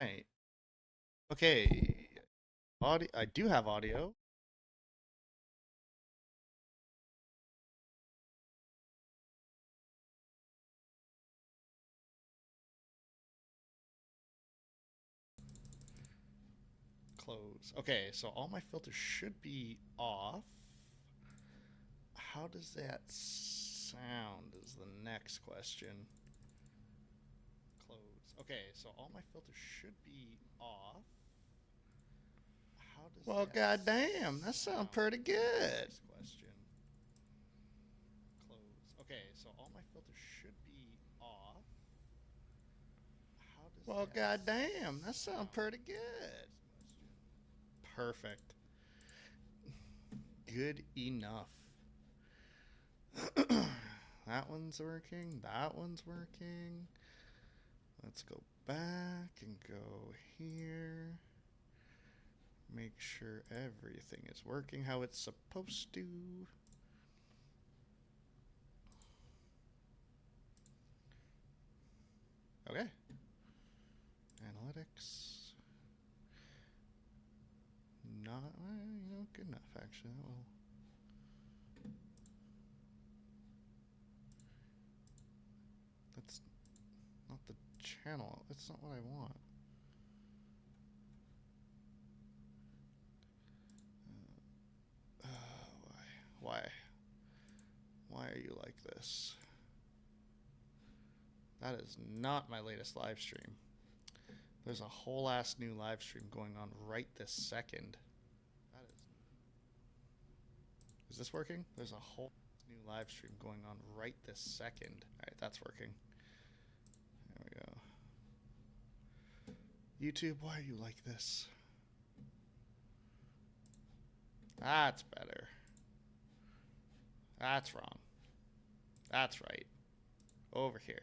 Right. Okay. Audio. I do have audio. Close. Okay, so all my filters should be off. How does that sound is the next question. Close. Okay, so all my filters should be off. How does well, that goddamn, that sounds pretty good. Next question. Close. Okay, so all my filters should be off. How does well, that goddamn, that sounds pretty good. Perfect. Good enough. That one's working. That one's working. Let's go back and go here. Make sure everything is working how it's supposed to. Okay. Analytics. Not, good enough actually. Well, that's not the channel. That's not what I want. Why? Why are you like this? That is not my latest live stream. There's a whole ass new live stream going on right this second. That is this working? There's a whole new live stream going on right this second. Alright, that's working. There we go. YouTube, why are you like this? That's better. That's wrong. That's right. Over here.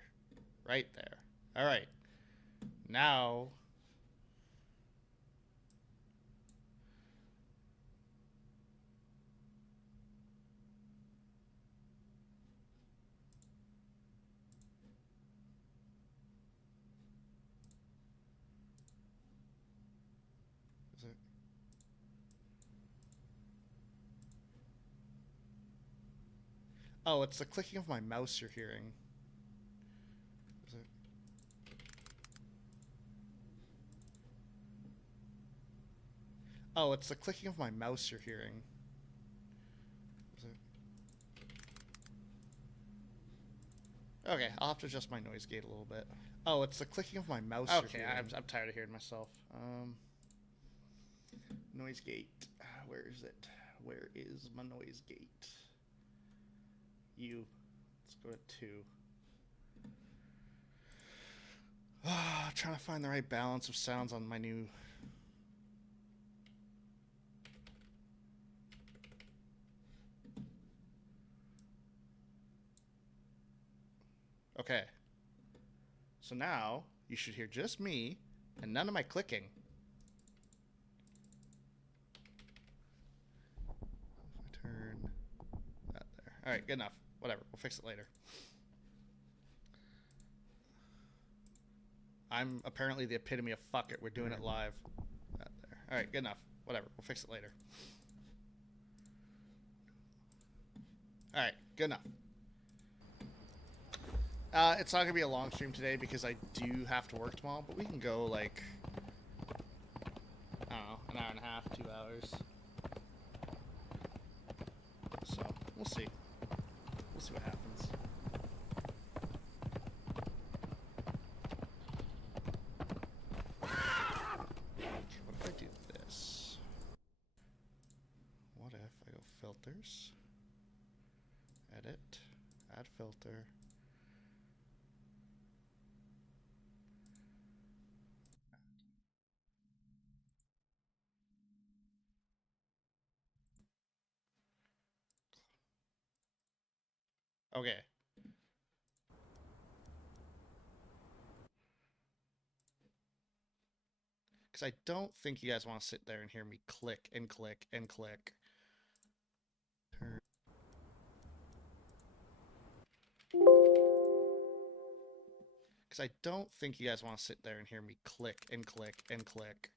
Right there. Alright. Now... Is it... Oh, it's the clicking of my mouse you're hearing. Is it... Oh, it's the clicking of my mouse you're hearing. Is it... Okay, I'll have to adjust my noise gate a little bit. Oh, it's the clicking of my mouse okay, you're hearing. I'm tired of hearing myself. Noise gate. Where is it? Where is my noise gate? U. Let's go to 2. Trying to find the right balance of sounds on my new... Okay. So now, you should hear just me, and none of my clicking. If I turn that there. Alright, good enough. Whatever, we'll fix it later. I'm apparently the epitome of fuck it, we're doing it live. That there. Alright, good enough. Whatever, we'll fix it later. Alright, good enough. It's not going to be a long stream today because I do have to work tomorrow, but we can go like, I don't know, an hour and a half, 2 hours. So, we'll see. We'll see what happens. What if I do this? What if I go filters, edit, add filter. Okay. Because I don't think you guys want to sit there and hear me click and click and click. Turn. Because Because I don't think you guys want to sit there and hear me click and click and click.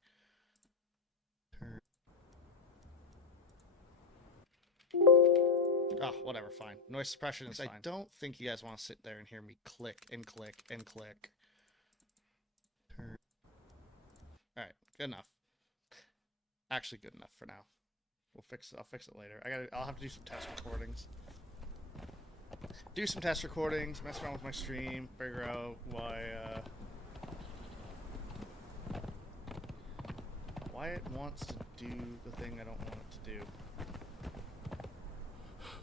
Oh, whatever, fine. Noise suppression is fine. I don't think you guys want to sit there and hear me click and click and click. Alright, good enough. Actually good enough for now. We'll fix it. I'll fix it later. I'll have to do some test recordings. Do some test recordings, mess around with my stream, figure out why it wants to do the thing I don't want it to do.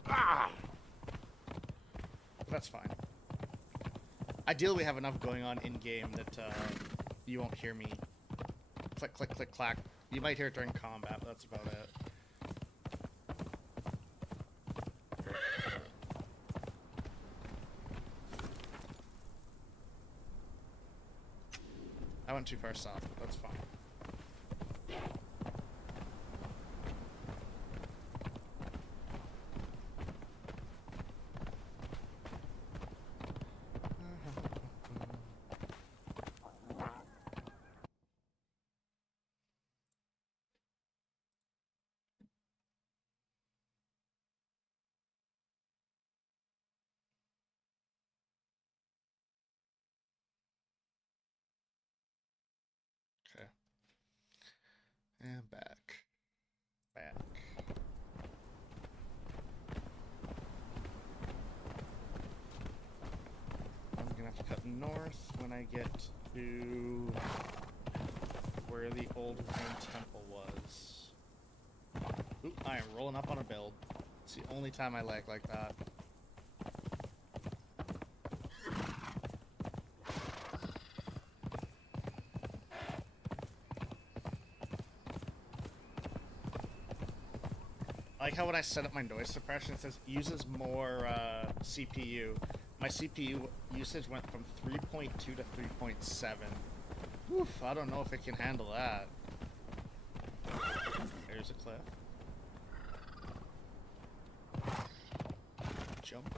Ah! But that's fine. Ideally, we have enough going on in-game that you won't hear me click, click, click, clack. You might hear it during combat, but that's about it. I went too far south, but that's fine. Okay. And back. Back. I'm gonna have to cut north when I get to where the old Green Temple was. Oop, I am rolling up on a build. It's the only time I lag like that. I like how when I set up my noise suppression, it says uses more CPU. My CPU usage went from 3.2 to 3.7. Oof, I don't know if it can handle that. There's a cliff. Jump.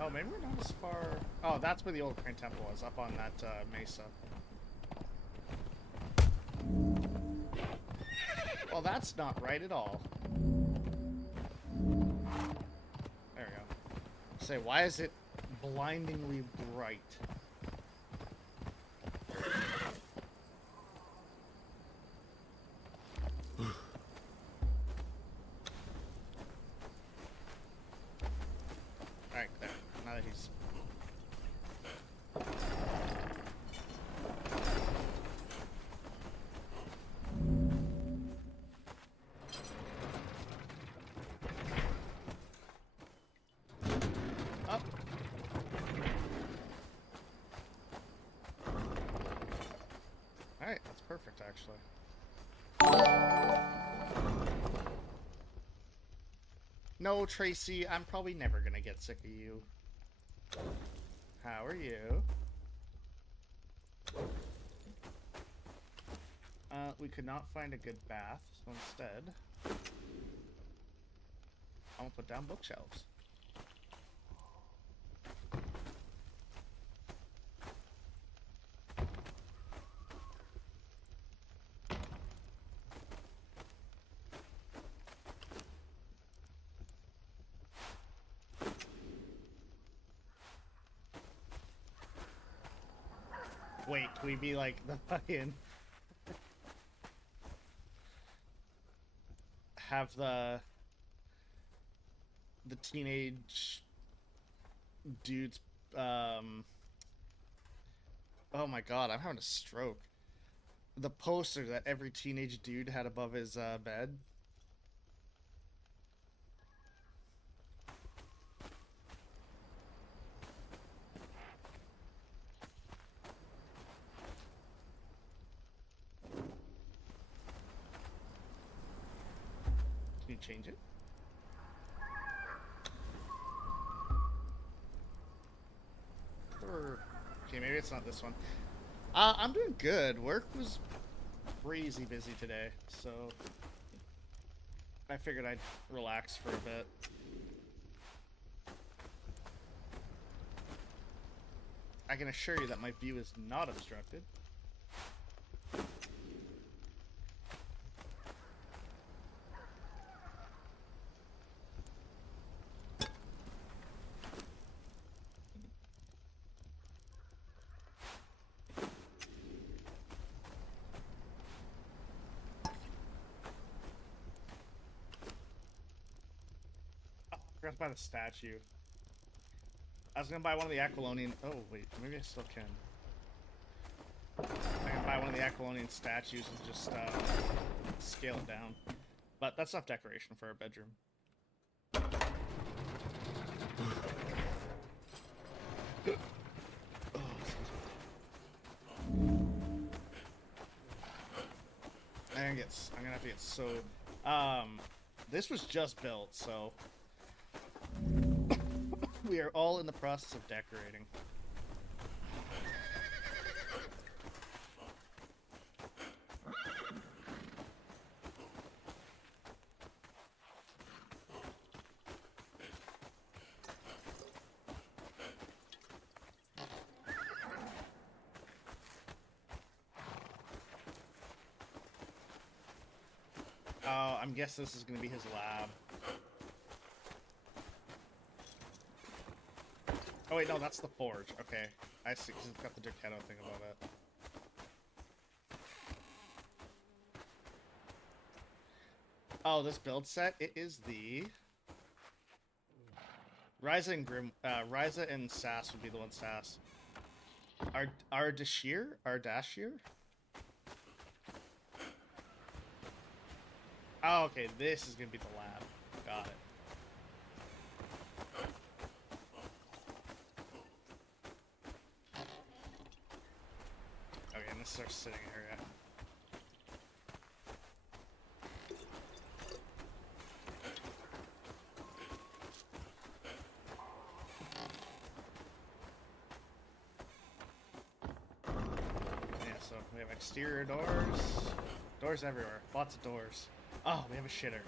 Oh, maybe we're not as far... Oh, that's where the old Crane Temple was, up on that mesa. Well, that's not right at all. There we go. Say, why is it blindingly bright? Alright, there. Now that he's... Up. Alright, that's perfect, actually. No, Tracy, I'm probably never gonna get sick of you. How are you? We could not find a good bath, so instead... I'm gonna put down bookshelves. Wait, can we be like the fucking... have the teenage dudes, Oh my god, I'm having a stroke. The poster that every teenage dude had above his bed. Can you change it? Okay, maybe it's not this one. I'm doing good. Work was crazy busy today, so I figured I'd relax for a bit. I can assure you that my view is not obstructed. Oh, I forgot to buy the statue. I was gonna buy one of the Aquilonian. Oh wait, maybe I still can. I can buy one of the Aquilonian statues and just scale it down. But that's not decoration for our bedroom. I'm gonna have to get so. This was just built, so we are all in the process of decorating. Oh, I'm guessing this is going to be his lab. Oh wait, no, that's the forge. Okay, I see, because it's got the Ducetto thing above it. Oh, this build set, it is the... Ryza and Sass would be the one Sass. Ardashir? Oh, okay, this is gonna be the lab. Got it. Okay, and this is our sitting area. Yeah, so we have exterior doors. Doors everywhere. Lots of doors. Oh, we have a shitter.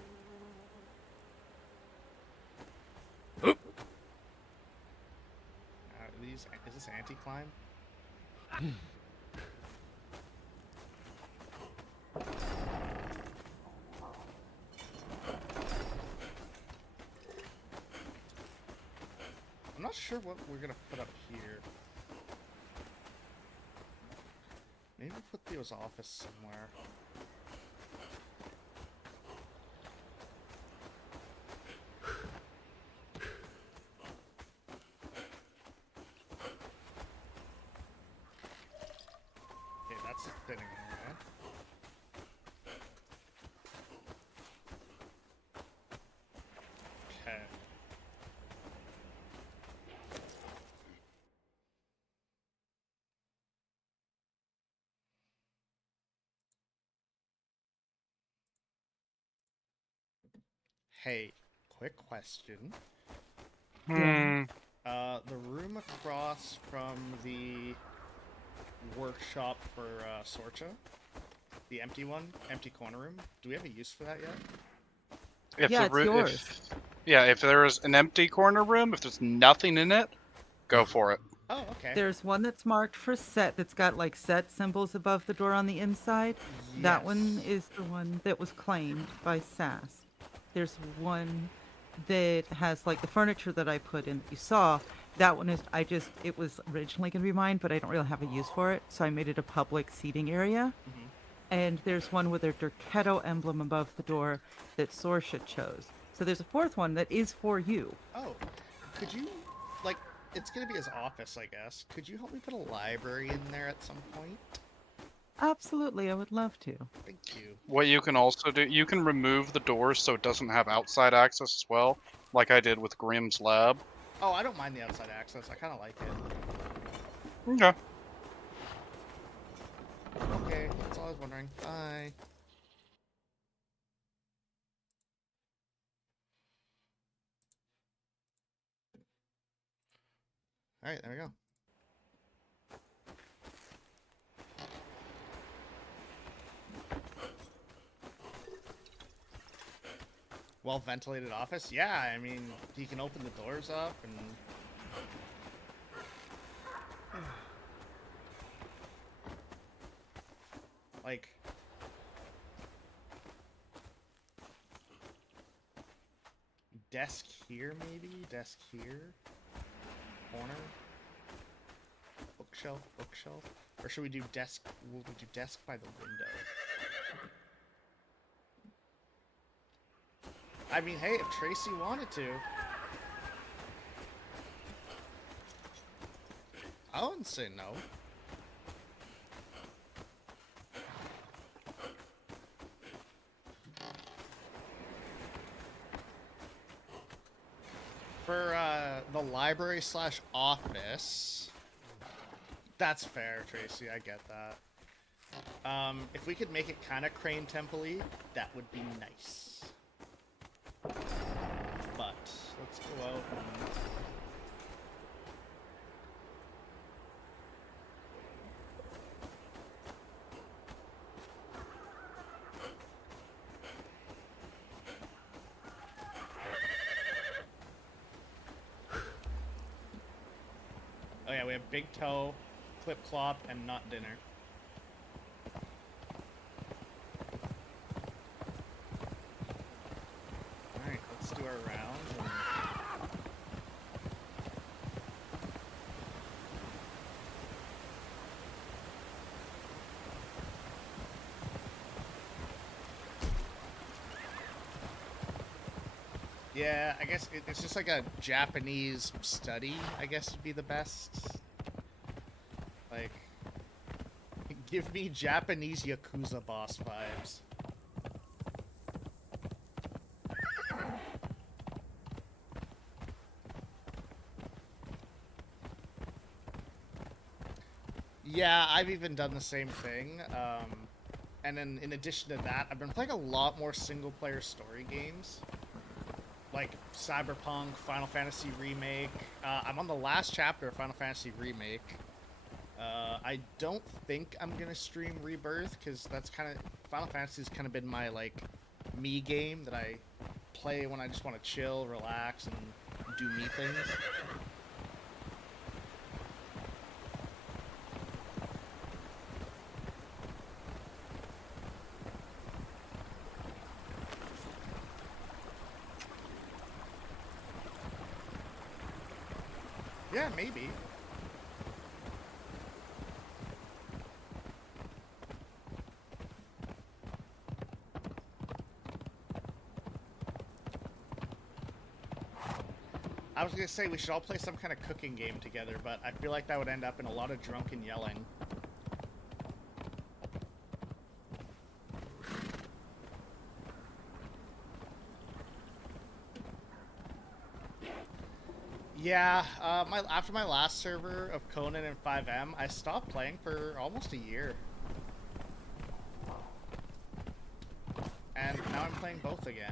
Is this anti-climb? I'm not sure what we're gonna put up here. Maybe put Theo's office somewhere. Okay, that's a fitting area. Okay. Hey, quick question. The room across from the workshop for Sorcha, the empty corner room. Do we have a use for that yet? Yeah, it's yours. If there is an empty corner room, if there's nothing in it, go for it. Oh, okay. There's one that's marked for set that's got like set symbols above the door on the inside. Yes. That one is the one that was claimed by Sass. There's one that has like the furniture that I put in that you saw. That one is, it was originally going to be mine, but I don't really have a use for it. So I made it a public seating area. Mm-hmm. And there's one with their Ducetto emblem above the door that Sorcha chose. So there's a fourth one that is for you. Oh, could you, like, it's gonna be his office, I guess. Could you help me put a library in there at some point? Absolutely, I would love to. Thank you. What you can also do, you can remove the doors so it doesn't have outside access as well, like I did with Grimm's lab. Oh, I don't mind the outside access. I kind of like it. Okay. Okay, that's all I was wondering. Bye. All right, there we go. Well ventilated office? Yeah, I mean, he can open the doors up and. Like. Desk here, maybe? Desk here? Corner? Bookshelf? Bookshelf? Or should we do desk? We'll do desk by the window. I mean, hey, if Tracy wanted to. I wouldn't say no. For the library slash office, that's fair, Tracy. I get that. If we could make it kind of Crane Temple-y, that would be nice. But let's go out and... Oh yeah, we have Big Toe, Clip Clop, and Not Dinner. Alright, let's do our round. And... Yeah, I guess it's just like a Japanese study, I guess would be the best. Like, give me Japanese Yakuza boss vibes. Yeah, I've even done the same thing. And then in addition to that, I've been playing a lot more single-player story games. Like Cyberpunk, Final Fantasy Remake. I'm on the last chapter of Final Fantasy Remake. I don't think I'm gonna stream Rebirth because that's kind of Final Fantasy's kind of been my like me game that I play when I just want to chill, relax, and do me things. Yeah, maybe. I was gonna say we should all play some kind of cooking game together, but I feel like that would end up in a lot of drunken yelling. Yeah, after my last server of Conan and 5M, I stopped playing for almost a year. And now I'm playing both again.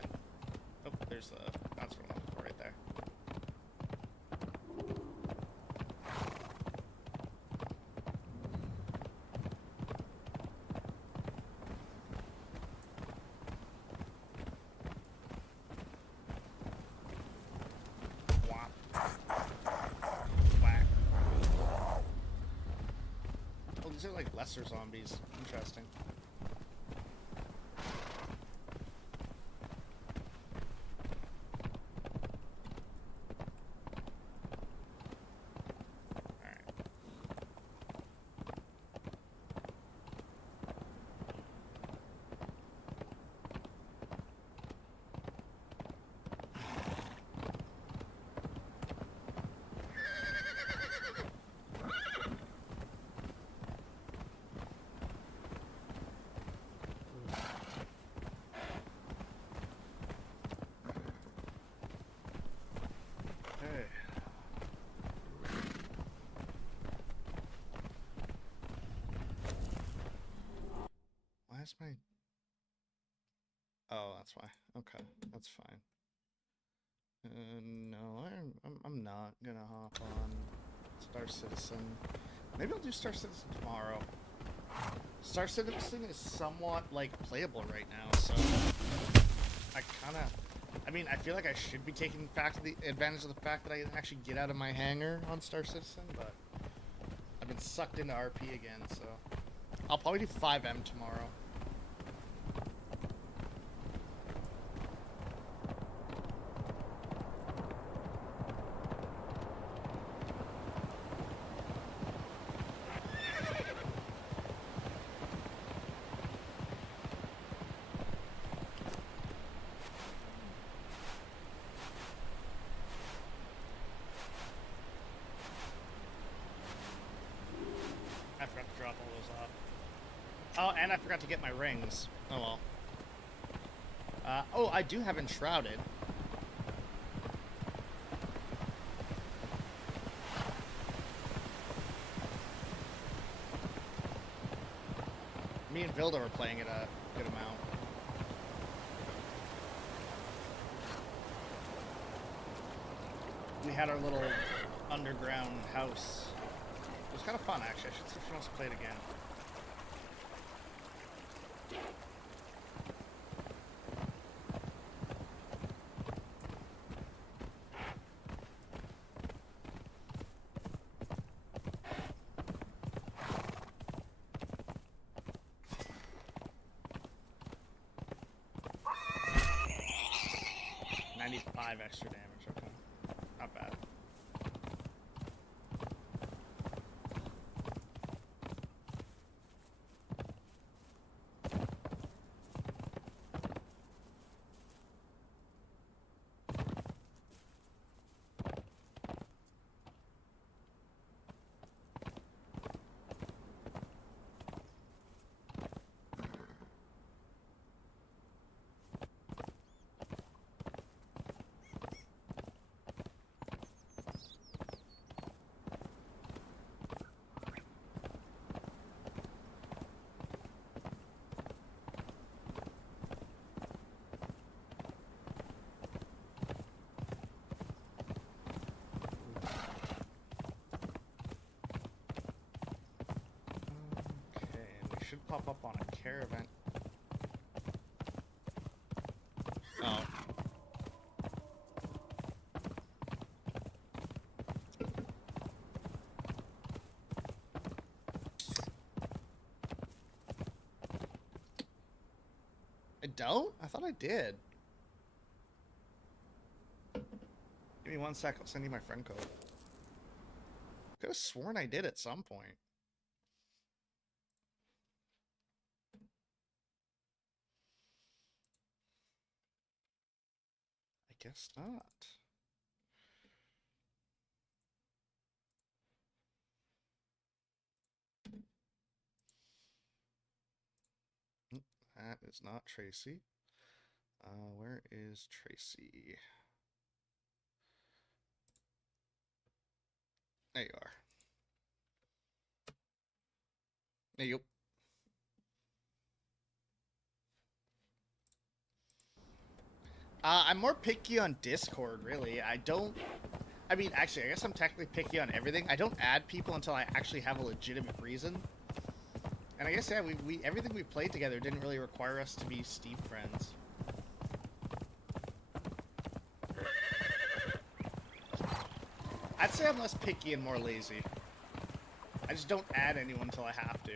Oh, there's the... That's what I'm looking for right there. Oh, these are like lesser zombies. Interesting. Where's my... Oh, that's why. Okay, that's fine. No, I'm not gonna hop on Star Citizen. Maybe I'll do Star Citizen tomorrow. Star Citizen is somewhat, like, playable right now, so... I kinda... I mean, I feel like I should be taking advantage of the fact that I can actually get out of my hangar on Star Citizen, but... I've been sucked into RP again, so... I'll probably do 5M tomorrow. I forgot to drop all those off. Oh, and I forgot to get my rings. Oh well. Oh, I do have Enshrouded. Me and Vilda were playing it a good amount. We had our little underground house. It was kind of fun, actually. I should see if she wants to play it again. $95 extra damage, okay. Not bad. Should pop up on a caravan. Oh. I don't? I thought I did. Give me 1 sec, I'll send you my friend code. Could have sworn I did at some point. I guess not. That is not Tracy. Where is Tracy? There you are. There you go. I'm more picky on Discord, really. I mean, actually, I guess I'm technically picky on everything. I don't add people until I actually have a legitimate reason. And I guess, yeah, everything we played together didn't really require us to be Steam friends. I'd say I'm less picky and more lazy. I just don't add anyone until I have to.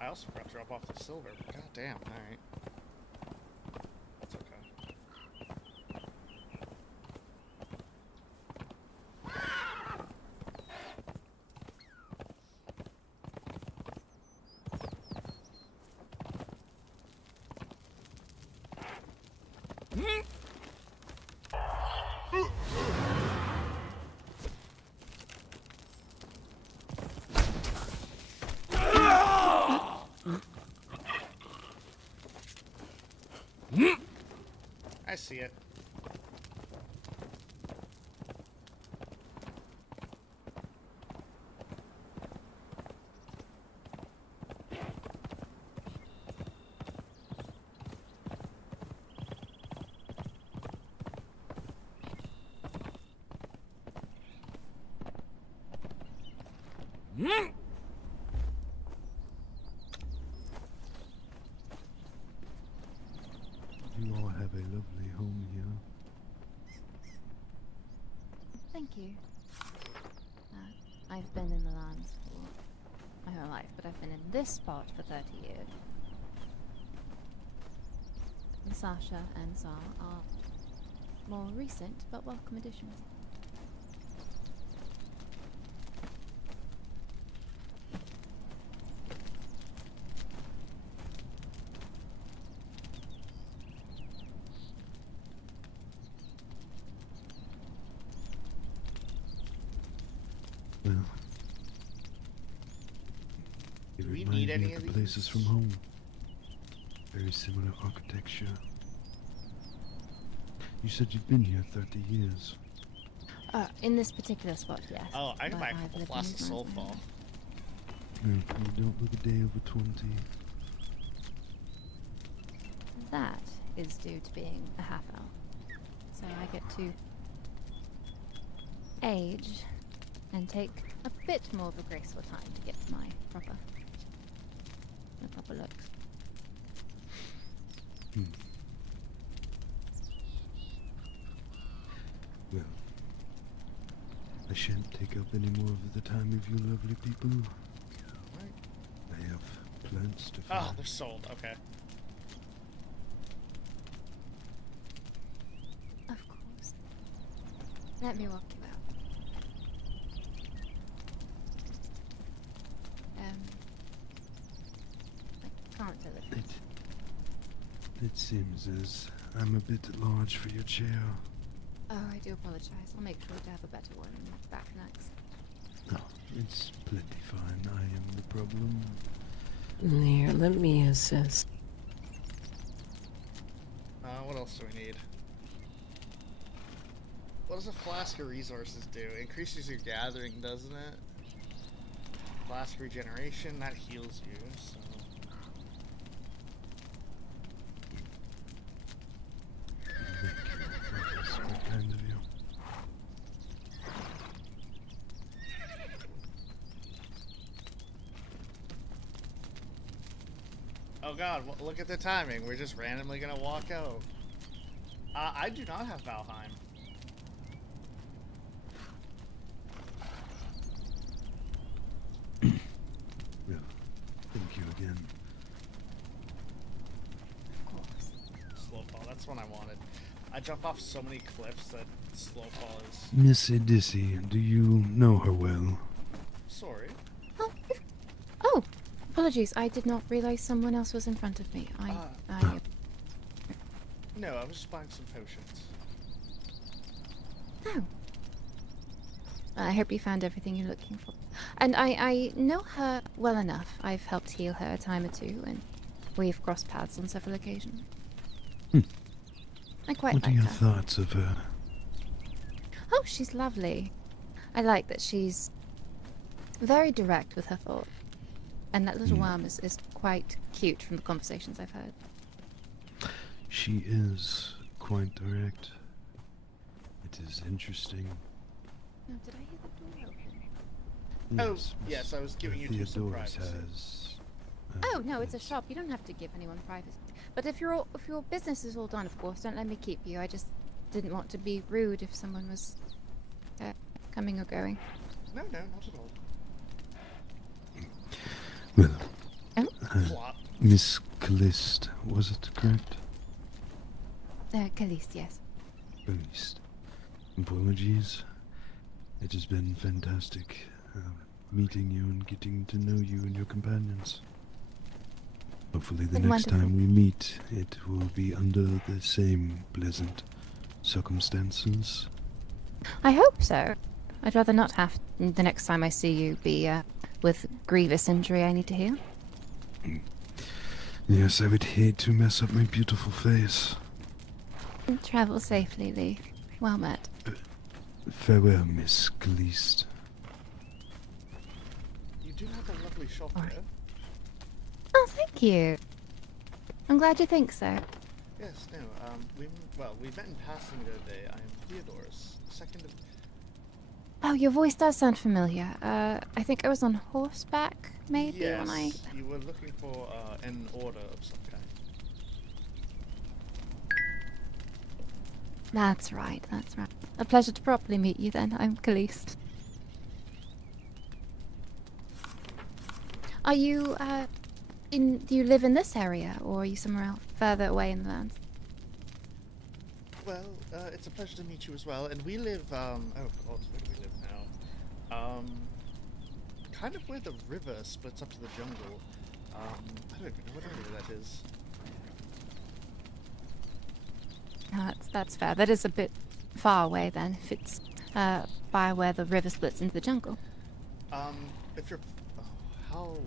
I also forgot to drop off the silver. God damn, alright. That's okay. idiot. You all have a lovely home here. Thank you. I've been in the lands for my whole life, but I've been in this spot for 30 years. Sasha and Zal are more recent but welcome additions. Well, Do it we reminds need me any of of the places these? from home. Very similar architecture. You said you've been here 30 years. In this particular spot, yes. Oh, I can but buy a I've couple lived in flasks of these lands my Soulfall. whole life. You don't look a day over 20. That is due to being a half elf. So I get to age and take a bit more of a graceful time to get to my proper looks. Well, I shan't take up any more of the time of you lovely people. Right. I have plants to Oh, find. they're sold. Okay. Of course. Let me walk you out. I can't deliver. It seems as I'm a bit large for your chair. Oh, I do apologize. I'll make sure to have a better one back next. No, it's plenty fine. I am the problem. Here, let me assist. What else do we need? What does a flask of resources do? Increases your gathering, doesn't it? Flask regeneration, that heals you, so... Thank you. That's quite kind of you. Oh god, look at the timing. We're just randomly gonna walk out. I do not have Valheim. Well, thank you again. Of course. Slowfall, that's what I wanted. I jump off so many cliffs that Slowfall is... Miss Edisi, do you know her well? Sorry. Oh, apologies. I did not realize someone else was in front of me. No, I was just buying some potions. Oh. I hope you found everything you're looking for. And I know her well enough. I've helped heal her a time or two, and we've crossed paths on several occasions. I quite What are like your her. thoughts of her? Oh, she's lovely. I like that she's very direct with her thoughts. And that little worm is quite cute from the conversations I've heard. She is quite direct. It is interesting. Oh, did I hear the door open? Oh, Yes, yes, I was giving you two some Theodorus privacy. has. Oh no, it's a yes. shop. You don't have to give anyone privacy. But if your business is all done, of course, don't let me keep you. I just didn't want to be rude if someone was coming or going. No, not at all. Well, Oh, Flop. Miss Callist, was it correct? Khalees, yes. Callist. Apologies. It has been fantastic meeting you and getting to know you and your companions. Hopefully the Been next wonderful. time we meet, it will be under the same pleasant circumstances. I hope so. I'd rather not have the next time I see you be with grievous injury I need to heal. Yes, I would hate to mess up my beautiful face. Travel safely, Leaf. Well met. Farewell, Miss Gleast. You do have a lovely shop Alright. here. Oh, thank you. I'm glad you think so. Yes, no, we met in passing the other day. I am Theodorus, second of... Oh, your voice does sound familiar. I think I was on horseback, maybe, yes, when I... you were looking for an order of some kind. That's right, that's right. A pleasure to properly meet you then. I'm Caliste. Are you, do you live in this area, or are you somewhere else, further away in the lands? Well, it's a pleasure to meet you as well, and we live, oh god, where do we live now? Kind of where the river splits up to the jungle. I don't even know what area that is. That's fair. That is a bit far away then, if it's, by where the river splits into the jungle. If you're, oh, how,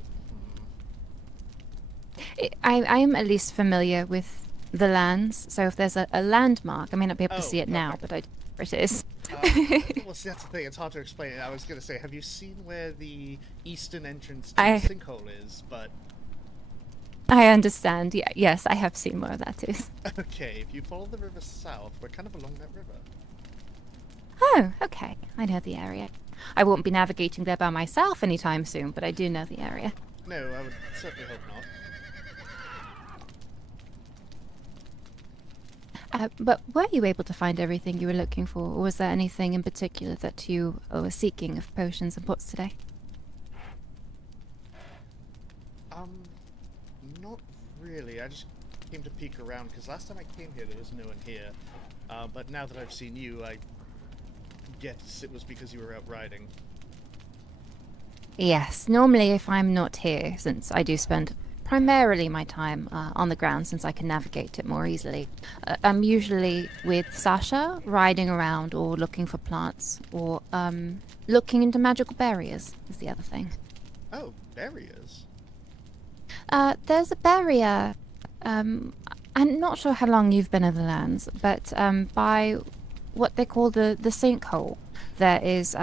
I am at least familiar with the lands, so if there's a landmark, I may not be able to Oh, see it now, perfect. but I know where it is. well, see, that's the thing, it's hard to explain. I was gonna say, have you seen where the eastern entrance to I- the sinkhole is? But, I understand. Yeah, yes, I have seen where that is. okay, if you follow the river south, we're kind of along that river. Oh, okay. I know the area. I won't be navigating there by myself anytime soon, but I do know the area. No, I would certainly hope not. But were you able to find everything you were looking for, or was there anything in particular that you were seeking of potions and pots today? Not really. I just came to peek around, because last time I came here, there was no one here. But now that I've seen you, I guess it was because you were out riding. Yes, normally if I'm not here, since I do spend primarily my time on the ground since I can navigate it more easily, I'm usually with Sasha, riding around or looking for plants, or looking into magical barriers is the other thing. Oh, barriers. There's a barrier, I'm not sure how long you've been in the lands, but by what they call the sinkhole, there is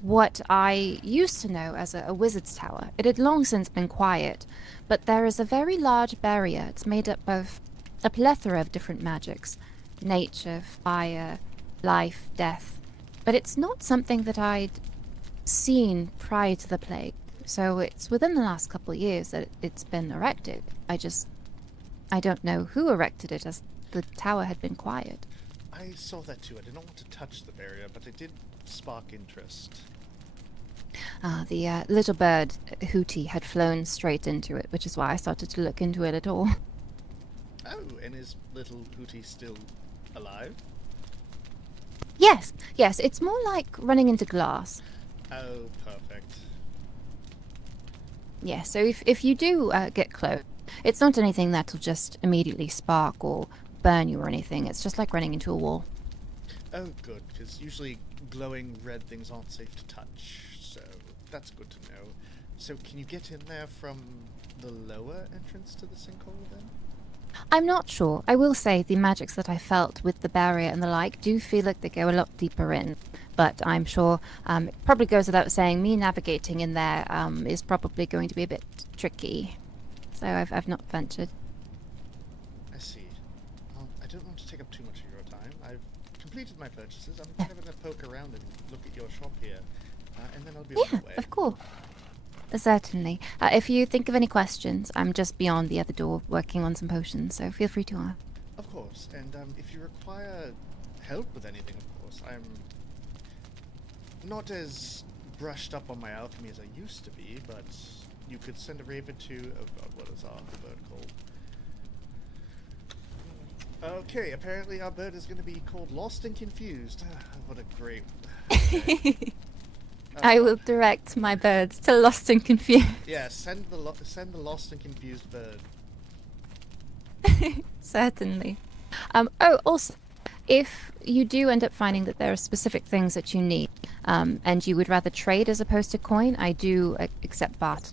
what I used to know as a wizard's tower. It had long since been quiet, but there is a very large barrier. It's made up of a plethora of different magics. Nature, fire, life, death. But it's not something that I'd seen prior to the plague. So it's within the last couple of years that it's been erected. I don't know who erected it, as the tower had been quiet. I saw that too. I did not want to touch the barrier, but it did spark interest. The little bird, Hootie, had flown straight into it, which is why I started to look into it at all. Oh, and is little Hootie still alive? Yes, it's more like running into glass. Oh, perfect. Yeah, so if you do get close, it's not anything that'll just immediately spark or burn you or anything. It's just like running into a wall. Oh, good, because usually glowing red things aren't safe to touch, so that's good to know. So can you get in there from the lower entrance to the sinkhole then? I'm not sure. I will say the magics that I felt with the barrier and the like do feel like they go a lot deeper in. But I'm sure it probably goes without saying, me navigating in there is probably going to be a bit tricky. So I've not ventured. I see. I don't want to take up too much of your time. I've completed my purchases. I'm kind of going to poke around and look at your shop here, and then I'll be on Yeah, my way. of course. Certainly. If you think of any questions, I'm just beyond the other door working on some potions, so feel free to ask. Of course, and if you require help with anything, of course, I'm not as brushed up on my alchemy as I used to be, but you could send a raven to... Oh god, what is our bird called? Okay, apparently our bird is going to be called Lost and Confused. What a great... Okay. I will direct my birds to Lost and Confused. Yeah, send the Lost and Confused bird. Certainly. Also, if you do end up finding that there are specific things that you need, and you would rather trade as opposed to coin, I do accept barter.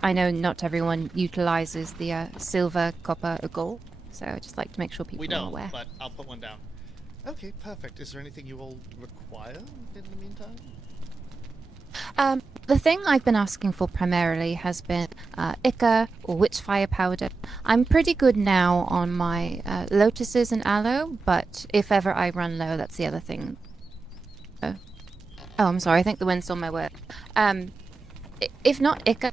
I know not everyone utilizes the silver, copper, or gold, So I just like to make sure people We are don't, aware. but I'll put one down. Okay, perfect. Is there anything you will require in the meantime? The thing I've been asking for primarily has been Ica or Witchfire powder. I'm pretty good now on my lotuses and aloe, but if ever I run low, that's the other thing. Oh, I'm sorry. I think the wind stole my word. If not Ica,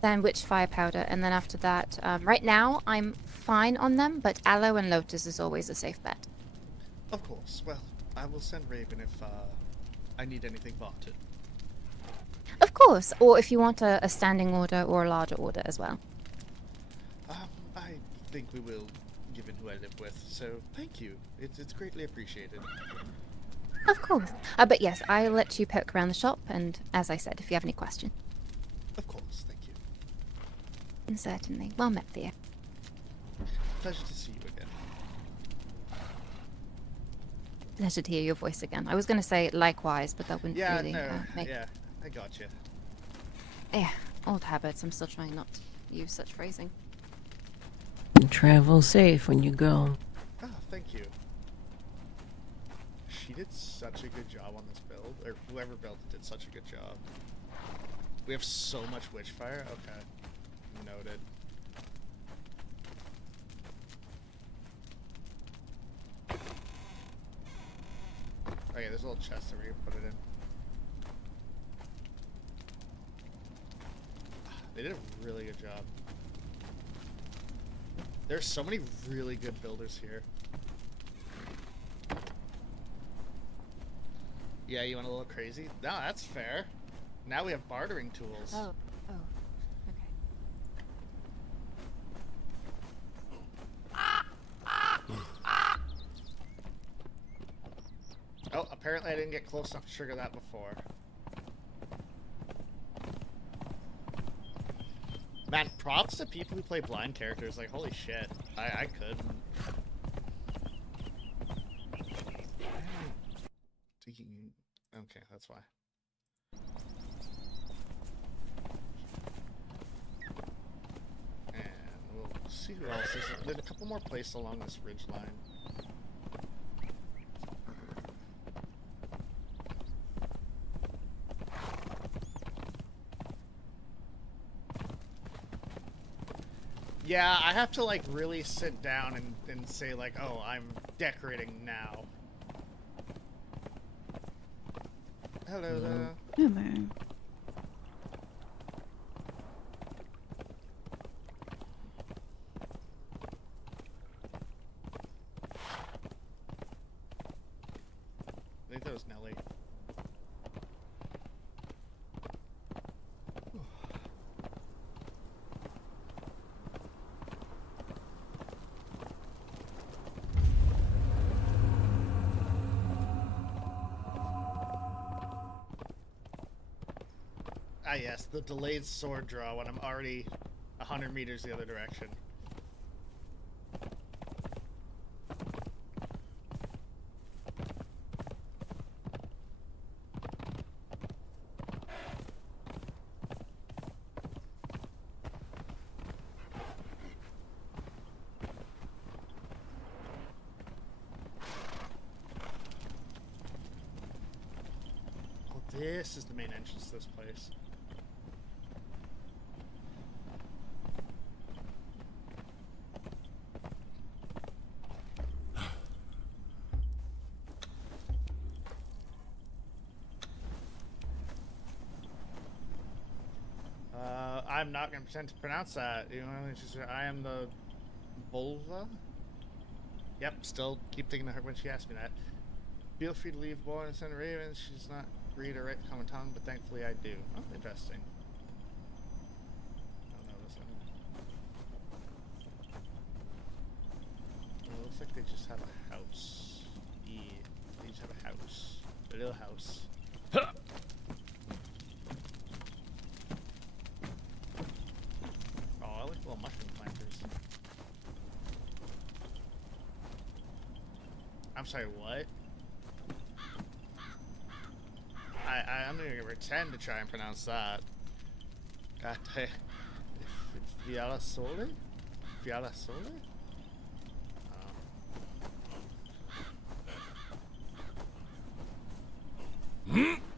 then Witchfire powder, and then after that, right now I'm fine on them, but aloe and lotus is always a safe bet. Of course. Well, I will send Raven if I need anything bought. Of course, or if you want a standing order or a larger order as well. I think we will, given who I live with. So thank you. It's greatly appreciated. Of course. But yes, I'll let you poke around the shop, and as I said, if you have any questions. Of course. Thank you. Certainly. Well met, Thea. Pleasure to see you again. Pleasure to hear your voice again. I was going to say likewise, but that wouldn't really make... Yeah, I got you. Yeah, old habits. I'm still trying not to use such phrasing. Travel safe when you go. Ah, thank you. She did such a good job on this build, or whoever built it did such a good job. We have so much Witchfire. Okay, noted. Okay, there's a little chest that we can put it in. They did a really good job. There's so many really good builders here. Yeah, you went a little crazy? No, that's fair. Now we have bartering tools. Oh, okay. Oh, apparently I didn't get close enough to trigger that before. Man, props to people who play blind characters. Like, holy shit. I couldn't. Okay, that's why. And we'll see who else is. There's a couple more places along this ridge line. Yeah, I have to like really sit down and say like, oh, I'm decorating now. Hello there. Hello. I think that was Nelly. Ah yes, the delayed sword draw when I'm already 100 meters the other direction. Oh, this is the main entrance to this place. I'm not going to pretend to pronounce that. You know, it's just, I am the Bulva. Yep, still keep thinking of her when she asked me that. Feel free to leave boy and send Raven. She does not read or write the common tongue, but thankfully I do. Oh, interesting. I don't know this one. Well, it looks like they just have a house. Yeah, they just have a house. A little house. Oh, I like little mushroom planters. I'm sorry, what? I'm gonna pretend to try and pronounce that. God damn. Fiala Sole? Fiala Sole?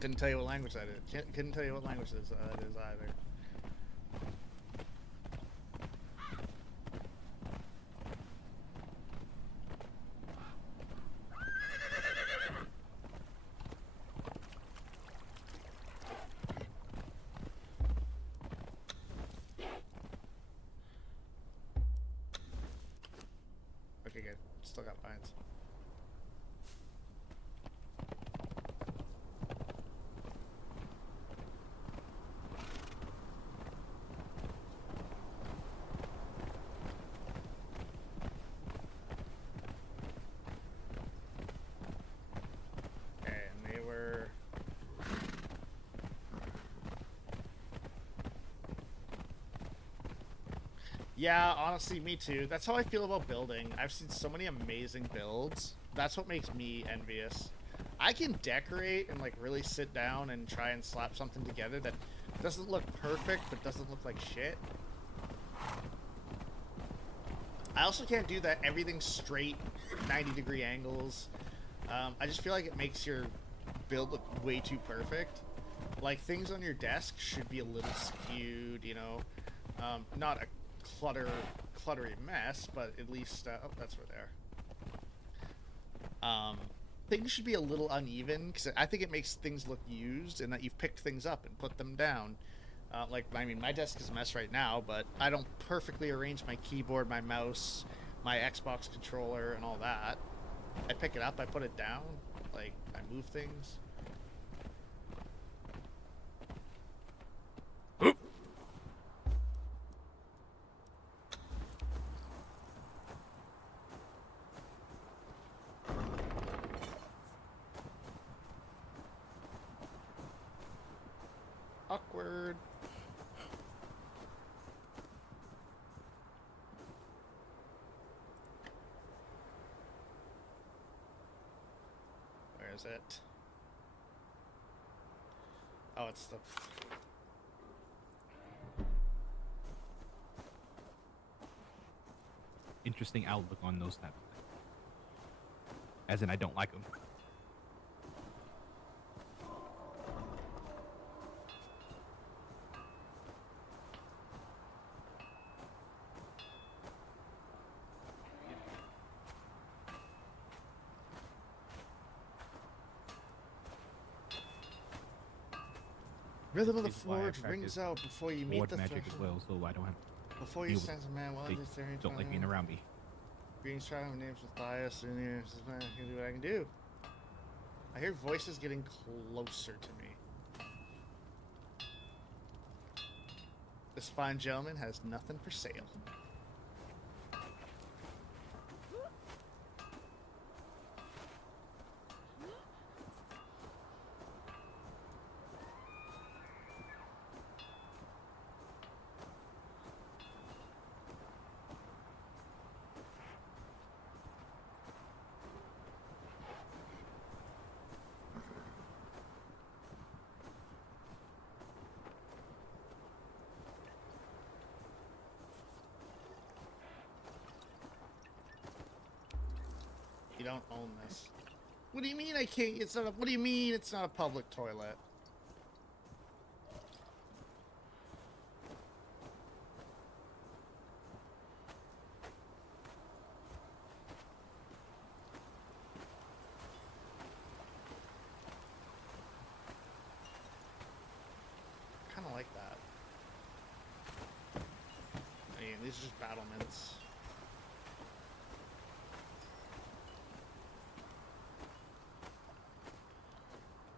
Couldn't tell you what language that is. Couldn't tell you what language that is either. Okay, good. Still got vines. Okay, and they were... Yeah, honestly, me too. That's how I feel about building. I've seen so many amazing builds. That's what makes me envious. I can decorate and like really sit down and try and slap something together that doesn't look perfect but doesn't look like shit. I also can't do that everything straight 90-degree angles. I just feel like it makes your build look way too perfect. Like things on your desk should be a little skewed, you know. Not a cluttery mess, but at least oh, that's where they are. Things should be a little uneven because I think it makes things look used and that you've picked things up and put them down. Like, I mean, my desk is a mess right now, but I don't perfectly arrange my keyboard, my mouse, my Xbox controller, and all that. I pick it up, I put it down, like, I move things. Awkward. Where is it? Oh, it's the... Interesting outlook on those type of things. As in, I don't like them. Rhythm of the This is why I Forge practice rings out before you meet Board the magic as threshold. well, so I don't have. Before you deal with sense a man well They into theory. don't like being around me. Greetings, child. My name's Matthias, and I can do what I can do. I hear voices getting closer to me. This fine gentleman has nothing for sale. You don't own this. What do you mean I can't? It's not a, what do you mean it's not a public toilet? Kind of like that. I mean, these are just battlements.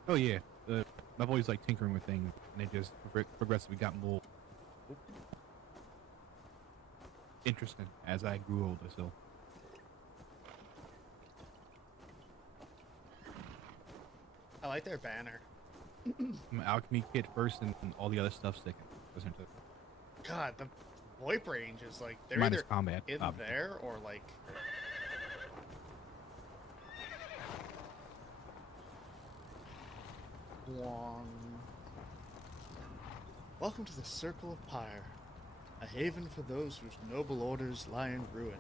Oh yeah, I've always liked tinkering with things, and they just progressively got more interesting as I grew older. So I like their banner. I'm an alchemy kid first, and all the other stuff second. Wasn't it? God, the VoIP range is like they're Minus either combat, in obviously. there or like. Wong. Welcome to the Circle of Pyre, a haven for those whose noble orders lie in ruin.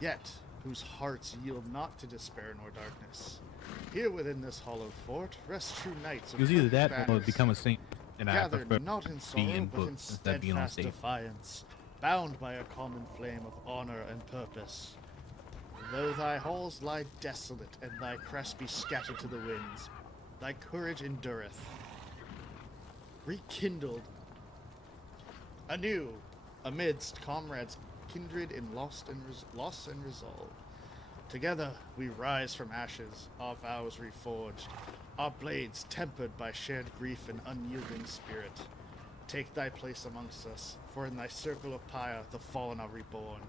Yet, whose hearts yield not to despair nor darkness. Here within this hollow fort rest true knights of It was either that or banners, become a saint, and I gather prefer not in to be sorrow, in but in books instead of being on steadfast stage. defiance, bound by a common flame of honor and purpose. Though thy halls lie desolate, and thy crest be scattered to the winds, thy courage endureth. Rekindled anew amidst comrades kindred in loss and resolve. Together we rise from ashes, our vows reforged, our blades tempered by shared grief and unyielding spirit. Take thy place amongst us, for in thy circle of pyre the fallen are reborn.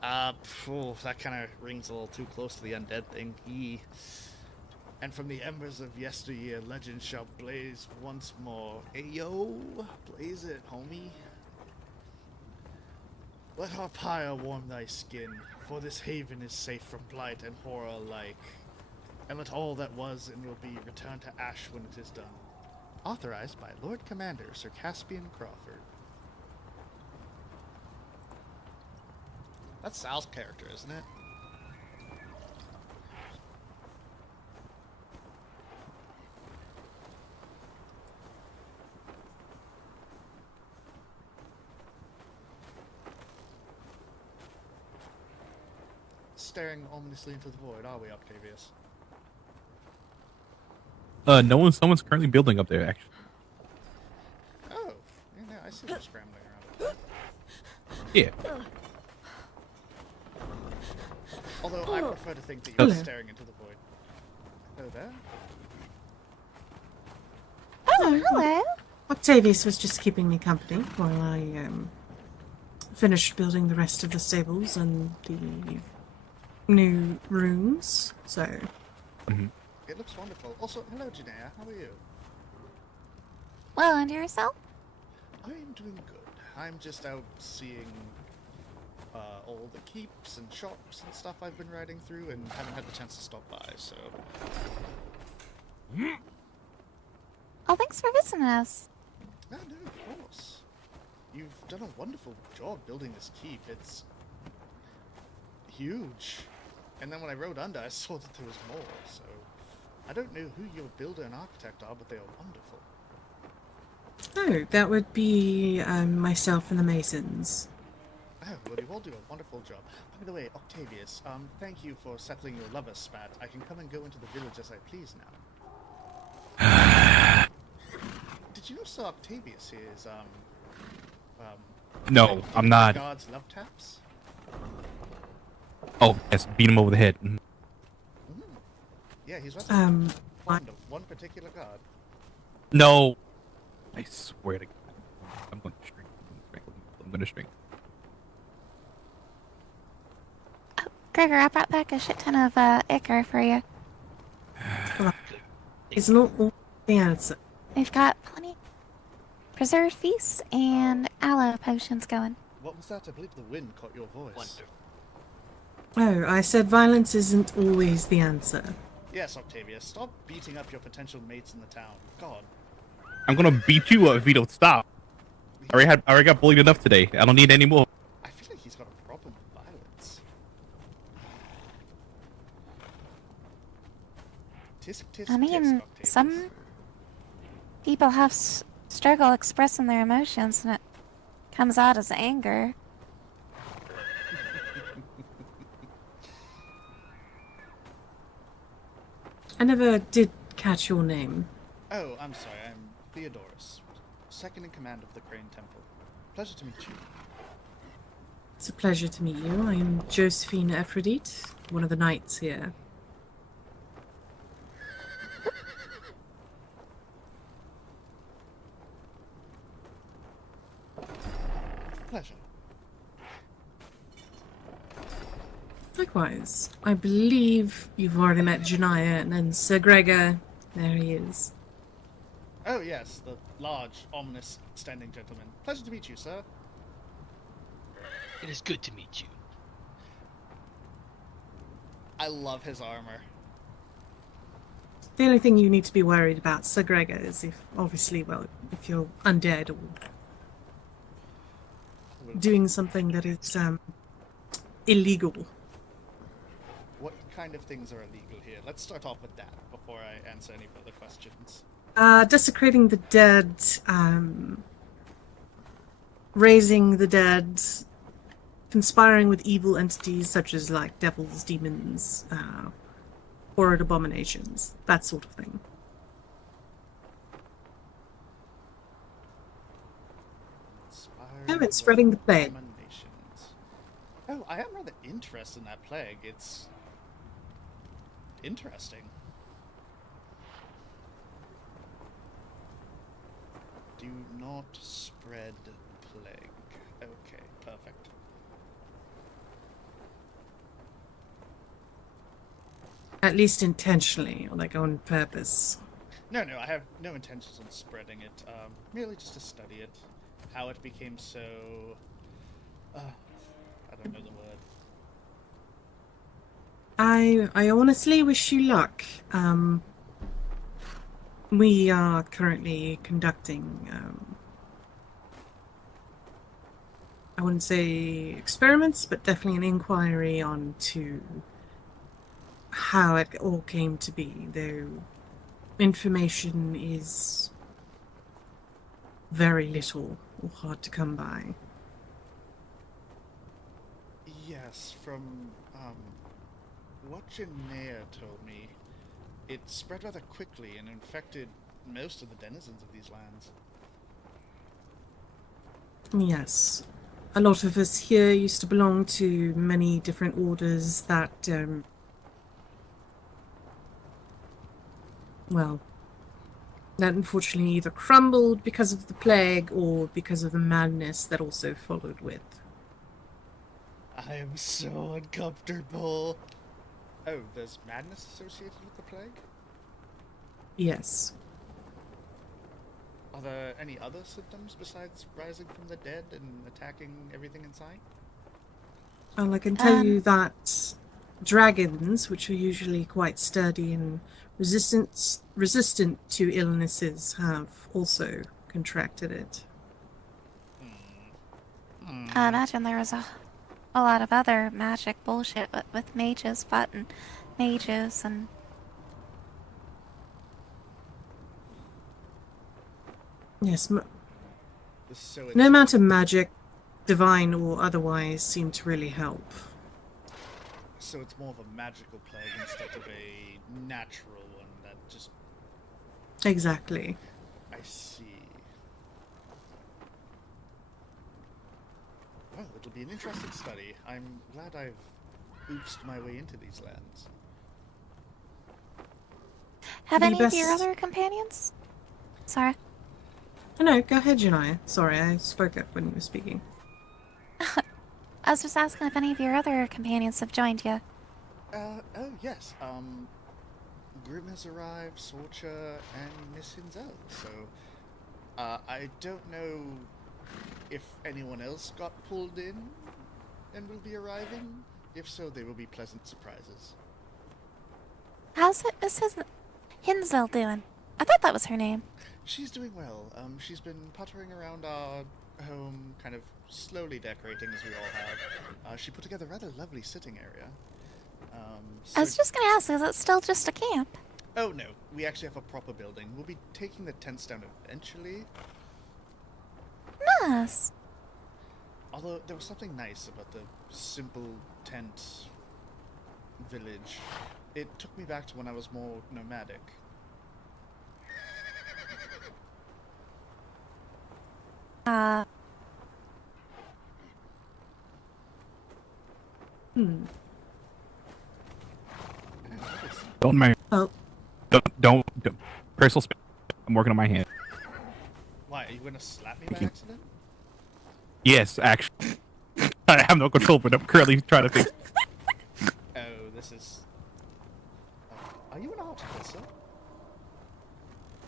That kind of rings a little too close to the undead thing. And from the embers of yesteryear, legend shall blaze once more. Ayo, blaze it, homie. Let our pyre warm thy skin, for this haven is safe from blight and horror alike. And let all that was and will be return to ash when it is done. Authorized by Lord Commander Sir Caspian Crawford. That's Sal's character, isn't it? Staring ominously into the void, are we, Octavius? Someone's currently building up there, actually. Oh, yeah, I see them scrambling around. Yeah. Although I prefer to think that Hello. you're staring into the void. Hello there. Oh, hello. Octavius was just keeping me company while I finished building the rest of the stables and the new rooms. So, It looks wonderful. Also, hello, Janaea. How are you? Well, and yourself? I am doing good. I'm just out seeing all the keeps and shops and stuff I've been riding through and haven't had the chance to stop by, so... Oh, thanks for visiting us. No, of course. You've done a wonderful job building this keep. It's huge. And then when I rode under, I saw that there was more, so... I don't know who your builder and architect are, but they are wonderful. oh, that would be myself and the Masons. Oh, well, you all do a wonderful job. By the way, Octavius, thank you for settling your lover spat. I can come and go into the village as I please now. Did you know Sir Octavius here is, No, I'm not. Guards love taps? Oh, yes, beat him over the head. Mhm. Yeah, he's rather Um, fond of one particular guard. No. I swear to God. I'm going to string. I'm going to string. Gregor, I brought back a shit ton of ichor for you. it's not all the answer. We've got plenty. Preserved feasts and aloe potions going. What was that? I believe the wind caught your voice. Oh, I said violence isn't always the answer. Yes, Octavius, stop beating up your potential mates in the town. God. I'm going to beat you up if you don't stop. I already got bullied enough today. I don't need any more. I feel like he's got a problem with violence. Tisk, tisk, I mean, tisk, Octavius. some people have struggle expressing their emotions and it comes out as anger. I never did catch your name. Oh, I'm sorry, I'm Theodorus, second in command of the Crane Temple. Pleasure to meet you. It's a pleasure to meet you. I am Josephine Aphrodite, one of the knights here. Pleasure. Likewise. I believe you've already met Janaya and then Sir Gregor. There he is. Oh, yes, the large, ominous, standing gentleman. Pleasure to meet you, sir. It is good to meet you. I love his armor. The only thing you need to be worried about, Sir Gregor, is if you're undead or doing something that is illegal. kind of things are illegal here? Let's start off with that before I answer any further questions. Desecrating the dead, raising the dead, conspiring with evil entities such as like devils, demons, horrid abominations, that sort of thing. And spreading the plague. Oh, I am rather interested in that plague. It's interesting. Do not spread plague. Okay, perfect. At least intentionally, or like on purpose. No, I have no intentions on spreading it. Merely just to study it. How it became so... I don't know the word. I honestly wish you luck. We are currently conducting, I wouldn't say experiments, but definitely an inquiry onto how it all came to be, though information is very little or hard to come by. Yes, from what Janaea told me, it spread rather quickly and infected most of the denizens of these lands. Yes. A lot of us here used to belong to many different orders that, well, that unfortunately either crumbled because of the plague or because of the madness that also followed with. I am so uncomfortable. Oh, there's madness associated with the plague? Yes. Are there any other symptoms besides rising from the dead and attacking everything in sight? Well, I can tell you that dragons, which are usually quite sturdy and resistant to illnesses, have also contracted it. I imagine there was a lot of other magic bullshit with mages fighting mages and... Yes, So no amount of magic, divine or otherwise, seemed to really help. So it's more of a magical plague instead of a natural one that just... Exactly. I see. Well, it'll be an interesting study. I'm glad I've oopsed my way into these lands. Have The any of your best- other companions? Sorry. Oh, no, go ahead, Janaya. Sorry, I spoke up when you were speaking. I was just asking if any of your other companions have joined you. Oh yes, Grim has arrived, Sorcha, and Miss Hinzel, so, I don't know if anyone else got pulled in and will be arriving. If so, they will be pleasant surprises. How's Hinzel doing? I thought that was her name. She's doing well. She's been puttering around our home, kind of slowly decorating as we all have. She put together a rather lovely sitting area. I was just gonna ask, is it still just a camp? Oh no, we actually have a proper building. We'll be taking the tents down eventually. Nice. Although there was something nice about the simple tent village. It took me back to when I was more nomadic. Don't mind. Oh. Don't. Personal space. I'm working on my hand. Why, are you gonna slap me Thank by you. accident? Yes, actually. I have no control, but I'm currently trying to fix. Oh, this is... are you an artificer?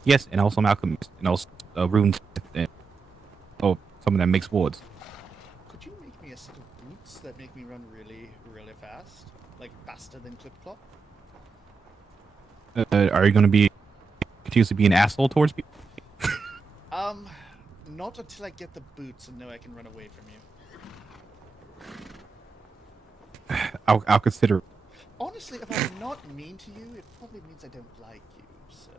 Yes, and also Malcolm, and also runes, and someone that makes wards. Could you make me a set of boots that make me run really, really fast? Like, faster than Clip-Clop? Are you going to be continuously to be an asshole towards me? Not until I get the boots and know I can run away from you. I'll consider. Honestly, if I'm not mean to you, it probably means I don't like you. So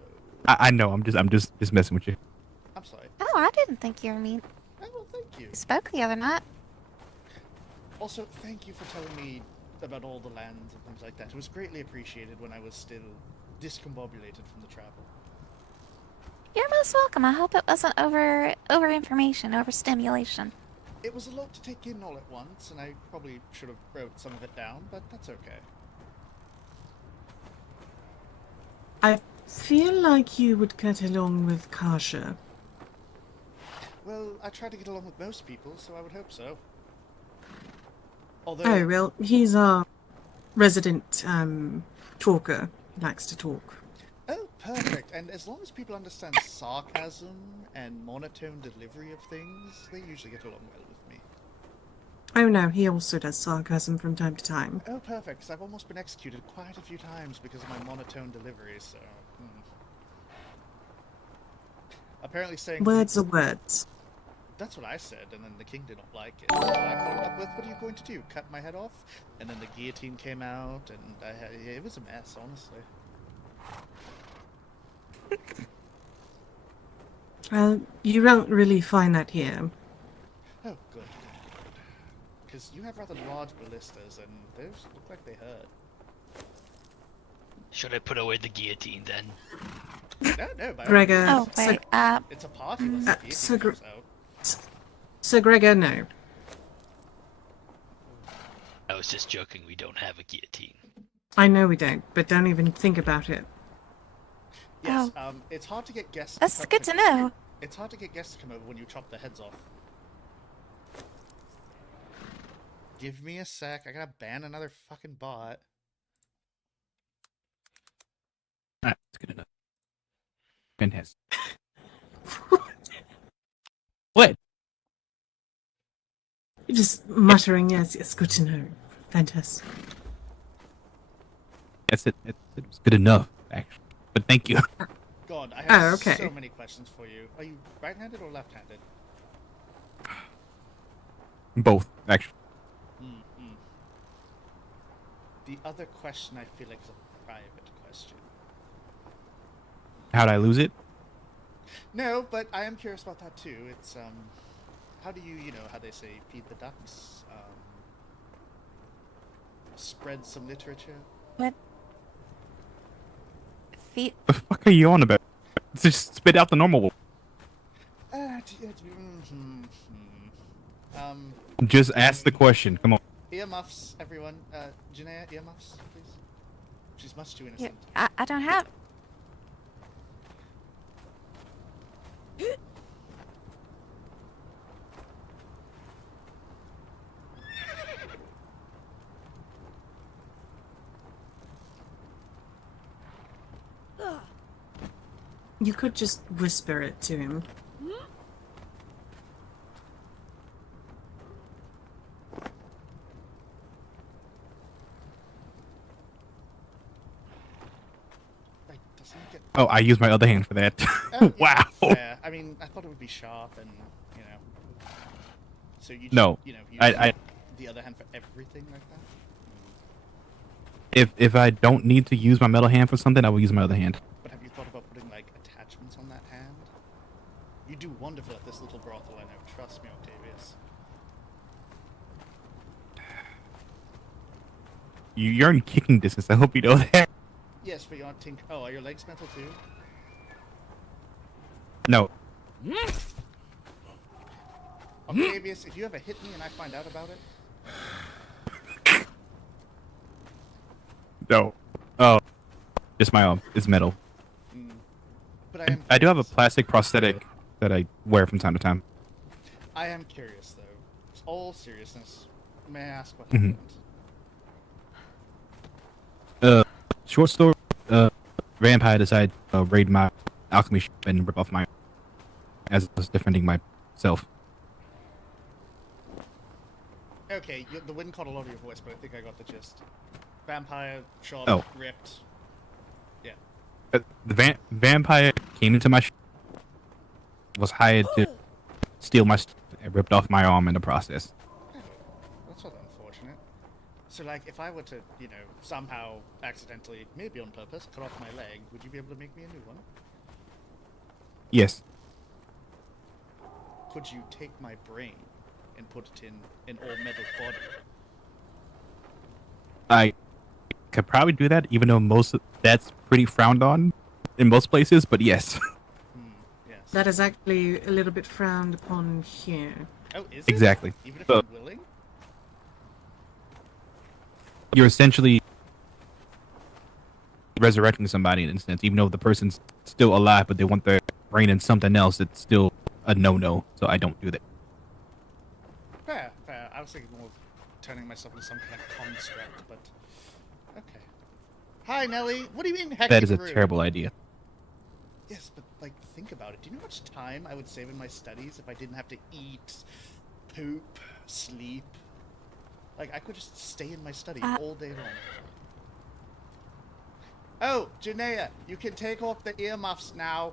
I know. I'm just messing with you. I'm sorry. Oh, I didn't think you were mean. Oh, well, thank you. We spoke the other night. Also, thank you for telling me about all the lands and things like that. It was greatly appreciated when I was still discombobulated from the travel. You're most welcome. I hope it wasn't over information, overstimulation. It was a lot to take in all at once, and I probably should have wrote some of it down, but that's okay. I feel like you would get along with Kasha. Well, I try to get along with most people, so I would hope so. Although, Oh, well, he's our resident talker. He likes to talk. oh, perfect. And as long as people understand sarcasm and monotone delivery of things, they usually get along well with me. Oh no, he also does sarcasm from time to time. Oh, perfect, because I've almost been executed quite a few times because of my monotone delivery, so... Apparently saying... Words are words. That's what I said, and then the king didn't like it. So I followed up with, what are you going to do? Cut my head off? And then the guillotine came out, and it was a mess, honestly. You won't really find that here. Oh, good. Because you have rather large ballistas, and those look like they hurt. Should I put away the guillotine then? No, by all Gregor, means. Oh, wait. It's a party once the guillotine Sir comes out. Sir Gregor, no. I was just joking, we don't have a guillotine. I know we don't, but don't even think about it. Yes, it's hard to get guests. That's good to know. It's hard to get guests to come over when you chop their heads off. Give me a sec. I gotta ban another fucking bot. Alright, that's good enough. Fantastic. What? You're just muttering, yes, yes, good to know. Fantastic. That's it. It was good enough, actually. But thank you. God, I have okay. so many questions for you. Are you right-handed or left-handed? Both, actually. Mm-mm. The other question I feel like is a private question. How'd I lose it? No, but I am curious about that too. It's how do you know how they say feed the ducks? Spread some literature. What? Feet. The fuck are you on about? Just spit out the normal one. Just ask the question. Come on. Earmuffs, everyone. Janaea, earmuffs, please. She's much too Yeah, innocent. I don't have. You could just whisper it to him. Like, doesn't it get... Oh, I used my other hand for that. Yeah, Wow. fair. I mean, I thought it would be sharp and, you know. So you just, No, you know, use I the other hand for everything like that? if I don't need to use my metal hand for something, I will use my other hand. But have you thought about putting, like, attachments on that hand? You do wonderful at this little brothel, I know. Trust me, Octavius. You're in kicking distance. I hope you know that. Yes, but you aren't tink... Oh, are your legs metal too? No. Octavius, if you ever hit me and I find out about it... No. Oh. Just my arm. It's metal. But I am... I do have a curious. plastic prosthetic that I wear from time to time. I am curious, though. It's all seriousness. May I ask what Mhm. happened? Short story. Vampire decided to raid my alchemy shop and rip off my arm as I was defending myself. Okay, the wind caught a lot of your voice, but I think I got the gist. Vampire, shot, Oh. ripped. Yeah. The vampire came into my shop, was hired to steal my stuff, and ripped off my arm in the process. Oh, that's rather unfortunate. So, like, if I were to, you know, somehow accidentally, maybe on purpose, cut off my leg, would you be able to make me a new one? Yes. Could you take my brain and put it in an all-metal body? I could probably do that, even though that's pretty frowned on in most places. But yes. Yes. That is actually a little bit frowned upon here. Oh, is it? Exactly. Even if So- I'm willing? You're essentially resurrecting somebody in a sense, even though the person's still alive, but they want their brain in something else. It's still a no-no. So I don't do that. Fair, fair. I was thinking more of turning myself into some kind of construct, but... Okay. Hi, Nelly. What do you mean, hectic That is a rude? terrible idea. Yes, but, like, think about it. Do you know how much time I would save in my studies if I didn't have to eat, poop, sleep? Like, I could just stay in my study all day long. Oh, Janaea, you can take off the earmuffs now.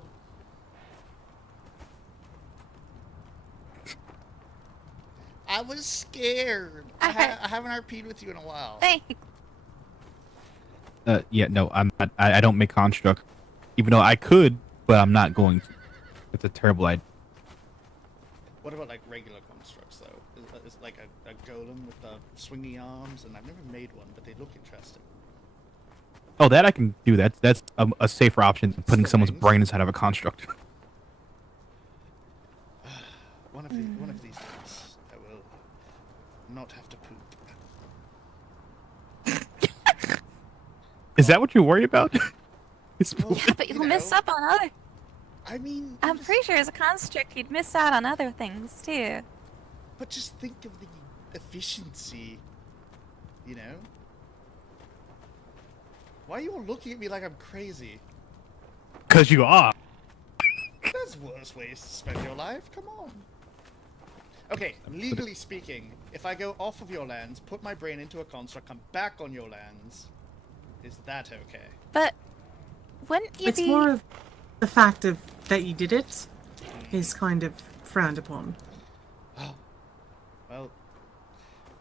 I was scared. I haven't RP'd with you in a while. Thanks. Yeah, no, I'm not. I don't make construct, even though I could, but I'm not going to. It's a terrible idea. What about, like, regular constructs, though? Is it like a golem with the swingy arms? And I've never made one, but they look interesting. Oh, that I can do. That's a safer option than putting someone's Strange. brain inside of a construct. One of these days, I will not have to poop. Is that what you worry about? It's Well, Yeah, but you'll miss up on other. I mean, I'm just- pretty sure as a construct you'd miss out on other things too. But just think of the efficiency, you know? Why are you all looking at me like I'm crazy? Because you are. There's worse ways to spend your life, come on. Okay, legally speaking, if I go off of your lands, put my brain into a construct, come back on your lands, is that okay? But wouldn't you It's be? more of the fact of that you did it is kind of frowned upon. Oh. Well,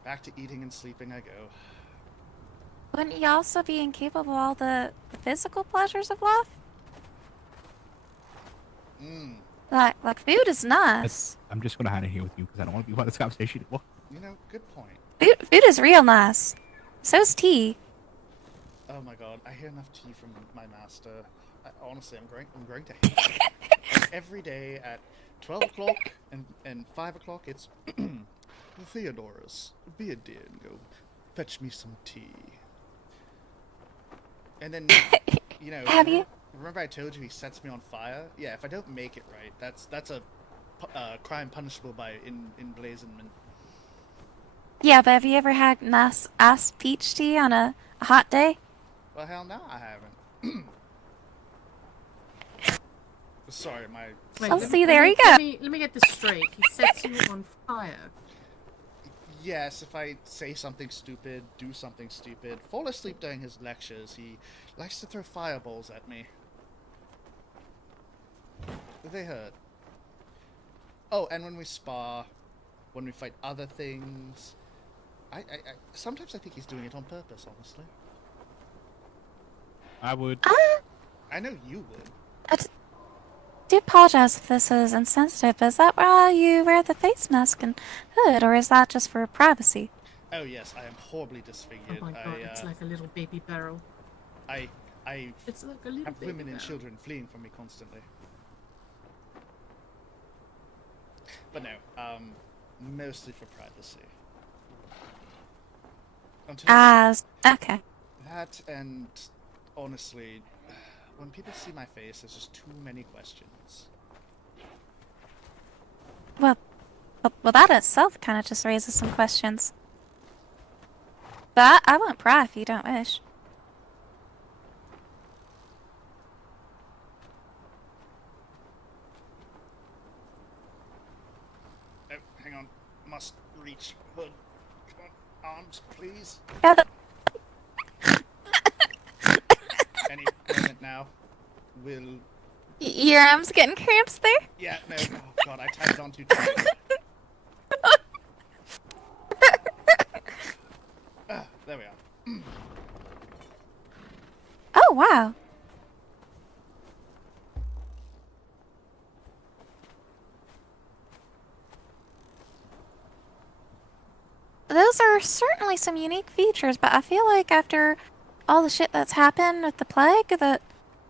back to eating and sleeping I go. Wouldn't you also be incapable of all the physical pleasures of life? Like food is nice. I'm just gonna hide in here with you because I don't want to be part of this conversation anymore. You know, good point. Food is real nice. So's tea. Oh my god, I hear enough tea from my master. Honestly, I'm going to hate it. Like, every day at 12 o'clock and 5 o'clock, it's Theodorus, be a dear and go fetch me some tea. And then, you know, Have you? Remember I told you he sets me on fire? Yeah, if I don't make it right, that's a crime punishable by emblazonment. Yeah, but have you ever had nice ice peach tea on a hot day? Well, hell no, I haven't. Sorry, my... Wait, Oh, let see, me- there let you me- go. Let me get this straight. He sets you on fire. Yes, if I say something stupid, do something stupid, fall asleep during his lectures, he likes to throw fireballs at me. They hurt. Oh, and when we spar, when we fight other things, I sometimes I think he's doing it on purpose, honestly. I would. I know you would. I do apologize if this is insensitive, but is that why you wear the face mask and hood, or is that just for privacy? Oh yes, I am horribly disfigured. Oh my god, it's like a little baby barrel. I It's like a little have baby women and barrel. children fleeing from me constantly. But no, mostly for privacy. Until Okay. that, and honestly, when people see my face, there's just too many questions. Well, that itself kind of just raises some questions. But I won't pry if you don't wish. Oh, hang on, must reach hood. Come on, arms, please. Yeah, Any moment now. Will. your arm's getting cramps there? Yeah, no. Oh god, I tied it on too tight. There wow. Those are certainly some unique features, but I feel like after all the shit that's happened with the plague, that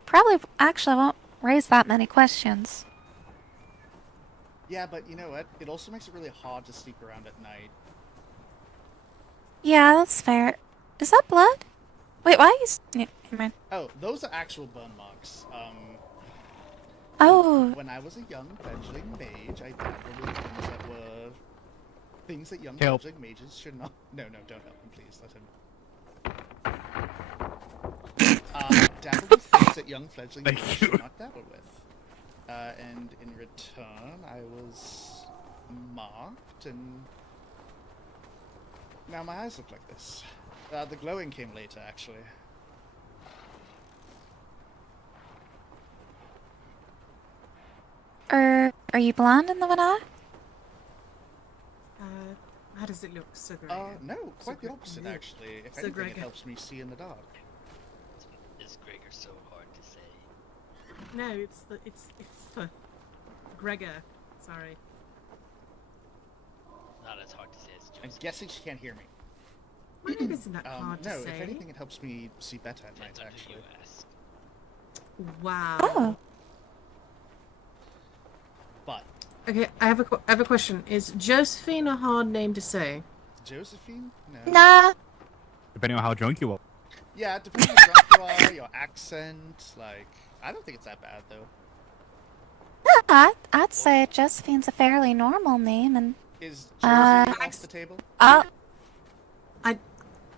probably actually won't raise that many questions. Yeah, but you know what? It also makes it really hard to sneak around at night. Yeah, that's fair. Is that blood? Wait, why is... Yeah, never mind. Oh, those are actual burn marks. Oh, When I was a young fledgling mage, I dabbled with things that were things that young Help. fledgling mages should not. No, don't help him, please. Let him. Dabbled with things that young fledgling Thank mages you. should not dabble with. And in return, I was marked, and now my eyes look like this. The glowing came later, actually. are you blonde in the one eye? How does it look, Sir Gregor? No, quite the Gre- opposite, yeah. actually. If Sir anything, it Gregor. helps me see in the dark. Is Gregor so hard to say? No, it's the Gregor. Sorry. Not as hard to say as I'm Joseph. guessing she can't hear me. My name isn't that hard to No, say. if anything, it helps me see better at night, Depends on who actually. you ask. Wow. Oh. But Okay, I have a question. Is Josephine a hard name to say? Josephine? No. Nah. Depending on how drunk you are. Yeah, depending on how drunk you are, your accent, like, I don't think it's that bad, though. I'd say Josephine's a fairly normal name, and Is Josie off the table?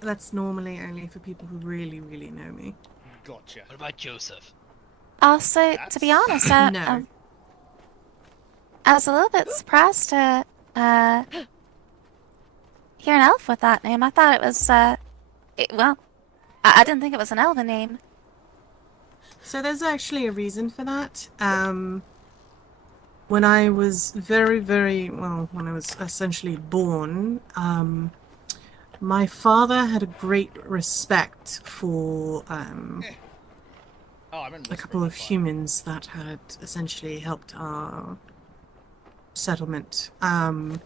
That's normally only for people who really, really know me. Gotcha. What about Joseph? also, to be That's- honest, No. I was a little bit surprised to hear an elf with that name. I thought it was I didn't think it was an elven name. So there's actually a reason for that. When I was when I was essentially born, my father had a great respect for Oh, I'm in a couple of humans that had essentially helped our settlement. And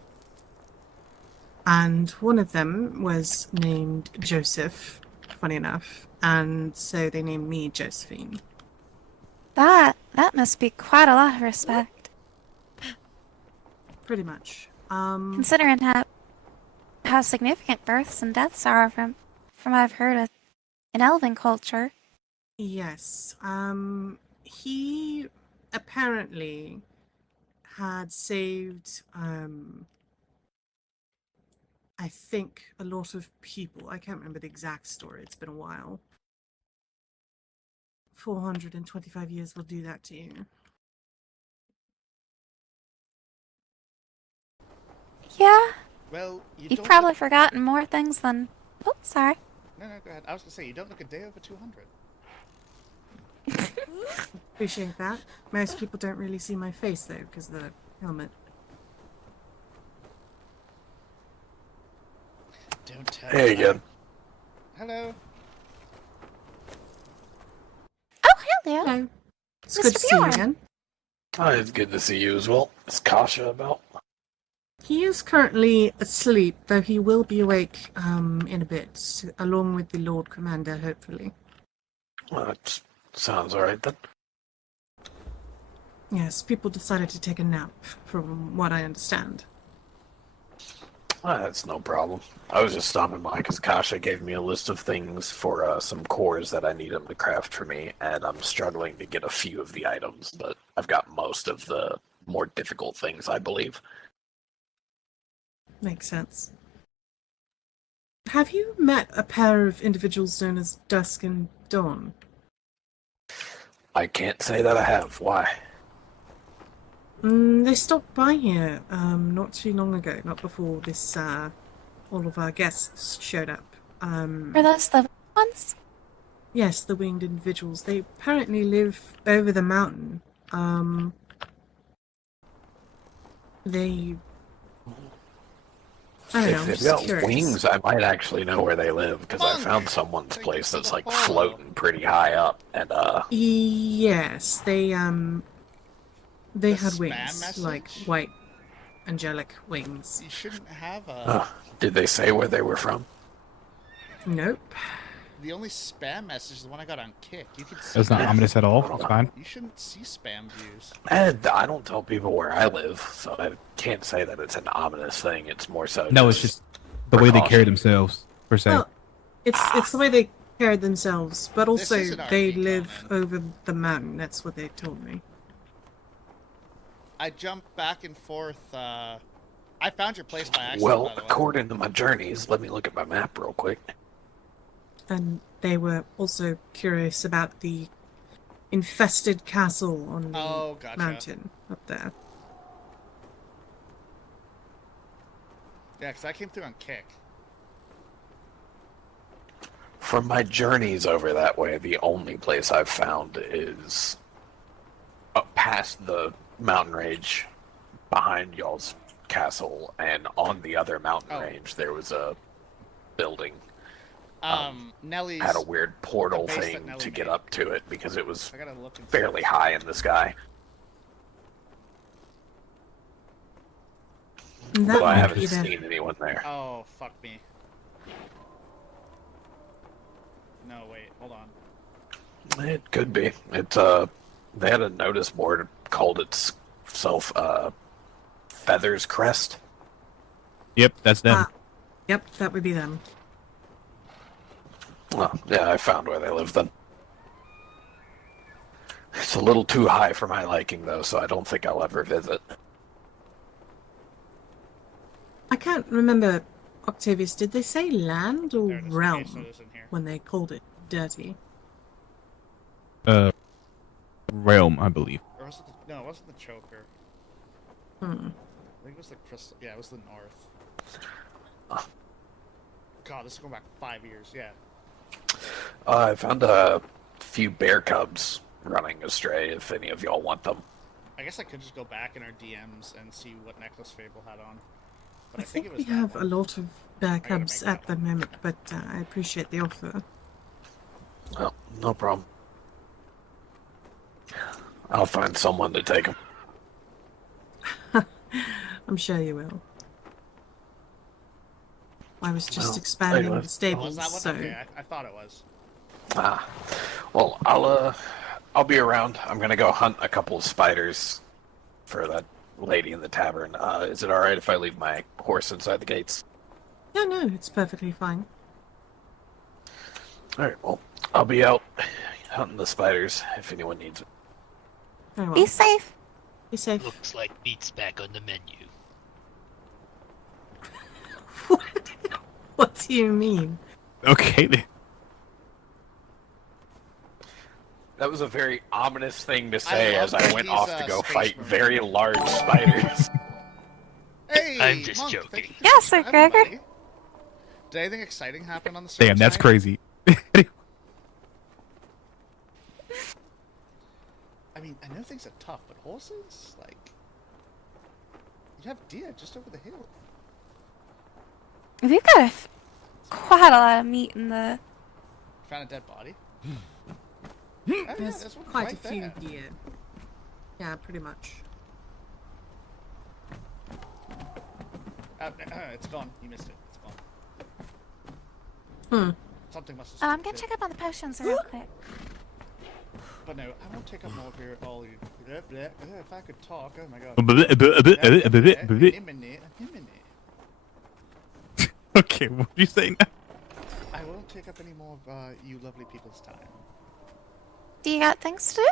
one of them was named Joseph, funny enough, and so they named me Josephine. That must be quite a lot of respect, Pretty much. considering how significant births and deaths are from I've heard of in elven culture. Yes. He apparently had saved, I think, a lot of people. I can't remember the exact story. It's been a while. 425 years will do that to you. Yeah, Well, you you've don't probably look... forgotten more things than. Oh, sorry. No, go ahead. I was gonna say, you don't look a day over 200. Appreciate that. Most people don't really see my face, though, because of the helmet. Don't tell Hey me. again. Hello. Oh, hell yeah. Hello. It's Mr. good to see you Bjorn. again. Hi, it's good to see you as well. Is Kasha about? He is currently asleep, though he will be awake in a bit, along with the Lord Commander, hopefully. That sounds alright then. Yes, people decided to take a nap, from what I understand. That's no problem. I was just stopping by because Kasha gave me a list of things for some cores that I need him to craft for me, and I'm struggling to get a few of the items, but I've got most of the more difficult things, I believe. Makes sense. Have you met a pair of individuals known as Dusk and Dawn? I can't say that I have. Why? They stopped by here not too long ago, not before this all of our guests showed up. Are those the ones? Yes, the winged individuals. They apparently live over the mountain. They I don't know. If I'm they've just got curious. wings, I might actually know where they live because I Monk! found someone's Take place us to that's the like hall. floating pretty high up, and Yes, they had The spam wings, like message? white angelic wings. You shouldn't have a. did they say where they were from? Nope. The only spam message is the one I got on Kick. You can see That's not that. ominous at all. It's fine. You shouldn't see spam views. And I don't tell people where I live, so I can't say that it's an ominous thing. It's more so. No, it's just the way they carry precaution. themselves, per se. Well, it's the way they carry themselves, but also is an they RP live comment. over the mountain. That's what they told me. I jumped back and forth. I found your place by accident. Well, by the way. according to my journeys, let me look at my map real quick. And they were also curious about the infested castle on the Oh, gotcha. mountain up there. Yeah, because I came through on Kick. From my journeys over that way, the only place I've found is up past the mountain range behind y'all's castle, and on the other mountain range there was a building. Nellie's Had a weird portal base that thing Nellie to get made. up to it because it was I gotta look and see fairly what's- high in the sky. And that But I might haven't be the seen anyone there. Oh, fuck me. No, wait, hold on. It could be. They had a notice board called itself Feather's Crest. Yep, that's them. Yep, that would be them. Well, yeah, I found where they live then. It's a little too high for my liking, though, so I don't think I'll ever visit. I can't remember, Octavius, did they say land or There it is. Okay, realm so it is in here. when they called it dirty? Realm, I believe. Or was it no, it wasn't the choker. Hmm. I think it was the crystal. Yeah, it was the north. Ah. God, this is going back 5 years. Yeah. I found a few bear cubs running astray, if any of y'all want them. I guess I could just go back in our DMs and see what necklace Fable had on. But I think it we was that have one. a lot of bear gotta cubs make that at the moment, but I appreciate the offer. Oh, no problem. I'll find someone to take them. I'm sure you will. I was just Well, expanding anyway. the Oh, was stables, that one? so Okay, I thought it was. Well, I'll be around. I'm gonna go hunt a couple of spiders for that lady in the tavern. Is it all right if I leave my horse inside the gates? no, it's perfectly fine. All right. Well, I'll be out hunting the spiders if anyone needs it. Very well. Be safe. Be safe. Looks like meat's back on the menu. What do you mean? Okay, then. That was a very ominous thing to say love as I that went he's off a to go space fight marine. very large spiders. Hey, I'm just Monk, joking. thank you for Yeah, Sir subscribing, Gregor. buddy. Did anything exciting happen on the server Damn, that's tonight? crazy. I mean, I know things are tough, but horses, like, you have deer just over the hill. We've got quite a lot of meat in the. Found a dead body. Oh, yeah, There's there's one quite right a few there. deer. Yeah, pretty much. It's gone. You missed it. It's gone. Hmm. Something must have. I'm gonna check up on the potions real quick. But no, I won't take up more of your all your. If I could talk, oh my god. Imminent. Okay, what are you saying now? I won't take up any more of you lovely people's time. Do you got things to do?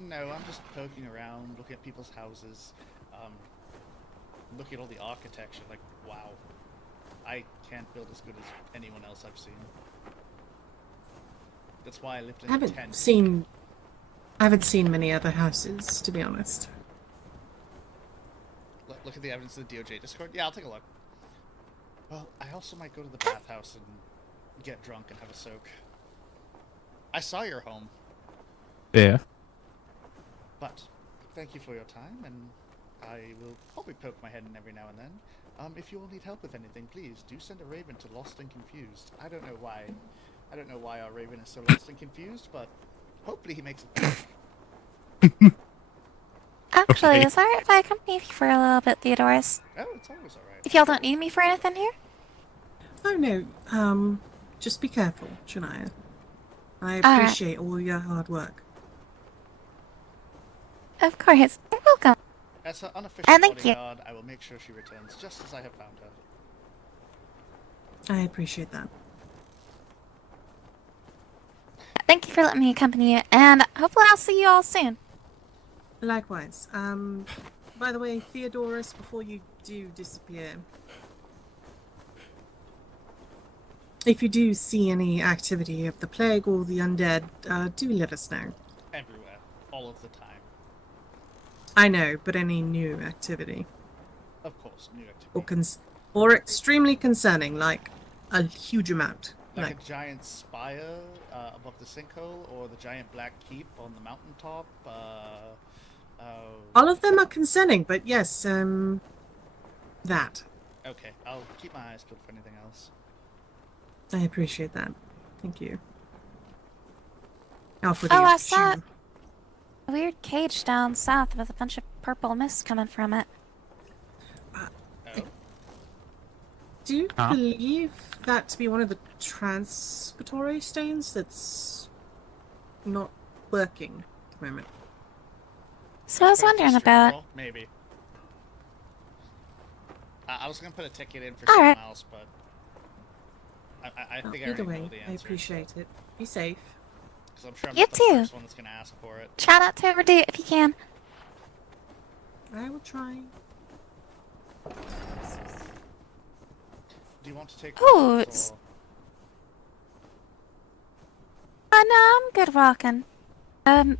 No, I'm just poking around, looking at people's houses, looking at all the architecture, like, wow. I can't build as good as anyone else I've seen. That's why I lived in I a tent. haven't seen many other houses, to be honest. Look at the evidence of the DOJ Discord. Yeah, I'll take a look. Well, I also might go to the bathhouse and get drunk and have a soak. I saw your home, Yeah. but thank you for your time, and I will probably poke my head in every now and then. If you all need help with anything, please do send a raven to Lost and Confused. I don't know why. I don't know why our raven is so lost and confused, but hopefully he makes it back. Actually, Okay. is it alright if I accompany you for a little bit, Theodorus? Oh, it's always alright. If y'all don't need me for anything here? Oh no, just be careful, Shania. I Alright. appreciate all your hard work. Of course. You're welcome. As her unofficial And thank you. bodyguard, I will make sure she returns just as I have found her. I appreciate that. Thank you for letting me accompany you, and hopefully I'll see you all soon. Likewise. By the way, Theodorus, before you do disappear, if you do see any activity of the plague or the undead, do let us know. Everywhere. All of the time. I know, but any new activity. Of course, new activity. Or extremely concerning, like a huge amount. Like a giant spire above the sinkhole, or the giant black keep on the mountaintop. All of them are concerning, but yes, that. Okay, I'll keep my eyes peeled for anything else. I appreciate that. Thank you. Alfred, Oh, I saw a weird cage down south with a bunch of purple mist coming from it. Do you Huh? believe that to be one of the transpiratory stones that's not working at the moment? So I was wondering about. Maybe. I was gonna put a ticket in for Alright. something else, but I think I Either already know way, the I answer. appreciate it. Be safe. Because I'm sure I'm You not the too. first one that's gonna ask for it. Try not to overdo it if you can. I will try. Do you want to take Ooh, questions, it's- or- No, I'm good walking. And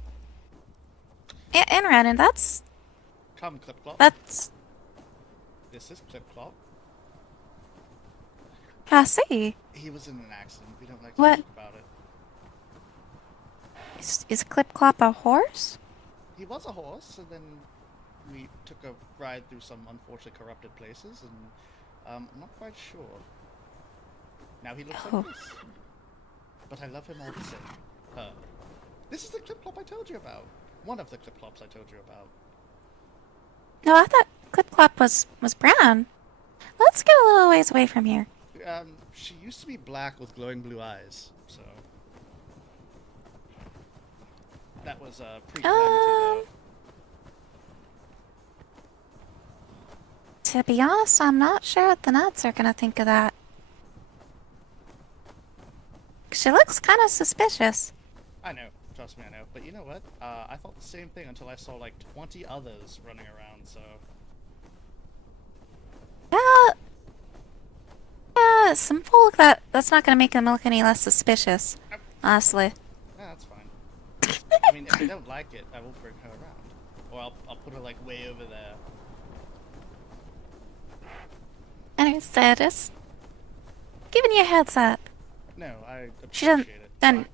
running. That's. Come, Clip Clop. That's. This is Clip Clop. I see. He was in an accident. We don't like to What? talk about it. Is Clip Clop a horse? He was a horse, and then we took a ride through some unfortunately corrupted places, and I'm not quite sure. Now he looks Oh. like this. But I love him all the same. This is the Clip Clop I told you about. One of the Clip Clops I told you about. No, I thought Clip Clop was brown. Let's get a little ways away from here. She used to be black with glowing blue eyes, so... That was, pre-calamity, though. To be honest, I'm not sure what the nuts are gonna think of that. She looks kind of suspicious. I know. Trust me, I know. But you know what? I thought the same thing until I saw, like, 20 others running around, so... Yeah, some folk that's not gonna make them look any less suspicious. Honestly. Yeah, that's fine. I mean, if I don't like it, I will bring her around. Or I'll put her, like, way over there. And instead, just giving you a heads up. No, I She appreciate doesn't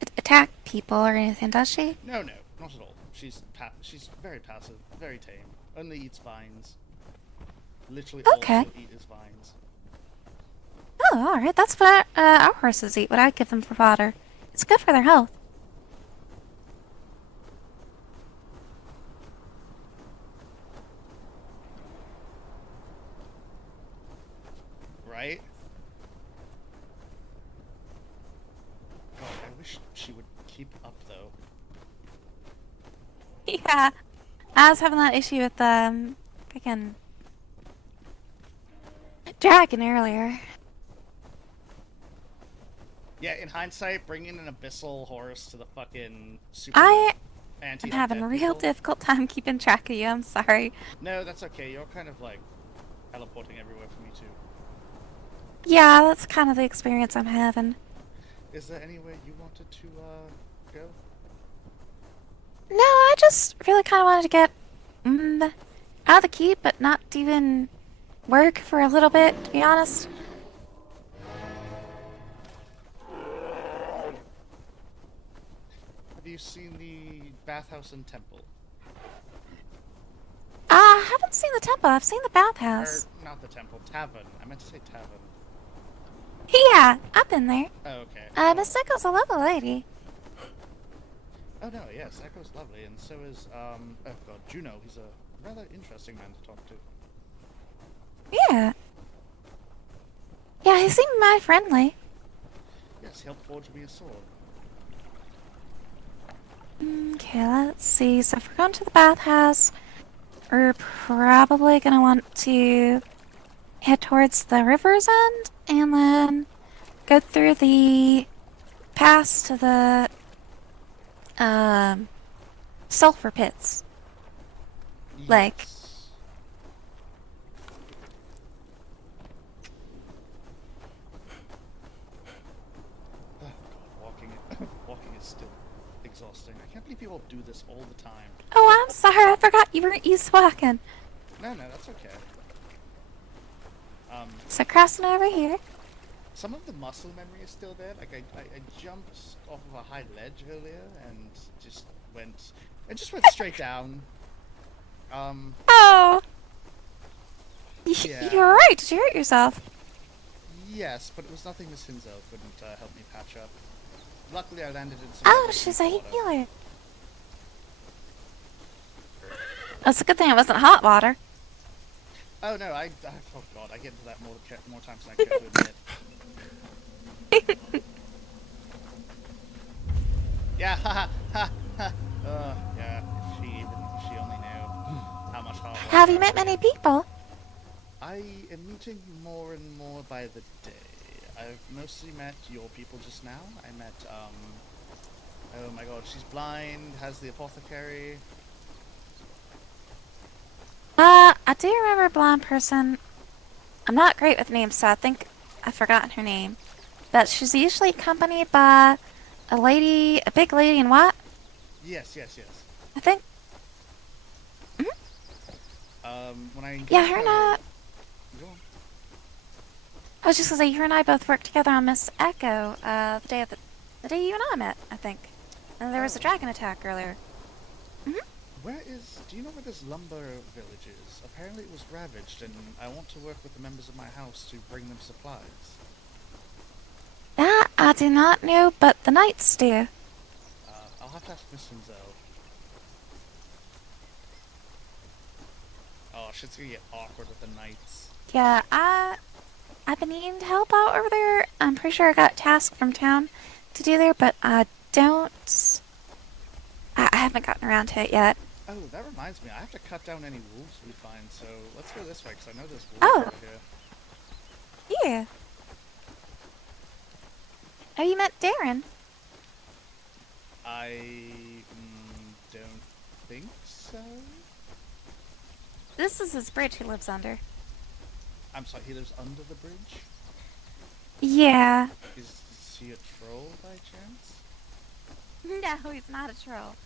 it. attack people or anything, does she? No, not at all. She's very passive, very tame. Only eats vines. Literally Okay. all she'll eat is vines. Oh, alright. That's what our horses eat, what I give them for fodder. It's good for their health. Right? God, I wish she would keep up, though. Yeah. I was having that issue with, freaking dragon earlier. Yeah, in hindsight, bringing an abyssal horse to the fucking super I'm anti having a real difficult time keeping track of you. I'm sorry. No, that's okay. You're kind of like teleporting everywhere for me too. Yeah, that's kind of the experience I'm having. Is there anywhere you wanted to go? No, I just really kind of wanted to get out of the keep, but not doing work for a little bit, to be honest. Have you seen the bathhouse and temple? haven't seen the temple. I've seen the bathhouse. Not the temple, tavern. I meant to say tavern. Yeah, I've been there. Oh, okay. Miss Echo's a lovely lady. Oh no, yes, Echo's lovely, and so is oh god, Juno. He's a rather interesting man to talk to. Yeah. Yeah, he seemed mighty friendly. Yes, he helped forge me a sword. Okay, let's see. So if we're going to the bathhouse, we're probably gonna want to head towards the river's end and then go through the pass to the sulfur pits. Like, Yes. Oh god, walking is still exhausting. I can't believe you all do this all the time. oh, I'm sorry, I forgot you weren't used to walking. No, that's okay. So crossing over here. Some of the muscle memory is still there. Like I jumped off of a high ledge earlier and just went straight down. Oh! Yeah. You were right, did you hurt yourself? Yes, but it was nothing Miss Hinzel couldn't help me patch up. Luckily, I landed in some. Oh, really she's deep a water. healer. It's a good thing it wasn't hot water. Oh no, oh god, I get into that more times than I care to admit. Yeah, ha ha ha. Yeah. If she only knew how much hard. Have you met many people? I am meeting more and more by the day. I've mostly met your people just now. I met oh my god, she's blind, has the apothecary. I do remember a blonde person. I'm not great with names, so I think I've forgotten her name. But she's usually accompanied by a big lady in white, Yes. I think. When I Yeah, her and I... Go on. I was just gonna say, her and I both worked together on Miss Echo, the day you and I met, I think. And there was a dragon attack earlier. Do you know where this lumber village is? Apparently it was ravaged, and I want to work with the members of my house to bring them supplies. That I do not know, but the knights do. I'll have to ask Miss Hinzel. Oh, shit's gonna get awkward with the knights. Yeah, I've been needing to help out over there. I'm pretty sure I got a task from town to do there, but I haven't gotten around to it yet. Oh, that reminds me, I have to cut down any wolves we find, so let's go this way, because I know there's wolves Oh. over here. Yeah. Have you met Darren? I don't think so. This is his bridge he lives under. I'm sorry, he lives under the bridge? Yeah. Is he a troll by chance? No, he's not a troll.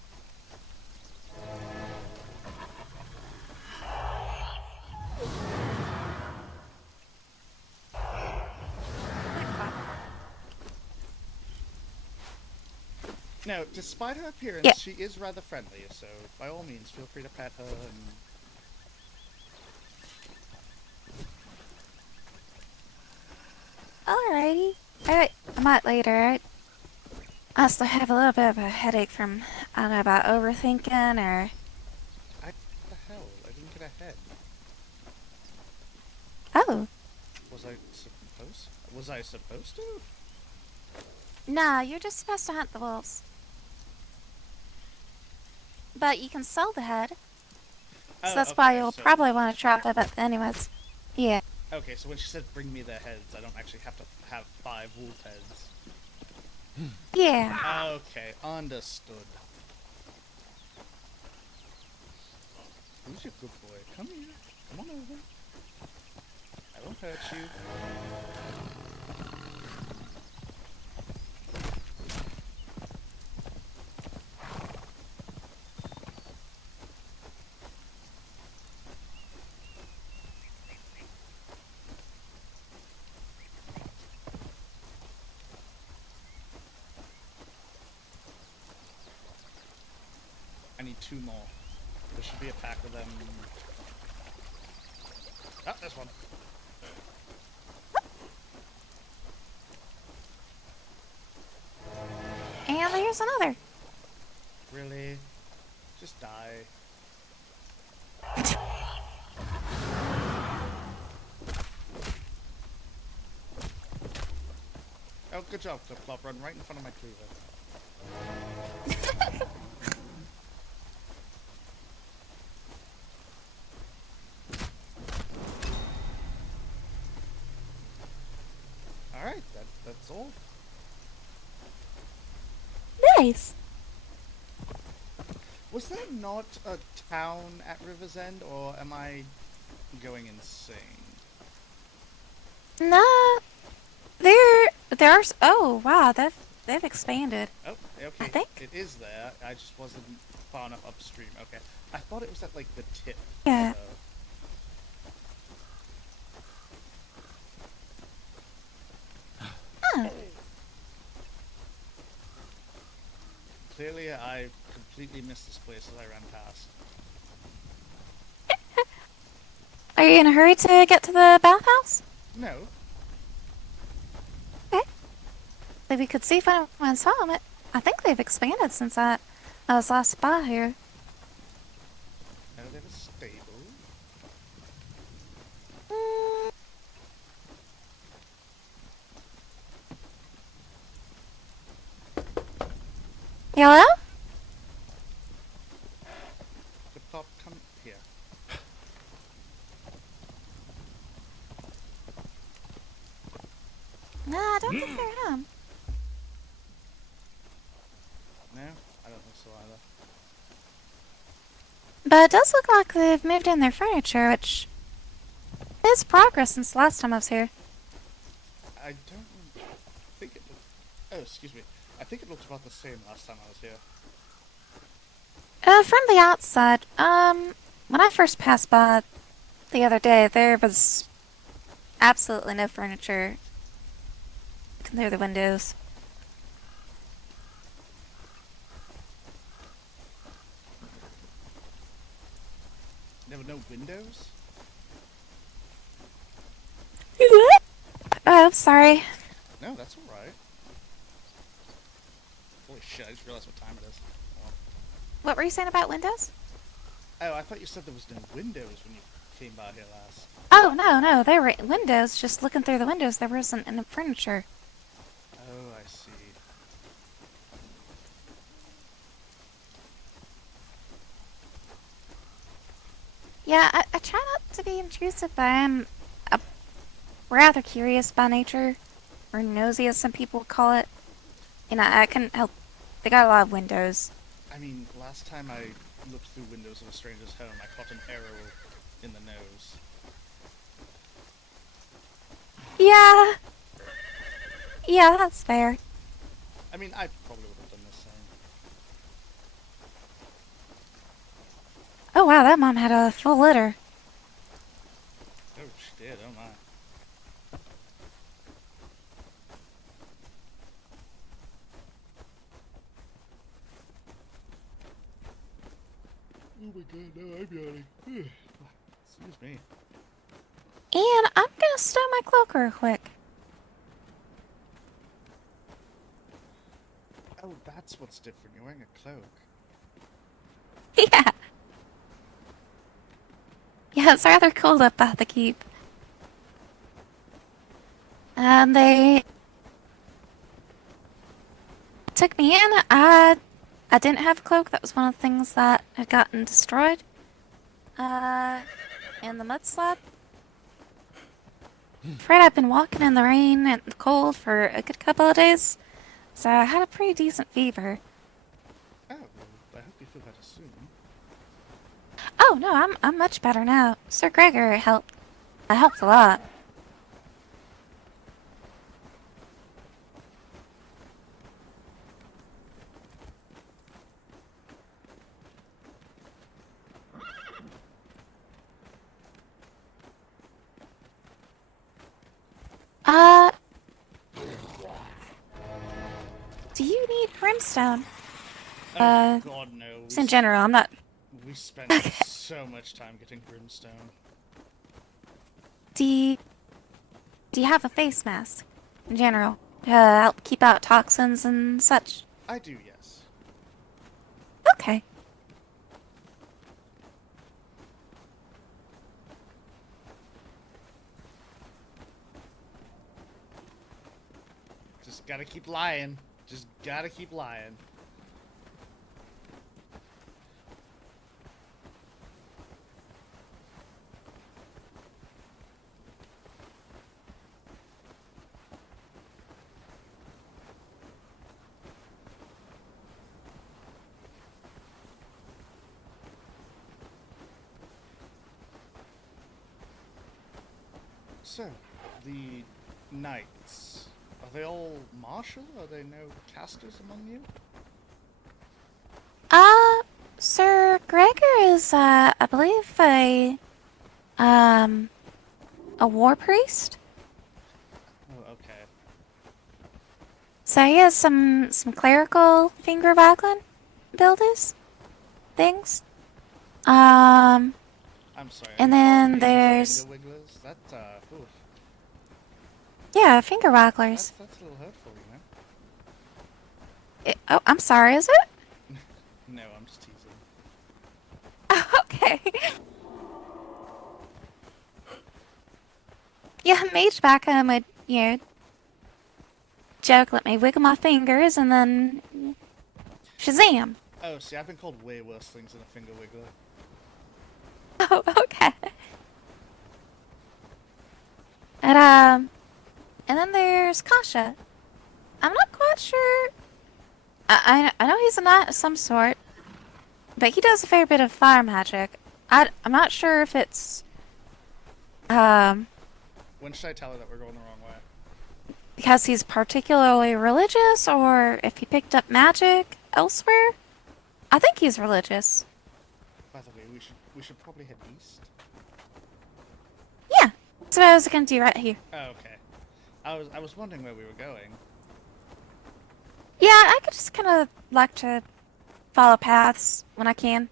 No, despite her appearance, Yeah. she is rather friendly, so by all means, feel free to pet her and... Alrighty. I might later. I still have a little bit of a headache from, I don't know, about overthinking or... What the hell? I didn't get a head. Oh. Was I supposed to? Nah, you're just supposed to hunt the wolves. But you can sell the head. So Oh, that's why okay, you'll so- probably want to trap it, but anyways. Yeah. Okay, so when she said bring me their heads, I don't actually have to have 5 wolf heads. Yeah. Okay, understood. Who's your good boy? Come here. Come on over. I won't hurt you. I need 2 more. There should be a pack of them Ah, there's one. And there's another. Really? Just die. Oh, good job, Flip-Flop. Run right in front of my cleaver. Alright, that's all. Nice. Was there not a town at River's End, or am I going insane? Nah. There's. Oh wow, they've expanded. Oh, okay. I think. It is there. I just wasn't far enough upstream. Okay. I thought it was at, like, the tip. Yeah. So. Huh. Clearly, I completely missed this place as I ran past. Are you in a hurry to get to the bathhouse? No. Okay. Maybe we could see if anyone saw them. I think they've expanded since I was last by here. No, they were stable. Mm. Hello? Flip-Flop, come here. No, I don't think they're home. No? I don't think so either. But it does look like they've moved in their furniture, which is progress since the last time I was here. I don't think it looked... Oh, excuse me. I think it looked about the same last time I was here. From the outside, when I first passed by the other day, there was absolutely no furniture near the windows. There were no windows? Oh, sorry. No, that's alright. Holy shit, I just realized what time it is. Oh. What were you saying about windows? Oh, I thought you said there was no windows when you came by here last. Oh, no, there were windows. Just looking through the windows, there wasn't any furniture. Oh, I see. Yeah, I try not to be intrusive, but I am rather curious by nature, or nosy as some people would call it. And I couldn't help. They got a lot of windows. I mean, last time I looked through windows of a stranger's home, I caught an arrow in the nose. Yeah, that's fair. I mean, I probably would have done the same. Oh wow, that mom had a full litter. Oh, she did, oh my. Oh my god, no, I'm yawning. Excuse me. And I'm gonna stow my cloak real quick. Oh, that's what's different. You're wearing a cloak. Yeah. Yeah, it's rather cold up at the keep. And they took me in. I didn't have a cloak. That was one of the things that had gotten destroyed. In the mudslide. Afraid I've been walking in the rain and the cold for a good couple of days. So I had a pretty decent fever. Oh, well, I hope you feel better soon. Oh no, I'm much better now. Sir Gregor helped. Helped a lot. Do you need brimstone? Oh, god, no. Just in general, I'm not. We spent so much time getting brimstone. do you have a face mask in general to help keep out toxins and such? I do, yes. Okay. Just gotta keep lying. Just gotta keep lying. So, the knights, are they all martial? Are there no casters among you? Sir Gregor is, I believe a war priest. Oh, okay. So he has some clerical finger waggling abilities, things. I'm sorry. And are you then calling me there's finger wigglers? That, oof. yeah, finger wagglers. That's a little hurtful, you know? Oh, I'm sorry. Is it? No, I'm just teasing. Okay. Yeah, Mage Backham would, joke, let me wiggle my fingers, and then Shazam. Oh, see, I've been called way worse things than a finger wiggler. Oh, okay. And then there's Kasha. I'm not quite sure. I know he's a knight of some sort, but he does a fair bit of fire magic. I'm not sure if it's When should I tell her that we're going the wrong way? because he's particularly religious, or if he picked up magic elsewhere. I think he's religious. By the way, we should probably head east. Yeah, that's what I was gonna do right here. Oh, okay. I was wondering where we were going. Yeah, I could just kind of like to follow paths when I can.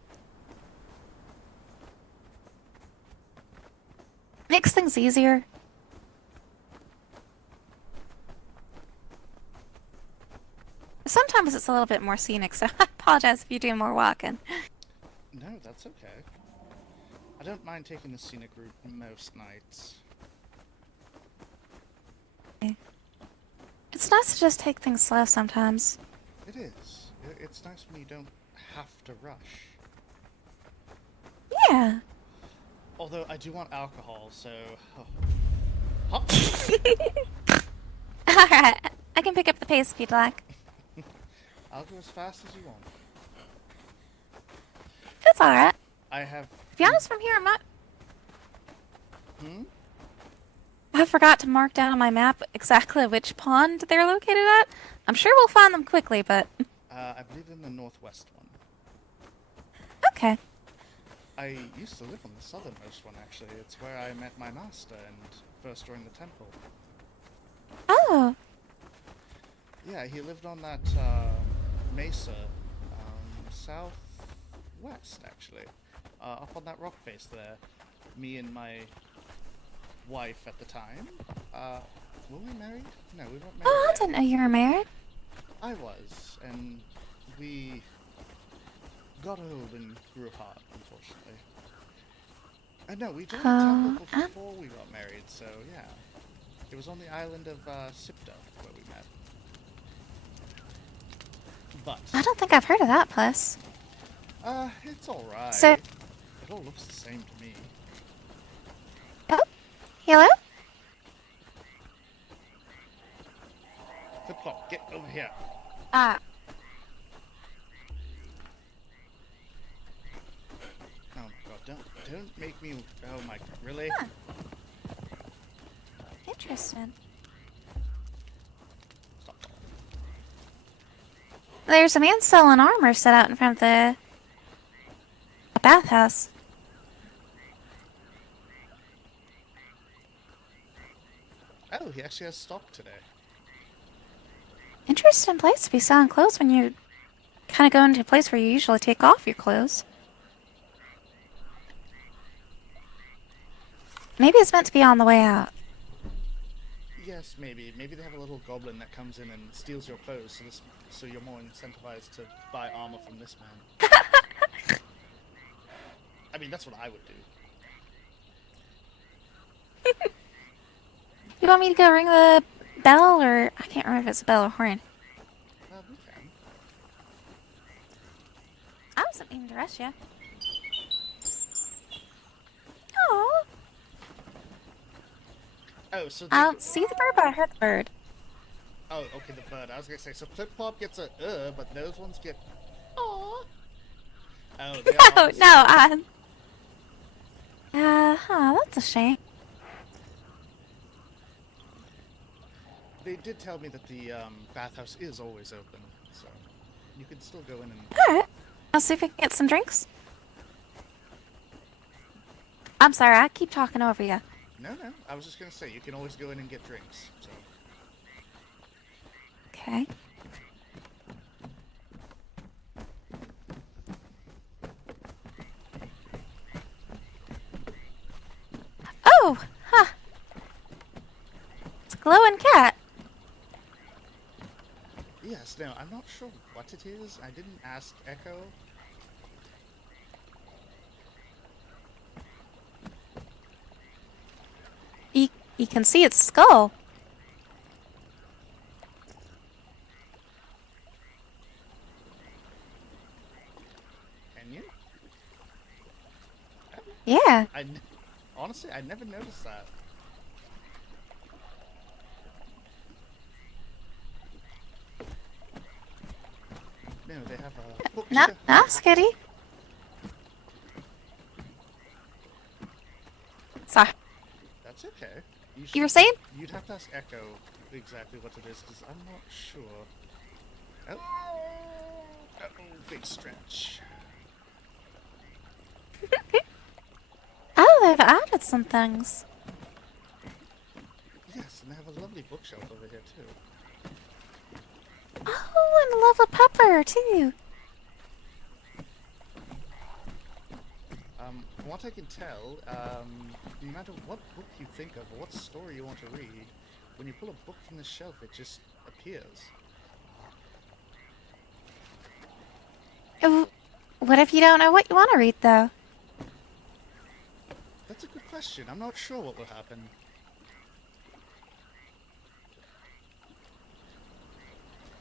Makes things easier. Sometimes it's a little bit more scenic, so I apologize if you do more walking. No, that's okay. I don't mind taking the scenic route most nights. It's nice to just take things slow sometimes. It is. It's nice when you don't have to rush. Yeah. Although I do want alcohol, so... Oh. Huh? Alright, I can pick up the pace if you'd like. I'll go as fast as you want. It's alright. I have... To be honest, from here I'm not... Hmm? I forgot to mark down on my map exactly which pond they're located at. I'm sure we'll find them quickly, but... I believe in the northwest one. Okay. I used to live on the southernmost one, actually. It's where I met my master and first joined the temple. Oh. Yeah, he lived on that, mesa, southwest, actually. Up on that rock face there. Me and my wife at the time. Were we married? No, we weren't married Oh, I yet. didn't know you were married. I was, and we got old and grew apart, unfortunately. No, we joined the temple before we got married, so yeah. It was on the island of Sipta where we met. But I don't think I've heard of that place. it's alright. So- It all looks the same to me. Oh, hello? Flip flop, get over here. Ah, Oh my god, don't make me. Oh my, really? Huh. Interesting. Stop. There's a man selling armor set out in front of the bathhouse. Oh, he actually has stock today. Interesting place to be selling clothes when you kind of go into a place where you usually take off your clothes. Maybe it's meant to be on the way out. Yes, maybe. Maybe they have a little goblin that comes in and steals your clothes, so you're more incentivized to buy armor from this man. I mean, that's what I would do. You want me to go ring the bell, or I can't remember if it's a bell or horn. We can. I wasn't meaning to rush you. Oh. Oh, so I don't see the bird, but I heard the bird. Oh, okay, the bird. I was gonna say, so Flip Flop gets a but those ones get aww. Oh, they are no, that's a shame. They did tell me that the bathhouse is always open, so you can still go in and... Alright. I'll see if we can get some drinks. I'm sorry, I keep talking over you. No, I was just gonna say, you can always go in and get drinks, so... Okay. Oh! Huh. It's a glowing cat. Yes, no, I'm not sure what it is. I didn't ask Echo. You can see its skull. Can you? Yeah. Honestly, I never noticed that. No, they have a book. Nice, kitty. Sorry. That's okay. You were saying? You'd have to ask Echo exactly what it is, because I'm not sure. Oh, big stretch. Oh, they've added some things. Yes, and they have a lovely bookshelf over here, too. Oh, and a lava pepper, too. From what I can tell, no matter what book you think of or what story you want to read, when you pull a book from the shelf, it just appears. What if you don't know what you want to read, though? That's a good question. I'm not sure what will happen.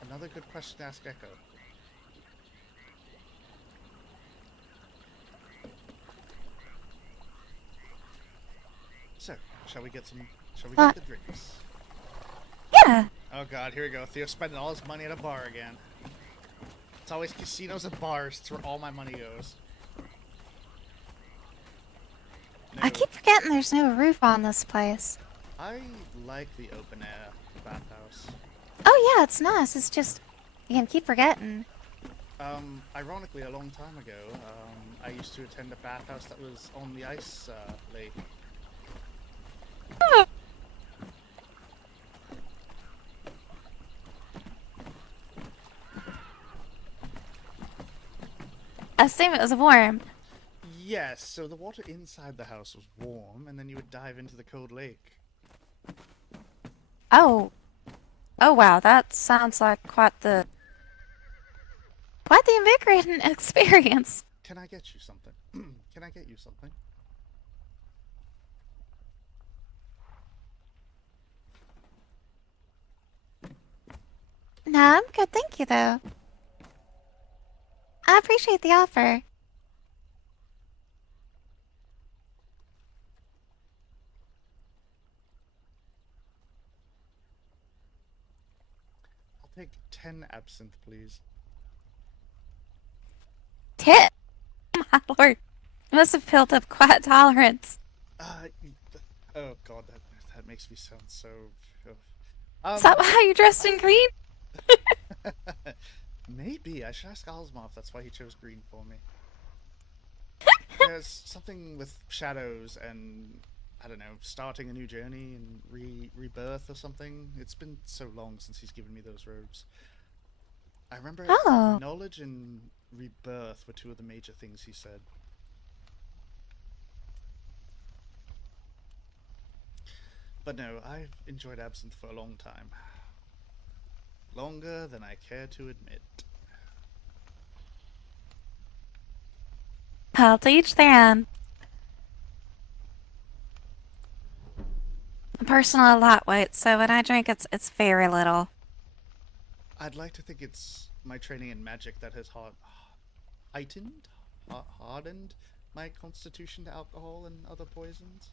Another good question to ask Echo. So, shall we get the drinks? Yeah. Oh god, here we go. Theo's spending all his money at a bar again. It's always casinos and bars. It's where all my money goes. No. I keep forgetting there's no roof on this place. I like the open air bathhouse. Oh yeah, it's nice. It's just, you can keep forgetting. Ironically, a long time ago, I used to attend a bathhouse that was on the ice lake. Oh. I assume it was warm. Yes, so the water inside the house was warm, and then you would dive into the cold lake. Oh. Oh wow, that sounds like quite the invigorating experience. Can I get you something? Can I get you something? No, I'm good, thank you though. I appreciate the offer. I'll take 10 absinthe, please. 10? My lord. You must have built up quite a tolerance. Oh god, that makes me sound so... Is that why you dressed in green? Maybe. I should ask Alzma if that's why he chose green for me. There's something with shadows and, I don't know, starting a new journey and rebirth or something. It's been so long since he's given me those robes. I remember knowledge and rebirth were two of the major things he said. But no, I've enjoyed absinthe for a long time. Longer than I care to admit. Well, to each their own. I'm personally a lightweight, so when I drink, it's very little. I'd like to think it's my training in magic that has hardened my constitution to alcohol and other poisons.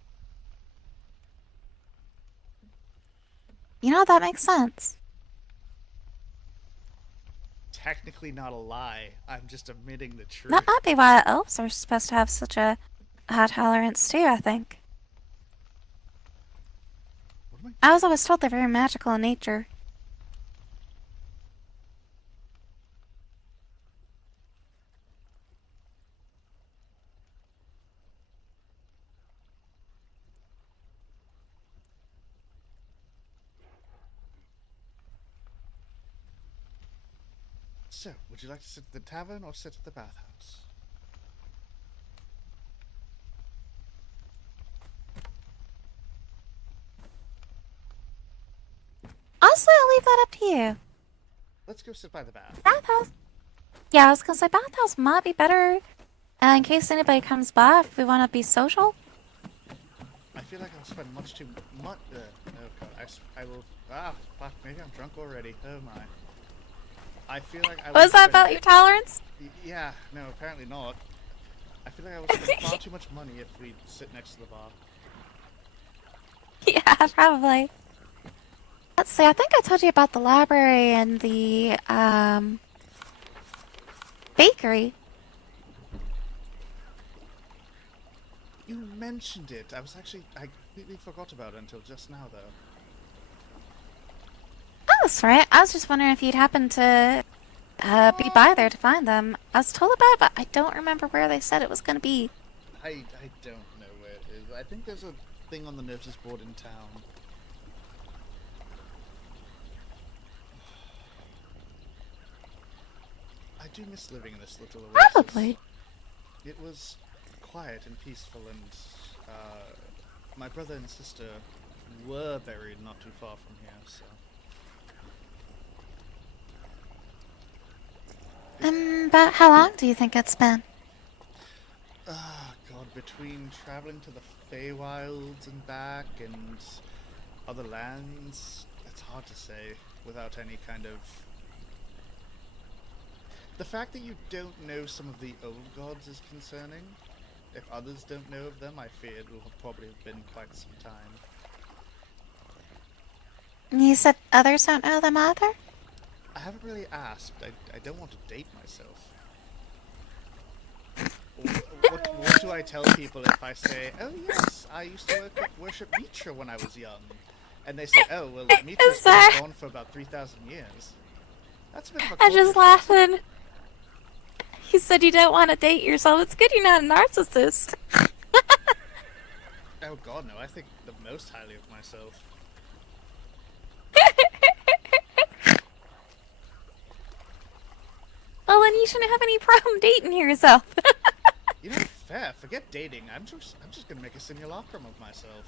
You know, that makes sense. Technically not a lie. I'm just admitting the truth. That might be why elves are supposed to have such a high tolerance too, I think. I was always told they're very magical in nature. So, would you like to sit at the tavern or sit at the bathhouse? Honestly, I'll leave that up to you. Let's go sit by the bath. Bathhouse. Yeah, I was gonna say bathhouse might be better in case anybody comes by if we want to be social. I feel like I'll spend much too much. Oh god, I will. Ah, fuck, maybe I'm drunk already. Oh my. I feel like I. Was that about your tolerance? Yeah, no, apparently not. I feel like I would spend far too much money if we sit next to the bar. Yeah, probably. Let's see, I think I told you about the library and the, bakery. You mentioned it. I completely forgot about it until just now, though. Oh, that's right. I was just wondering if you'd happen to, be by there to find them. I was told about it, but I don't remember where they said it was gonna be. I don't know where it is. I think there's a thing on the notice board in town. I do miss living in this little oasis. Probably. It was quiet and peaceful, and my brother and sister were buried not too far from here, so... About how long do you think it's been? Ah, God, between traveling to the Feywilds and back and other lands, it's hard to say without any kind of... The fact that you don't know some of the old gods is concerning. If others don't know of them, I fear it will probably have been quite some time. You said others don't know them either? I haven't really asked. I don't want to date myself. What do I tell people if I say, oh yes, I used to worship Mitra when I was young? And they say, oh, well, Mitra's been gone for about 3,000 years. That's a bit of a I'm just laughing. You said you don't want to date yourself. It's good you're not a narcissist. Oh god, no, I think the most highly of myself. Well, then you shouldn't have any problem dating yourself. You know, fair. Forget dating. I'm just gonna make a simulacrum of myself.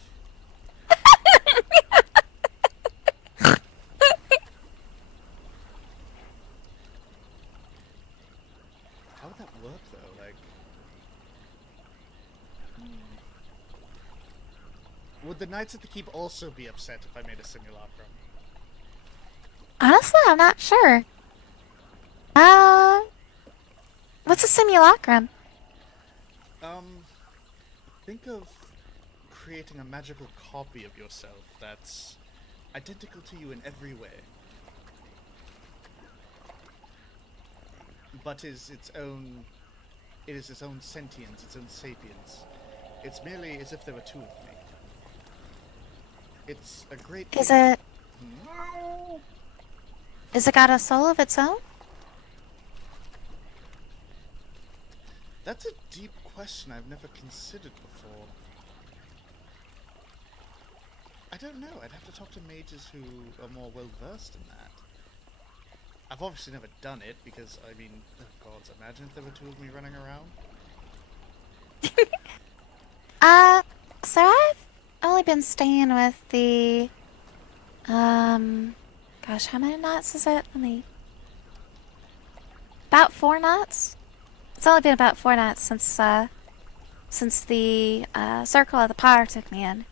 How would that work, though? Like, would the Knights at the Keep also be upset if I made a simulacrum? Honestly, I'm not sure. What's a simulacrum? Think of creating a magical copy of yourself that's identical to you in every way, but it is its own sentience, its own sapience. It's merely as if there were two of me. It's a great... Is it got a soul of its own? That's a deep question I've never considered before. I don't know. I'd have to talk to mages who are more well-versed in that. I've obviously never done it because, I mean, oh gods, imagine if there were two of me running around. So I've only only been staying with the, gosh, how many nights is it? About 4 nights? It's only been about 4 nights since the, Circle of the Pyre took me in.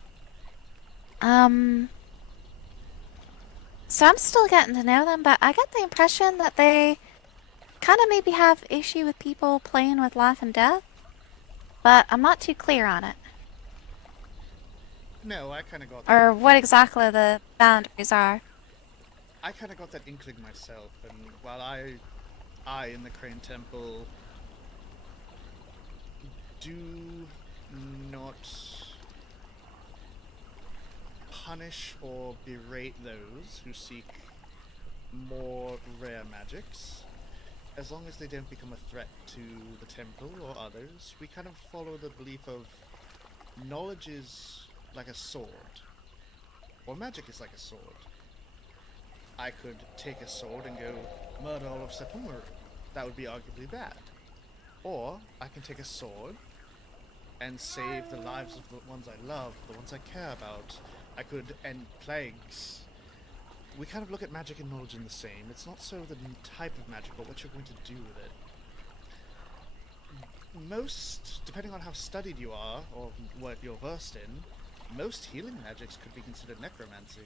So I'm still getting to know them, but I get the impression that they kind of maybe have issue with people playing with life and death, but I'm not too clear on it. No, I kind of got Or that. what exactly the boundaries are. I kind of got that inkling myself, and while I in the Crane Temple do not punish or berate those who seek more rare magics, as long as they don't become a threat to the temple or others, we kind of follow the belief of knowledge is like a sword, or magic is like a sword. I could take a sword and go murder all of Sepumuru. That would be arguably bad. Or I can take a sword and save the lives of the ones I love, the ones I care about. I could end plagues. We kind of look at magic and knowledge in the same. It's not so the type of magic, but what you're going to do with it. Most, depending on how studied you are, or what you're versed in, most healing magics could be considered necromancy.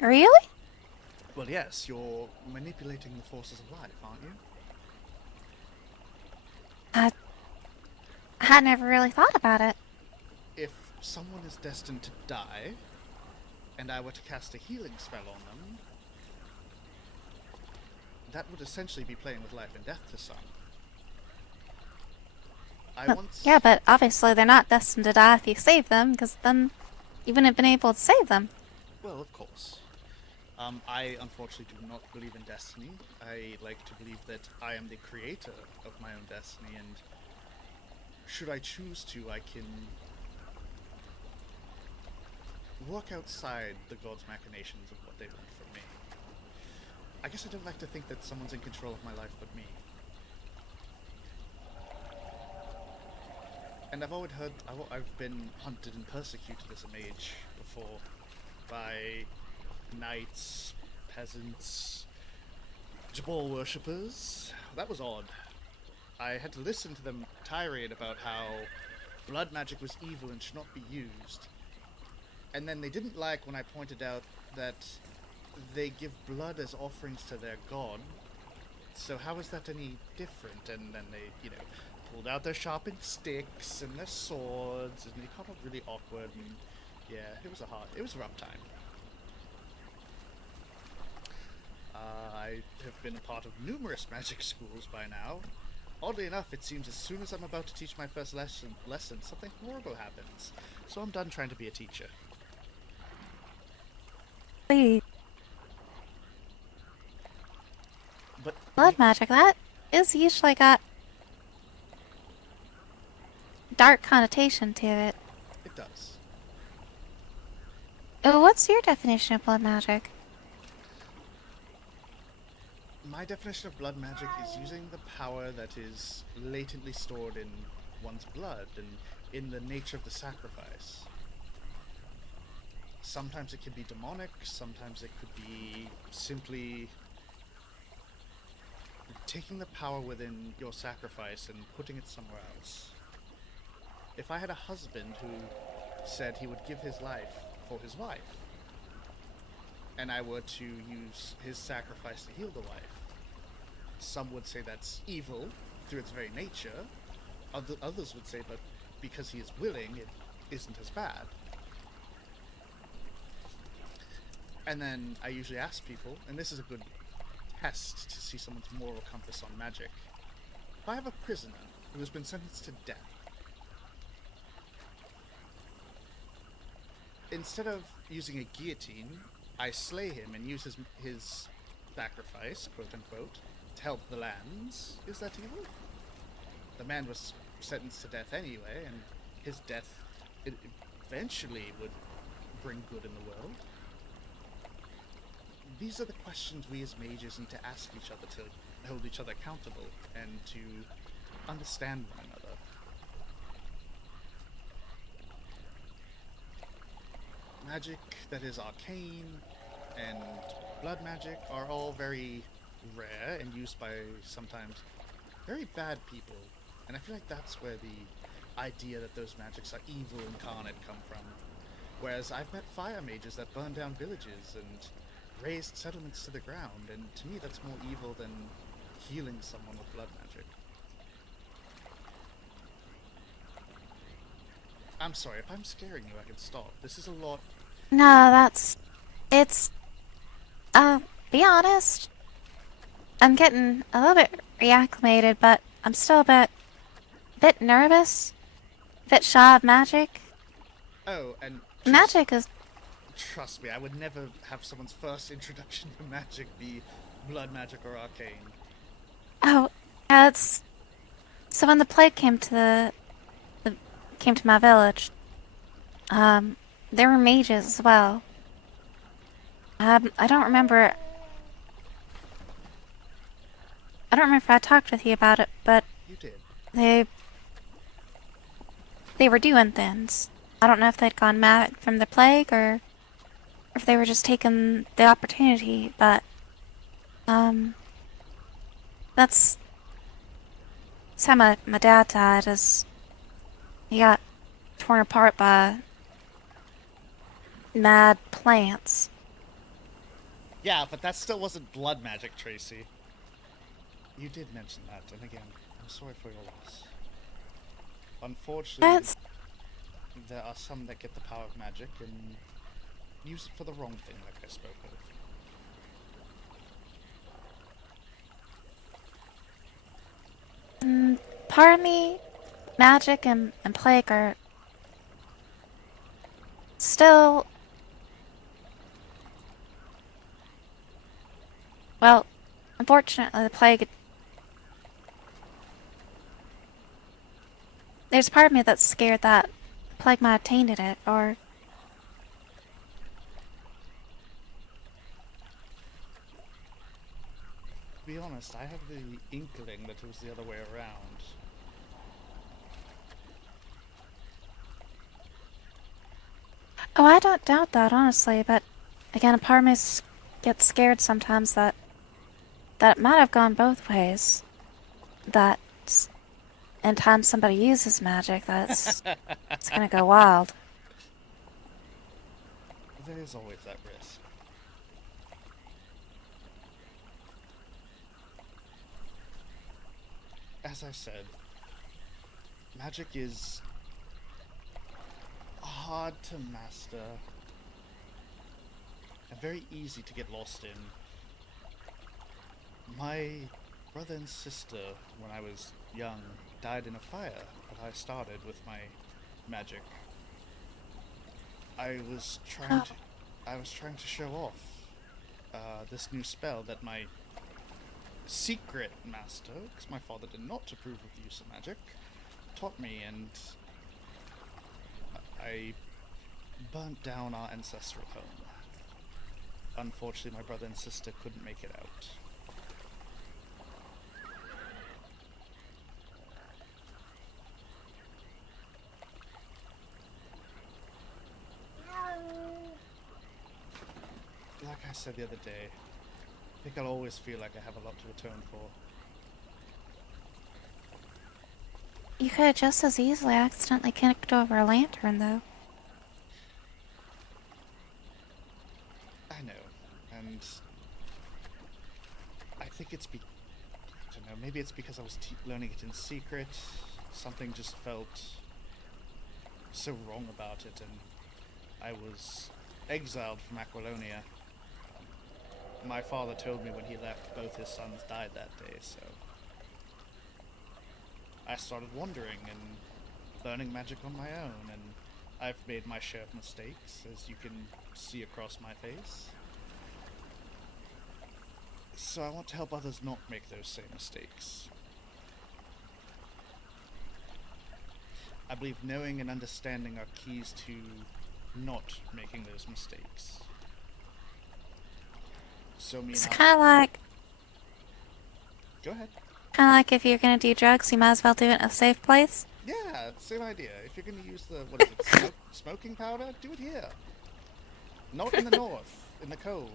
Really? Well, yes, you're manipulating the forces of life, aren't you? I had never really thought about it. If someone is destined to die, and I were to cast a healing spell on them, that would essentially be playing with life and death to some. Yeah, but obviously they're not destined to die if you save them, because then you wouldn't have been able to save them. Well, of course. I unfortunately do not believe in destiny. I like to believe that I am the creator of my own destiny, and should I choose to, I can work outside the gods' machinations of what they want from me. I guess I don't like to think that someone's in control of my life but me. And I've always heard, I've been hunted and persecuted as a mage before by knights, peasants, Jabal worshippers. That was odd. I had to listen to them tirade about how blood magic was evil and should not be used. And then they didn't like when I pointed out that they give blood as offerings to their god. So how is that any different? And then they, pulled out their sharpened sticks and their swords, and it got really awkward. And yeah, it was a rough time. I have been a part of numerous magic schools by now. Oddly enough, it seems as soon as I'm about to teach my first lesson, something horrible happens. So I'm done trying to be a teacher. Wait. But blood magic, that is usually got dark connotation to it. It does. What's your definition of blood magic? My definition of blood magic is using the power that is latently stored in one's blood and in the nature of the sacrifice. Sometimes it can be demonic, sometimes it could be simply taking the power within your sacrifice and putting it somewhere else. If I had a husband who said he would give his life for his wife, and I were to use his sacrifice to heal the wife, some would say that's evil through its very nature. Others would say, but because he is willing, it isn't as bad. And then I usually ask people, and this is a good test to see someone's moral compass on magic. If I have a prisoner who has been sentenced to death, instead of using a guillotine, I slay him and use his sacrifice, quote-unquote, to help the lands. Is that evil? The man was sentenced to death anyway, and his death eventually would bring good in the world. These are the questions we as mages need to ask each other to hold each other accountable and to understand one another. Magic that is arcane and blood magic are all very rare and used by sometimes very bad people. And I feel like that's where the idea that those magics are evil incarnate come from. Whereas I've met fire mages that burn down villages and razed settlements to the ground, and to me that's more evil than healing someone with blood magic. I'm sorry, if I'm scaring you, I can stop. This is a lot. No, it's, be honest. I'm getting a little bit reacclimated, but I'm still a bit nervous. A bit shy of magic. Oh, and Magic is... trust me, I would never have someone's first introduction to magic be blood magic or arcane. Oh, yeah, it's... So when the plague came to came to my village, there were mages as well. I don't remember... I don't remember if I talked with you about it, but... You did. They were doing things. I don't know if they'd gone mad from the plague or if they were just taking the opportunity, but that's how my dad died, is he got torn apart by mad plants. Yeah, but that still wasn't blood magic, Tracy. You did mention that, and again, I'm sorry for your loss. Unfortunately, there are some that get the power of magic and use it for the wrong thing, like I spoke of. Part of me, magic and plague are still... Well, unfortunately, the plague... There's part of me that's scared that the plague might have tainted it, or... To be honest, I have the inkling that it was the other way around. Oh, I don't doubt that, honestly, but again, a part of me gets scared sometimes that it might have gone both ways. That anytime somebody uses magic, it's gonna go wild. There is always that risk. As I said, magic is hard to master and very easy to get lost in. My brother and sister, when I was young, died in a fire that I started with my magic. I was trying to show off this new spell that my secret master, because my father did not approve of the use of magic, taught me, and I burnt down our ancestral home. Unfortunately, my brother and sister couldn't make it out. Like I said the other day, I think I'll always feel like I have a lot to atone for. You could have just as easily accidentally kicked over a lantern, though. I know, and I think it's I don't know, maybe it's because I was learning it in secret. Something just felt so wrong about it, and I was exiled from Aquilonia. My father told me when he left, both his sons died that day, so I started wandering and learning magic on my own, and I've made my share of mistakes, as you can see across my face. So I want to help others not make those same mistakes. I believe knowing and understanding are keys to not making those mistakes. So It's kind of like... Go ahead. Kind of like if you're gonna do drugs, you might as well do it in a safe place. Yeah, same idea. If you're gonna use the, what is it, smoking powder, do it here. Not in the north, in the cold.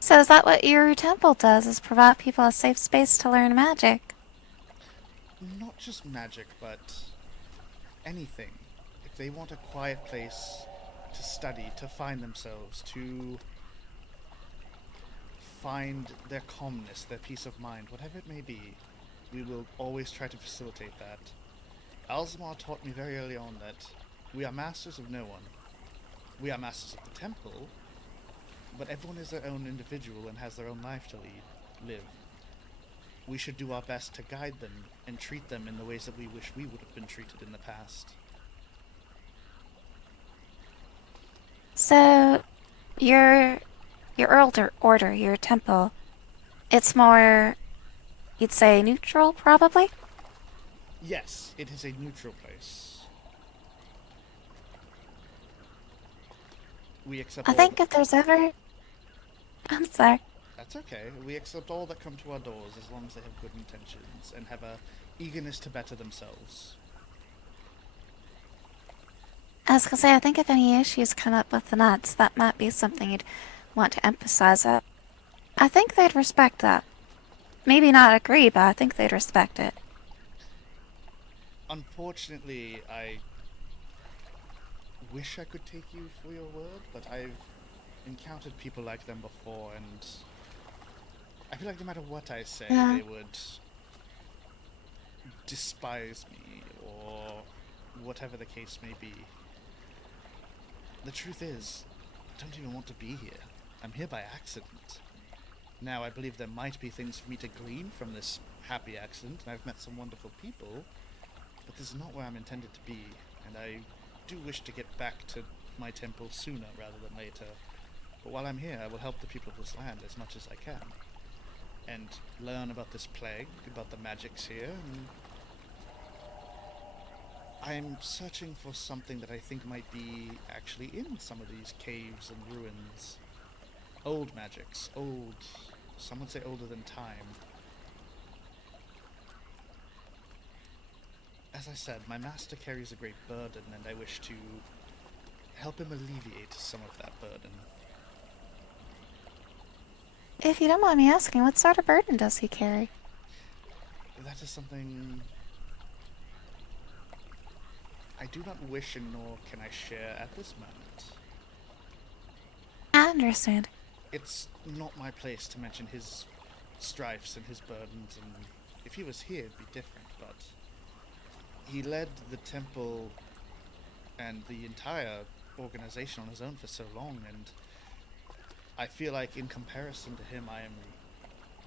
So is that what your temple does, is provide people a safe space to learn magic? Not just magic, but anything. If they want a quiet place to study, to find themselves, to find their calmness, their peace of mind, whatever it may be, we will always try to facilitate that. Alzamar taught me very early on that we are masters of no one. We are masters of the temple, but everyone is their own individual and has their own life to live. We should do our best to guide them and treat them in the ways that we wish we would have been treated in the past. So, your order, your temple, it's more, you'd say, neutral, probably? Yes, it is a neutral place. We accept I think if there's ever... I'm sorry. That's okay. We accept all that come to our doors as long as they have good intentions and have a eagerness to better themselves. I was gonna say, I think if any issues come up with the nuts, that might be something you'd want to emphasize it. I think they'd respect that. Maybe not agree, but I think they'd respect it. Unfortunately, I wish I could take you for your word, but I've encountered people like them before, and I feel like no matter what I say, they would despise me, or whatever the case may be. The truth is, I don't even want to be here. I'm here by accident. Now, I believe there might be things for me to glean from this happy accident, and I've met some wonderful people, but this is not where I'm intended to be, and I do wish to get back to my temple sooner rather than later. But while I'm here, I will help the people of this land as much as I can, and learn about this plague, about the magics here, and I'm searching for something that I think might be actually in some of these caves and ruins. Old magics. Old. Some would say older than time. As I said, my master carries a great burden, and I wish to help him alleviate some of that burden. If you don't mind me asking, what sort of burden does he carry? That is something I do not wish, and nor can I share at this moment. I understand. It's not my place to mention his strifes and his burdens, and if he was here, it'd be different, but he led the temple and the entire organization on his own for so long, and I feel like in comparison to him, I am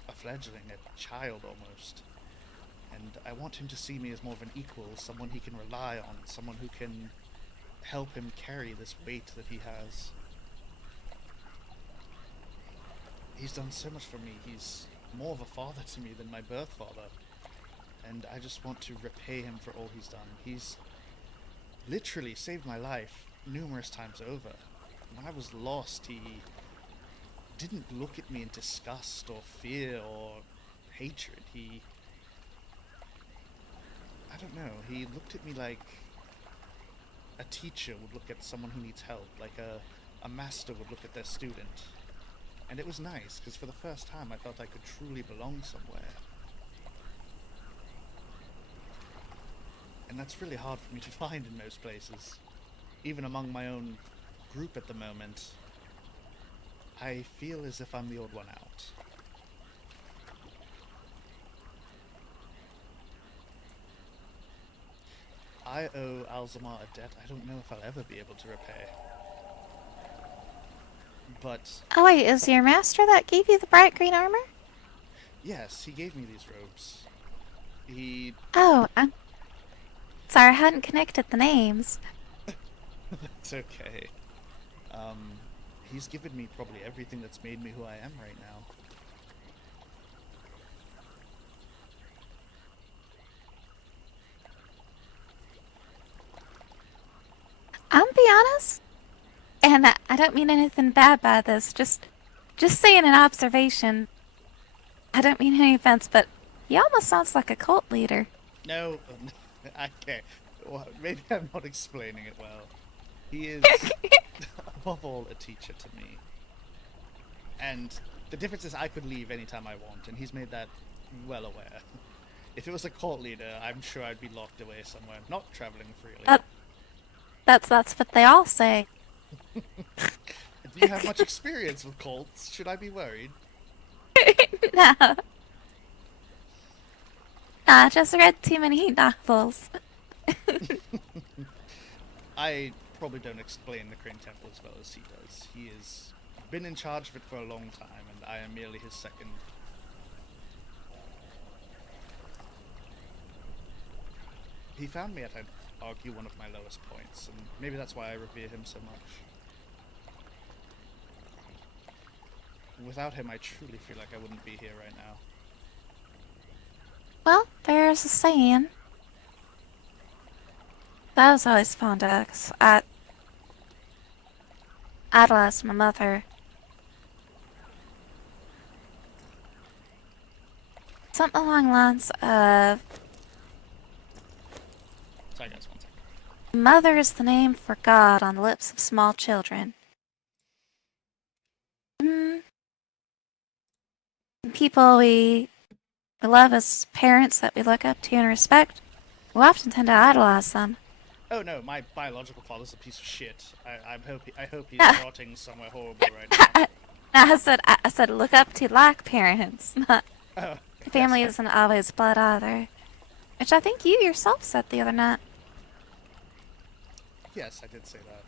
a fledgling, a child almost. And I want him to see me as more of an equal, someone he can rely on, someone who can help him carry this weight that he has. He's done so much for me. He's more of a father to me than my birth father. And I just want to repay him for all he's done. He's literally saved my life numerous times over. When I was lost, he didn't look at me in disgust or fear or hatred. I don't know, he looked at me like a teacher would look at someone who needs help, like a master would look at their student. And it was nice, because for the first time I felt I could truly belong somewhere. And that's really hard for me to find in most places. Even among my own group at the moment, I feel as if I'm the odd one out. I owe Alzamar a debt I don't know if I'll ever be able to repay. But... Oh wait, is your master that gave you the bright green armor? yes, he gave me these robes. He... Oh, I'm sorry, I hadn't connected the names. That's okay. He's given me probably everything that's made me who I am right now. I'll be honest, And I don't mean anything bad by this. Just saying an observation. I don't mean any offense, but he almost sounds like a cult leader. No, okay. Well, maybe I'm not explaining it well. He is, above all, a teacher to me. And the difference is I could leave anytime I want, and he's made that well aware. If it was a cult leader, I'm sure I'd be locked away somewhere, not traveling freely. That's what they all say. Do you have much experience with cults? Should I be worried? No. I just read too many novels. I probably don't explain the Crane Temple as well as he does. He has been in charge of it for a long time, and I am merely his second. He found me at, I'd argue, one of my lowest points, and maybe that's why I revere him so much. Without him, I truly feel like I wouldn't be here right now. Well, there's a saying that I was always fond of. 'Cause I'd lost my mother. Something along the lines of, Sorry guys, one second. mother is the name for God on the lips of small children. People we love as parents that we look up to and respect, we often tend to idolize them. Oh no, my biological father's a piece of shit. I hope he's Ah. rotting somewhere horrible right now. I said look up to like parents, not Oh, the family yes, isn't always blood either. Which I think you yourself said the other night. yes, I did say that.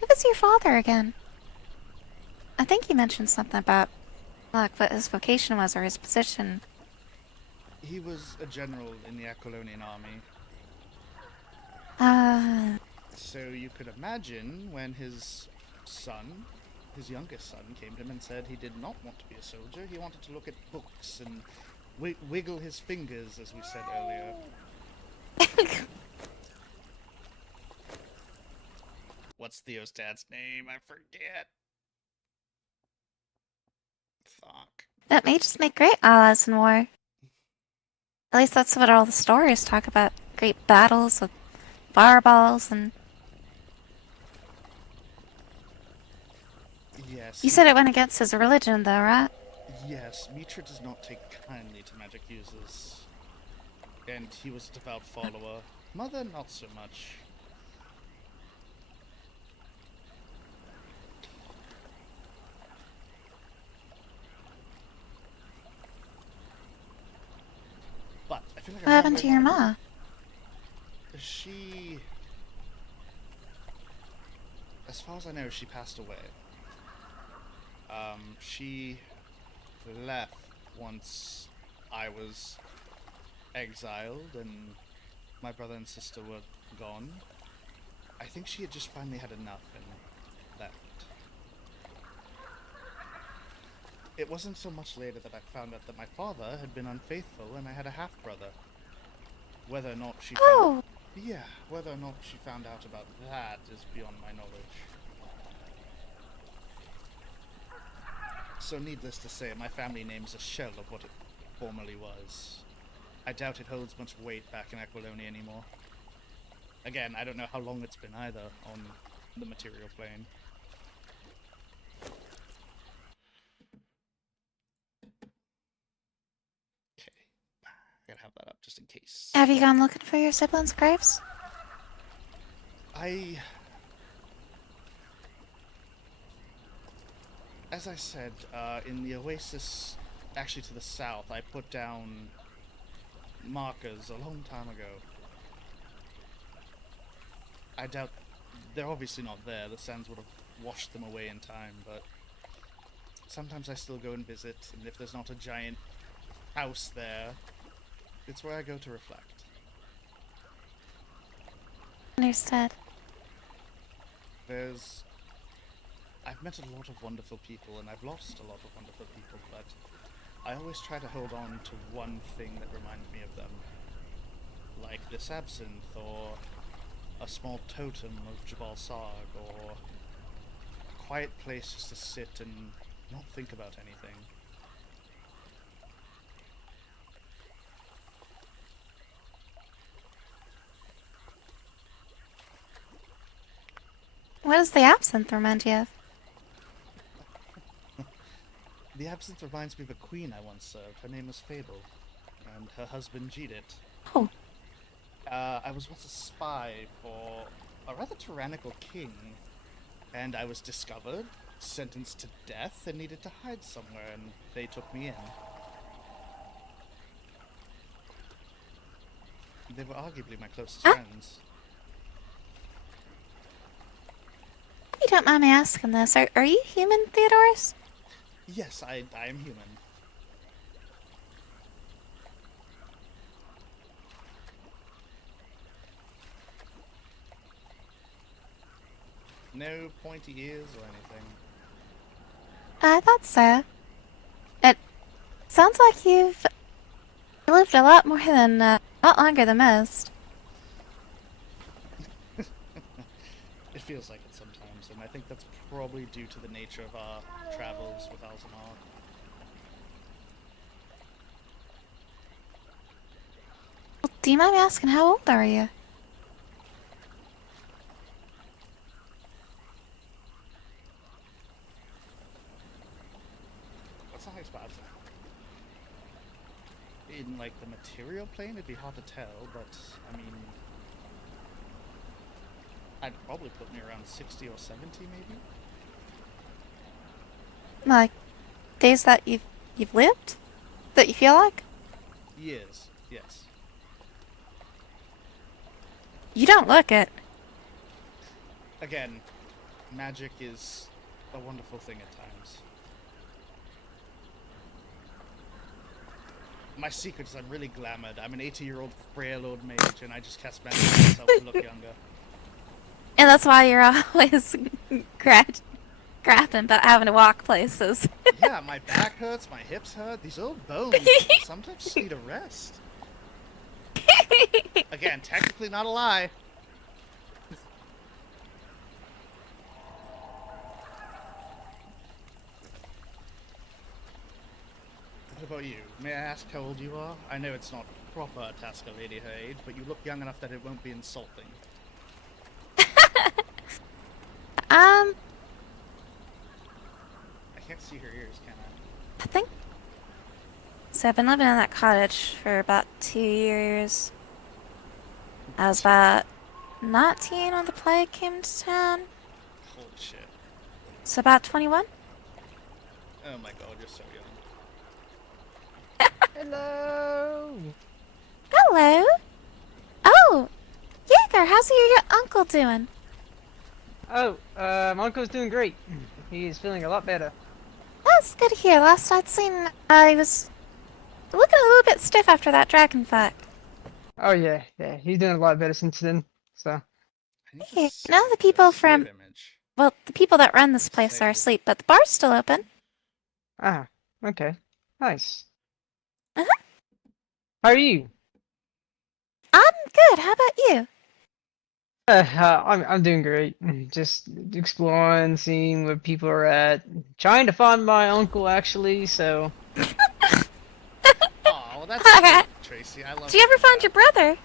Who was your father again? I think you mentioned something about like what his vocation was or his position. He was a general in the Aquilonian army. So you could imagine when his son, his youngest son, came to him and said he did not want to be a soldier, he wanted to look at books and wiggle his fingers, as we said earlier. What's Theo's dad's name? I forget. Fuck. That may just make great allies in war. At least that's what all the stories talk about. Great battles with fireballs and... Yes. You said it went against his religion though, right? Yes, Mitra does not take kindly to magic users. And he was a devout follower. Mother, not so much. But I feel like What happened to your ma? She... As far as I know, she passed away. She left once I was exiled and my brother and sister were gone. I think she had just finally had enough and left. It wasn't so much later that I found out that my father had been unfaithful and I had a half-brother. Whether or not she found... Yeah, whether or not she found out about that is beyond my knowledge. So needless to say, my family name is a shell of what it formerly was. I doubt it holds much weight back in Aquilonia anymore. Again, I don't know how long it's been either on the material plane. Okay, I gotta have that up just in case. Have you gone looking for your siblings' graves? As I said, in the oasis, actually to the south, I put down markers a long time ago. I doubt... They're obviously not there, the sands would have washed them away in time, but... Sometimes I still go and visit, and if there's not a giant house there, it's where I go to reflect. Understood. I've met a lot of wonderful people, and I've lost a lot of wonderful people, but I always try to hold on to one thing that reminds me of them. like this absinthe, or a small totem of Jabal Sag, or a quiet place just to sit and not think about anything. What does the absinthe remind you of? The absinthe reminds me of a queen I once served. Her name was Fable, and her husband Jedit. Oh. I was once a spy for a rather tyrannical king, and I was discovered, sentenced to death, and needed to hide somewhere, and they took me in. They were arguably my closest friends. If you don't mind me asking this, are you human, Theodorus? Yes, I am human. No pointy ears or anything. I thought so. It sounds like you've lived a lot more than, a lot longer than most. It feels like it sometimes, and I think that's probably due to the nature of our travels with Alzamar. Well, do you mind me asking, how old are you? That's not how it's bad. In, like, the material plane, it'd be hard to tell, but, I mean... I'd probably put me around 60 or 70, maybe? Like, days that you've lived? That you feel like? Years, yes. You don't look it. Again, magic is a wonderful thing at times. My secret is I'm really glamoured. I'm an 80-year-old frail old mage, and I just cast magic on myself to look younger. And that's why you're always grapping about having to walk places. Yeah, my back hurts, my hips hurt. These old bones sometimes need a rest. Again, technically not a lie. What about you? May I ask how old you are? I know it's not proper to ask a lady her age, but you look young enough that it won't be insulting. I can't see her ears, can I? I think... So I've been living in that cottage for about 2 years. I was about 19 when the plague came to town. Holy shit. So about 21? Oh my god, you're so young. Hello! Hello! Oh! Jaeger, how's your uncle doing? Oh, my uncle's doing great. He's feeling a lot better. That's good to hear. Last I'd seen, he was looking a little bit stiff after that dragon fight. Oh yeah, he's doing a lot better since then, so. Hey, now the people from... Well, the people that run this place are asleep, but the bar's still open. Ah, okay. Nice. Uh-huh. How are you? I'm good. How about you? I'm doing great. Just exploring, seeing where people are at. Trying to find my uncle, actually, so... Oh, that's sweet, Tracy. I love Did you ever find your brother?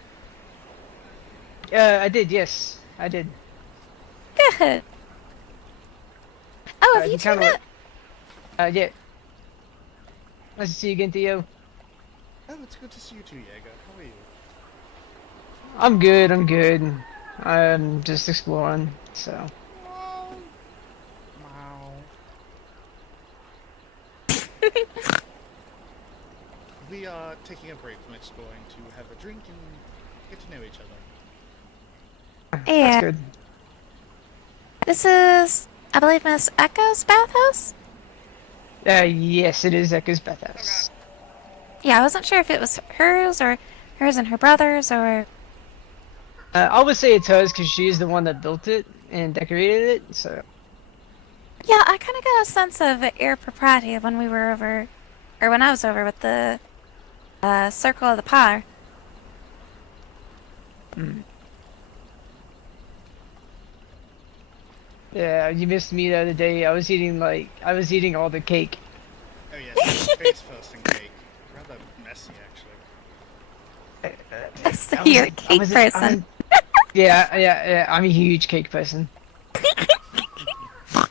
I did, yes. I did. Good. Oh, have he you two kinda met? yeah. Nice to see you again, Theo. Oh, it's good to see you too, Jaeger. How are you? I'm good, I'm good. I'm just exploring, so. We are taking a break from exploring to have a drink and get to know each other. Yeah. That's good. This is, I believe, Miss Echo's bathhouse? Yes, it is Echo's bathhouse. Yeah, I wasn't sure if it was hers or hers and her brother's or... I would say it's hers because she's the one that built it and decorated it, so. Yeah, I kind of got a sense of air propriety when we were over, or when I was over with the Circle of the Pyre. Yeah, you missed me the other day. I was eating all the cake. Oh yes, face first and cake. Rather messy, actually. So you're a cake person. Yeah. I'm a huge cake person. I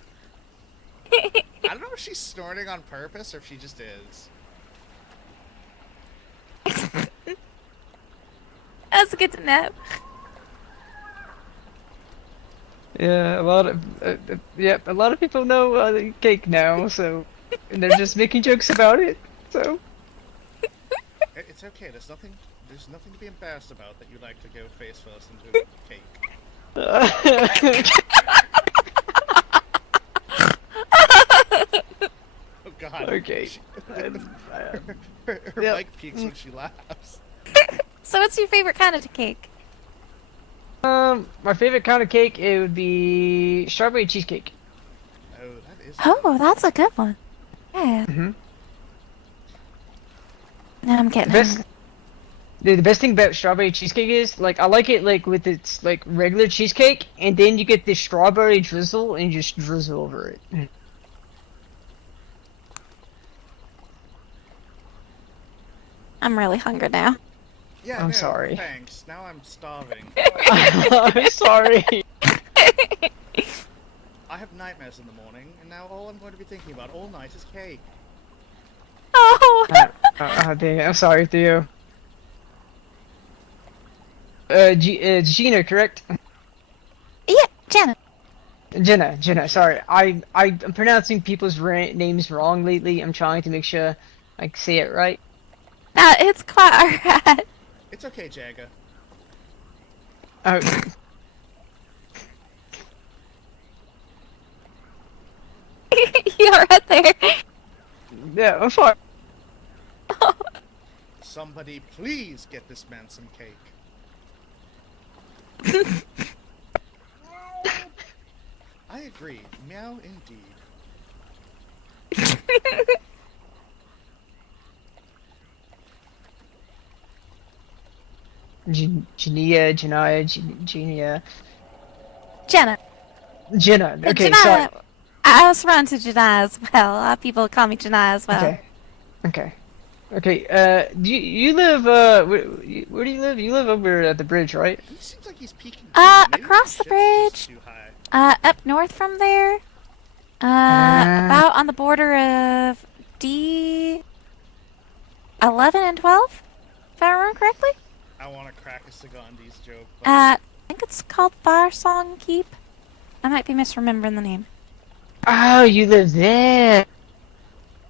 don't know if she's snorting on purpose or if she just is. That's good to know. Yeah, a lot of people know the cake now, so and they're just making jokes about it. So It's okay. There's nothing to be embarrassed about that you like to go face first and do cake. Oh God. Okay. Her Yep. mic peaks when she laughs. So what's your favorite kind of cake? My favorite kind of cake, it would be strawberry cheesecake. Oh, that is. Oh, that's a good one. Yeah. Mm-hmm. Now I'm getting The best, hungry. the best thing about strawberry cheesecake is, like, I like it, like, with its, like, regular cheesecake, and then you get this strawberry drizzle, and you just drizzle over it. I'm really hungry now. Yeah, I'm no, sorry. Thanks. Now I'm starving. I'm sorry. I have nightmares in the morning, and now all I'm going to be thinking about all night is cake. Oh! Dang it, I'm sorry, Theo. Gina, correct? Yeah, Jenna. Jenna, sorry. I'm pronouncing people's names wrong lately. I'm trying to make sure I say it right. No, it's quite alright. It's okay, Jagger. Oh, You're right there. yeah, I'm fine. Somebody please get this man some cake. I agree. Meow indeed. Genia. Jenna. Jenna. Okay, Janai. sorry. I was around to Janai as well. A lot of people call me Janai as well. Okay. You live where do you live? You live over at the bridge, right? He seems like he's peeking. Across the bridge. Up north from there. Ah. About on the border of D 11 and 12, if I remember correctly. I want to crack a Sagandi's joke. But I think it's called Fire Song Keep. I might be misremembering the name. Oh, you live there.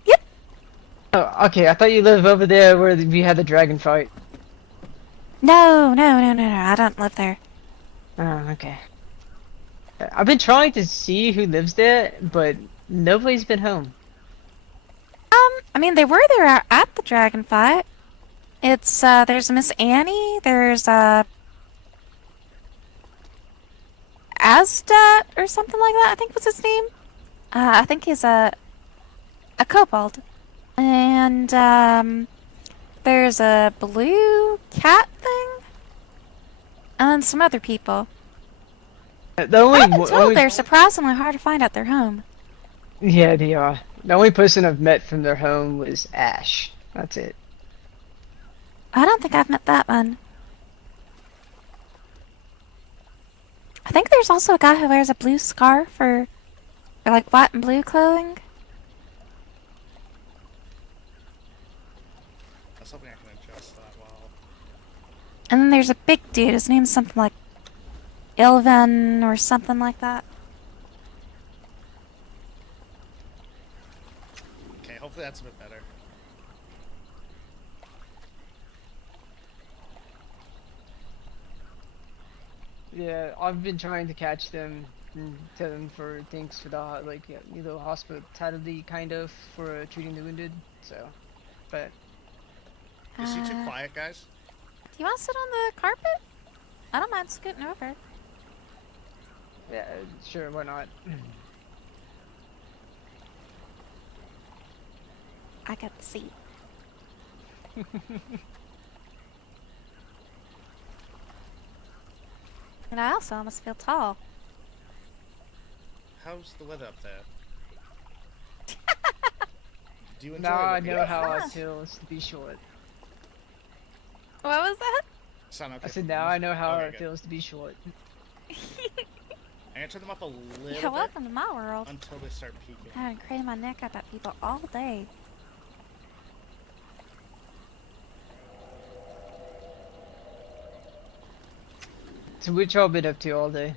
Yep. Oh, okay. I thought you live over there where we had the dragon fight. No. I don't live there. Oh, okay. I've been trying to see who lives there, but nobody's been home. I mean, they were there at the dragon fight. It's, there's Miss Annie, there's, Asdat or something like that, I think was his name. I think he's a kobold. And, there's a blue cat thing. And some other people. The only, I've been told they're surprisingly hard to find at their home. Yeah, they are. The only person I've met from their home was Ash. That's it. I don't think I've met that one. I think there's also a guy who wears a blue scarf or like white and blue clothing. that's something I can adjust that well. And then there's a big dude. His name's something like Ilven or something like that. Okay, hopefully that's a bit better. Yeah, I've been trying to catch them and tell them for things for the hospitality kind of for treating the wounded. So, but Is he too quiet, guys? Do you want to sit on the carpet? I don't mind scooting over. yeah, sure, why not? I got the seat. And I also almost feel tall. How's the weather up there? Do you enjoy Now I looking know at how things? it feels to be short. What was that? Sound okay I for said me? now I know how Okay, it good. feels to be short. I'm gonna turn them up a little Yeah, bit welcome to my world. until they start peaking. I've been craning my neck up at people all day. So what y'all been up to all day?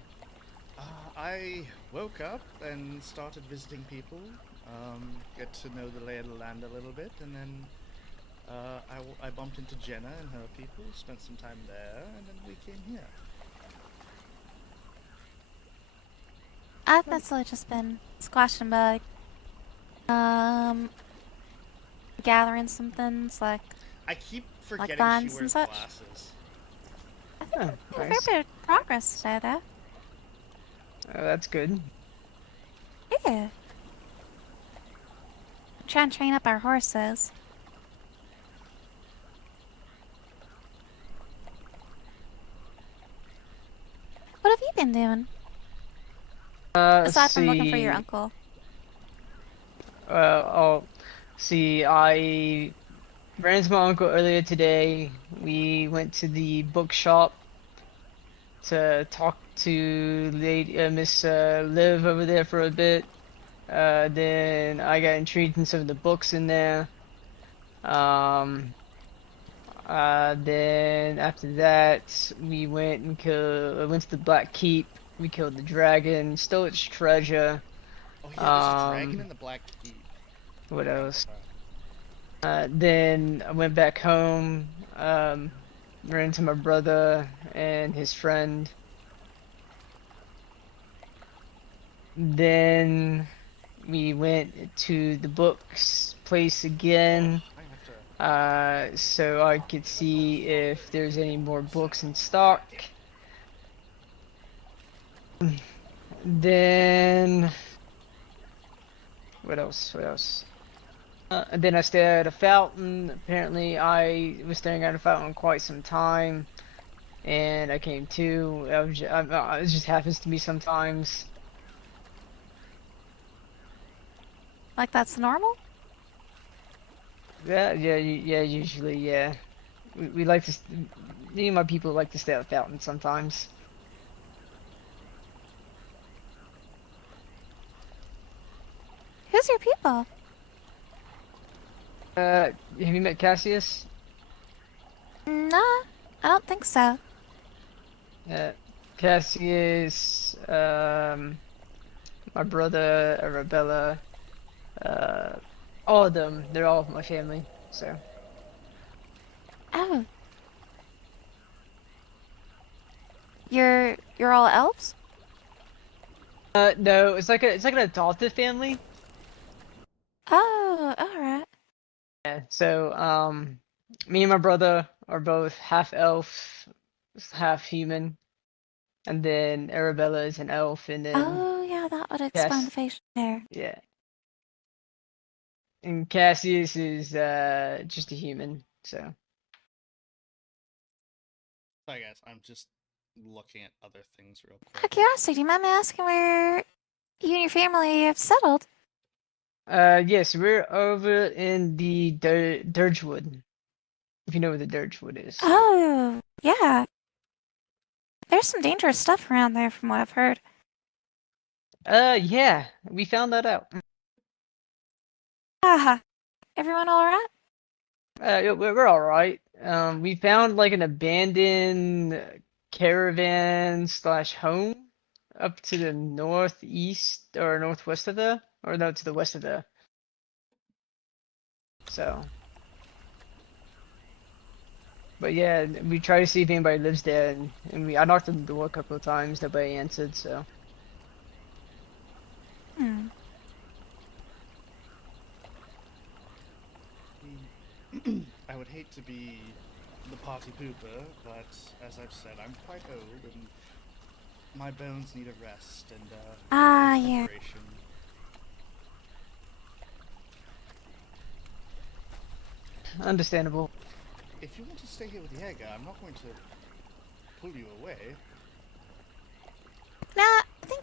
I woke up and started visiting people, get to know the lay of the land a little bit, and then I bumped into Jenna and her people, spent some time there, and then we came here. I've mostly just been squashing bug. Gathering some things like I keep forgetting she vines and wears such? glasses. Oh, a fair nice. bit of progress today, though. Oh, that's good. Yeah. Trying to train up our horses. What have you been doing? Aside from looking for your uncle. I ran into my uncle earlier today. We went to the bookshop to talk to Lady Miss Liv over there for a bit. Then I got intrigued in some of the books in there. Then after that, we went and went to the Black Keep. We killed the dragon, stole its treasure. Oh yeah, there's a dragon in the Black Keep. What Forgot else? about Then I went back home, ran into my brother and his friend. Then we went to the books place again, so I could see if there's any more books in stock. Then what else? What else? And then I stared at a fountain. Apparently, I was staring at a fountain quite some time, and I came to. It just happens to me sometimes. Like that's normal? Yeah, usually, yeah. We like to. Me and my people like to stare at a fountain sometimes. Who's your people? Have you met Cassius? Nah, I don't think so. Cassius, my brother, Arabella, all of them. They're all my family. So. Oh. You're all elves? No, it's like an adopted family. Oh, alright. Yeah, so, me and my brother are both half elf, half human. And then Arabella is an elf, and then Oh, yeah, that would explain the facial hair. yeah. And Cassius is just a human, so. Sorry guys, I'm just looking at other things real Out of quick. curiosity, do you mind me asking where you and your family have settled? Yes, we're over in the Dirgewood. If you know where the Dirgewood is. Oh, yeah. There's some dangerous stuff around there from what I've heard. Yeah, we found that out. Ah, everyone alright? Yeah, we're all right. We found like an abandoned caravan slash home up to the northeast or northwest of there, or no, to the west of there. So, but yeah, we try to see if anybody lives there, and I knocked on the door a couple of times, nobody answered. So, Hmm. I would hate to be the party pooper, but as I've said, I'm quite old and my bones need a rest and Yeah. preparation. understandable. If you want to stay here with Jäger, I'm not going to pull you away.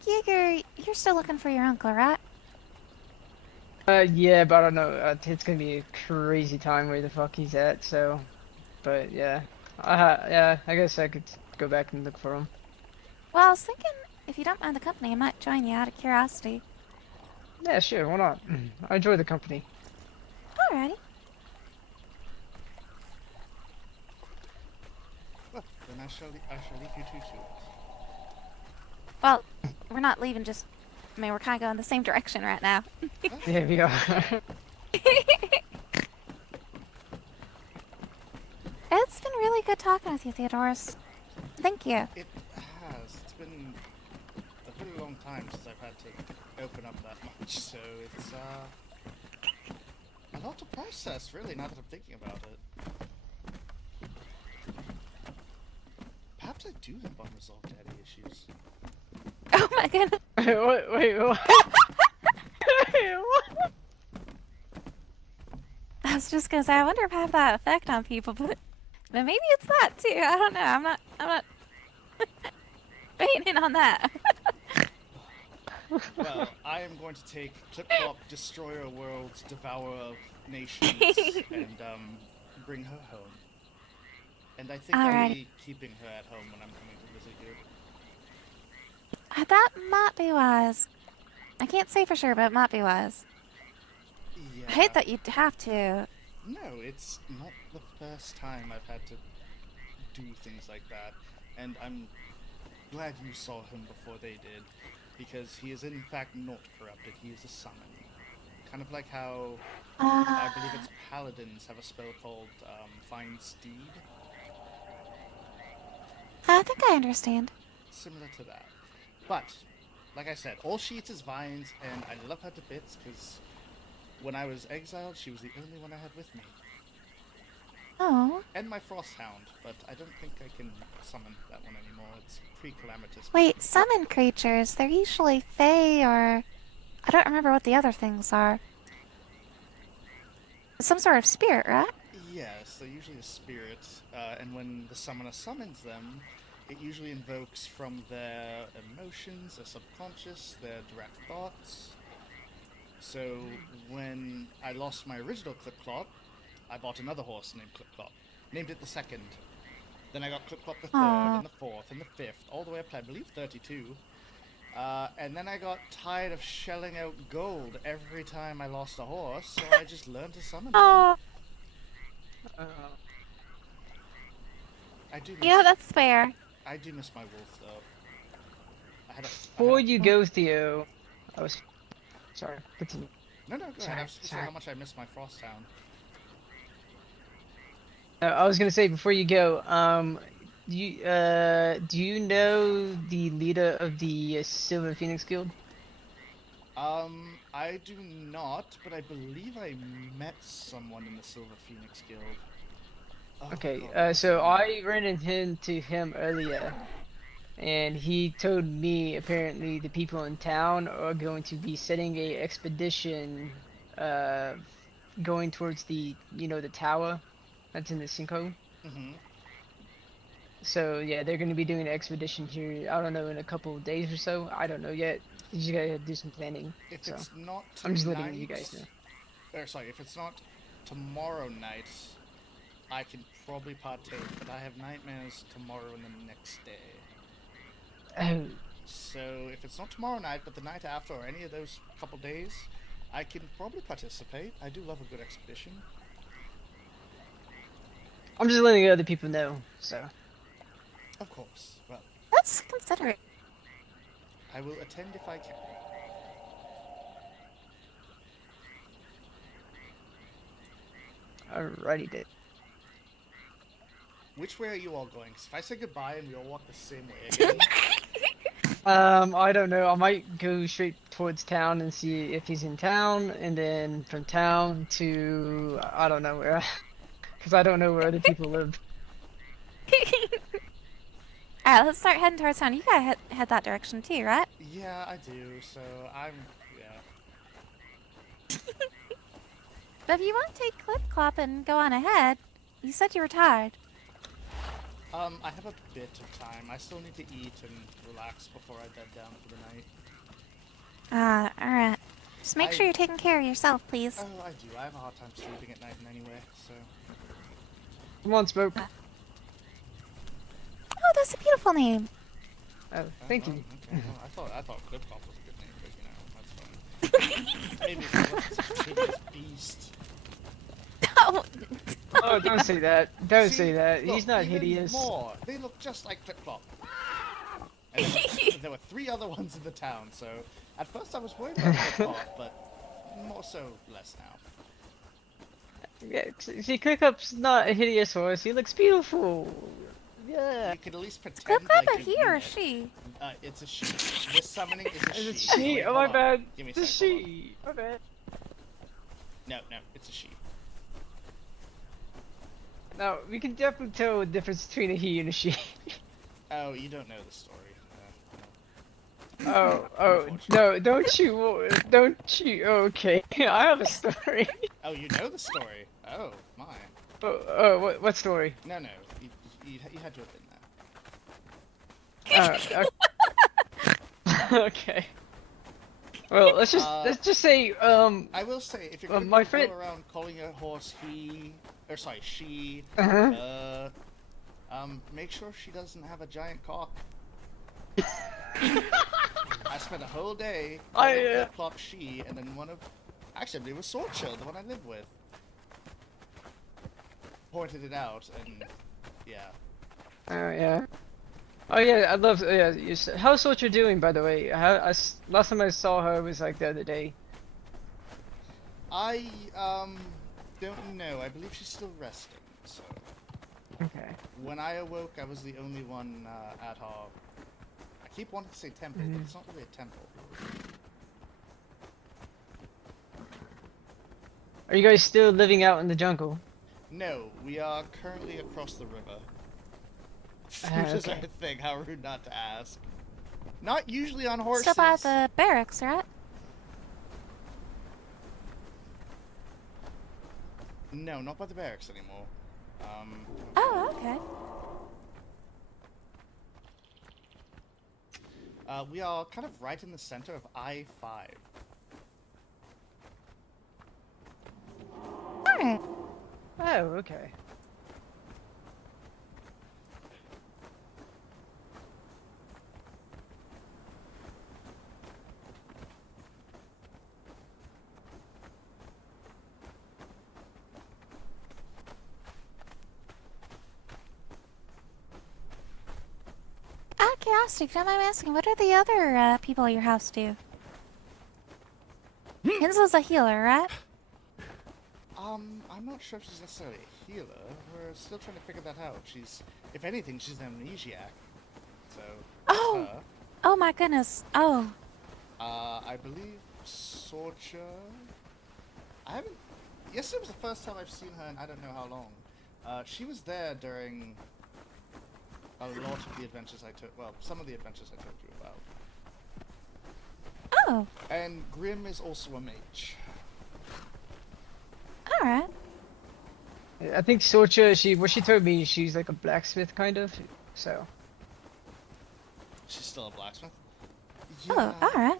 Jaeger, you're still looking for your uncle, right? Yeah, but I don't know. It's gonna be a crazy time where the fuck he's at. So, but yeah, yeah. I guess I could go back and look for him. Well, I was thinking, if you don't mind the company, I might join you out of curiosity. Yeah, sure. Why not? I enjoy the company. Alrighty. Well, then I shall leave you two to it. Well, we're not leaving just... I mean, we're kind of going the same direction right now. Yeah, we are. It's been really good talking with you, Theodorus. Thank you. It has. It's been a pretty long time since I've had to open up that much, so it's a lot to process, really, now that I'm thinking about it. Perhaps I do have unresolved daddy issues. Oh my goodness. Wait, what? Wait, what? I was just gonna say, I wonder if I have that effect on people, but maybe it's that too. I don't know. I'm not weighing in on that. Well, I am going to take Clip-Clop, Destroyer Worlds, Devourer of Nations, and bring her home. And I think I'll be keeping her at home when I'm coming to visit you. That might be wise. I can't say for sure, but it might be wise. Yeah. I hate that you'd have to. No, it's not the first time I've had to do things like that, and I'm glad you saw him before they did, because he is in fact not corrupted. He is a summon. Kind of like how I believe it's paladins have a spell called Find Steed. I think I understand. Similar to that. But, like I said, all she eats is vines, and I love her to bits, because when I was exiled, she was the only one I had with me. Oh. And my Frosthound, but I don't think I can summon that one anymore. It's pre-calamitous. Wait, summon creatures. They're usually fae or... I don't remember what the other things are. Some sort of spirit, right? Yes, they're usually a spirit, and when the summoner summons them, it usually invokes from their emotions, their subconscious, their direct thoughts. So when I lost my original Clip-Clop, I bought another horse named Clip-Clop. Named it the second. Then I got Clip-Clop the third, and the fourth, and the fifth, all the way up to, I believe, 32. And then I got tired of shelling out gold every time I lost a horse, so I just learned to summon them. I do miss, Yeah, that's fair. I do miss my wolf, though. Before you go, Theo, I was... Sorry, continue. No, go ahead. I was just saying how much I miss my Frosthound. I was gonna say, before you go, do you know the leader of the Silver Phoenix Guild? I do not, but I believe I met someone in the Silver Phoenix Guild. Oh, Okay, God, so I ran into him earlier, and he told me apparently the people in town are going to be setting a expedition, going towards the, the tower that's in the sinkhole. Mm-hmm. So yeah, they're going to be doing an expedition here, I don't know, in a couple of days or so. I don't know yet. You just gotta do some planning. If so. it's not tonight, I'm just letting you guys know. Sorry, if it's not tomorrow night, I can probably partake, but I have nightmares tomorrow and the next day. Oh. So if it's not tomorrow night, but the night after, or any of those couple days, I can probably participate. I do love a good expedition. I'm just letting other people know, so. Of course. Well, That's considerate. I will attend if I can. Alrighty then. Which way are you all going? 'Cause if I say goodbye and we all walk the same way again... I don't know. I might go straight towards town and see if he's in town, and then from town to... I don't know where. Because I don't know where other people live. Alright, let's start heading towards town. You gotta head that direction too, right? Yeah, I do, so yeah. But if you want to take Clip-Clop and go on ahead, you said you were tired. I have a bit of time. I still need to eat and relax before I bed down for the night. Alright. Just make sure I- you're taking care of yourself, please. Oh, I do. I have a hard time sleeping at night anyway, so... Come on, Smoke. Oh, that's a beautiful name. Oh, thank well, you. Okay. Well, I thought Clip Clop was a good name, but, you know, that's fine. Maybe if it wasn't such a hideous beast. Oh, Oh, don't say that. Don't See, say that. look, He's not even hideous. More. They look just like Clip Clop. And there were 3 other ones in the town, so at first I was worried about Clip Clop, but more so less now. Yeah, see, Clickup's not a hideous horse. He looks beautiful. Yeah. You could at least pretend Clip Clip like a you he or mean a it. she? It's a she. This summoning is a she. It's a she. Wait, Oh, hold my on. bad. Give me a It's a sec, hold on. she. My bad. No, it's a she. Now, we can definitely tell the difference between a he and a she. Oh, you don't know the story. Oh, no, don't you, okay. I have a story. Oh, you know the story. Oh, my. What story? No, you had to have been there. Okay. Well, let's just say, I will say, if you're gonna my go friend- around calling your horse she, uh-huh. make sure she doesn't have a giant cock. I spent a whole day calling Plop she, and then actually it was Swordchill, the one I live with, pointed it out, and yeah. Oh, yeah. Oh, yeah, I love, yeah, how's Soldier doing, by the way? Last time I saw her was, like, the other day. I, don't know. I believe she's still resting, so... Okay. When I awoke, I was the only one, at our... I keep wanting to say temple, but it's not really a temple. Are you guys still living out in the jungle? No, we are currently across the river. Which is our Okay. thing, how rude not to ask. Not usually on horses. Still by the barracks, right? No, not by the barracks anymore. Oh, okay. We are kind of right in the center of I-5. Alright. Oh, okay. Out of curiosity, if you don't mind me asking, what do the other people at your house do? Hinzel's a healer, right? I'm not sure if she's necessarily a healer. We're still trying to figure that out. If anything, she's an amnesiac. So, that's Oh! her. Oh my goodness. Oh. I believe Sorcha... Yesterday was the first time I've seen her in I don't know how long. She was there during a lot of the adventures I took... Well, some of the adventures I told you about. Oh. And Grim is also a mage. Alright. I think Sorcha, what she told me, she's like a blacksmith, kind of, so. She's still a blacksmith? Oh, alright.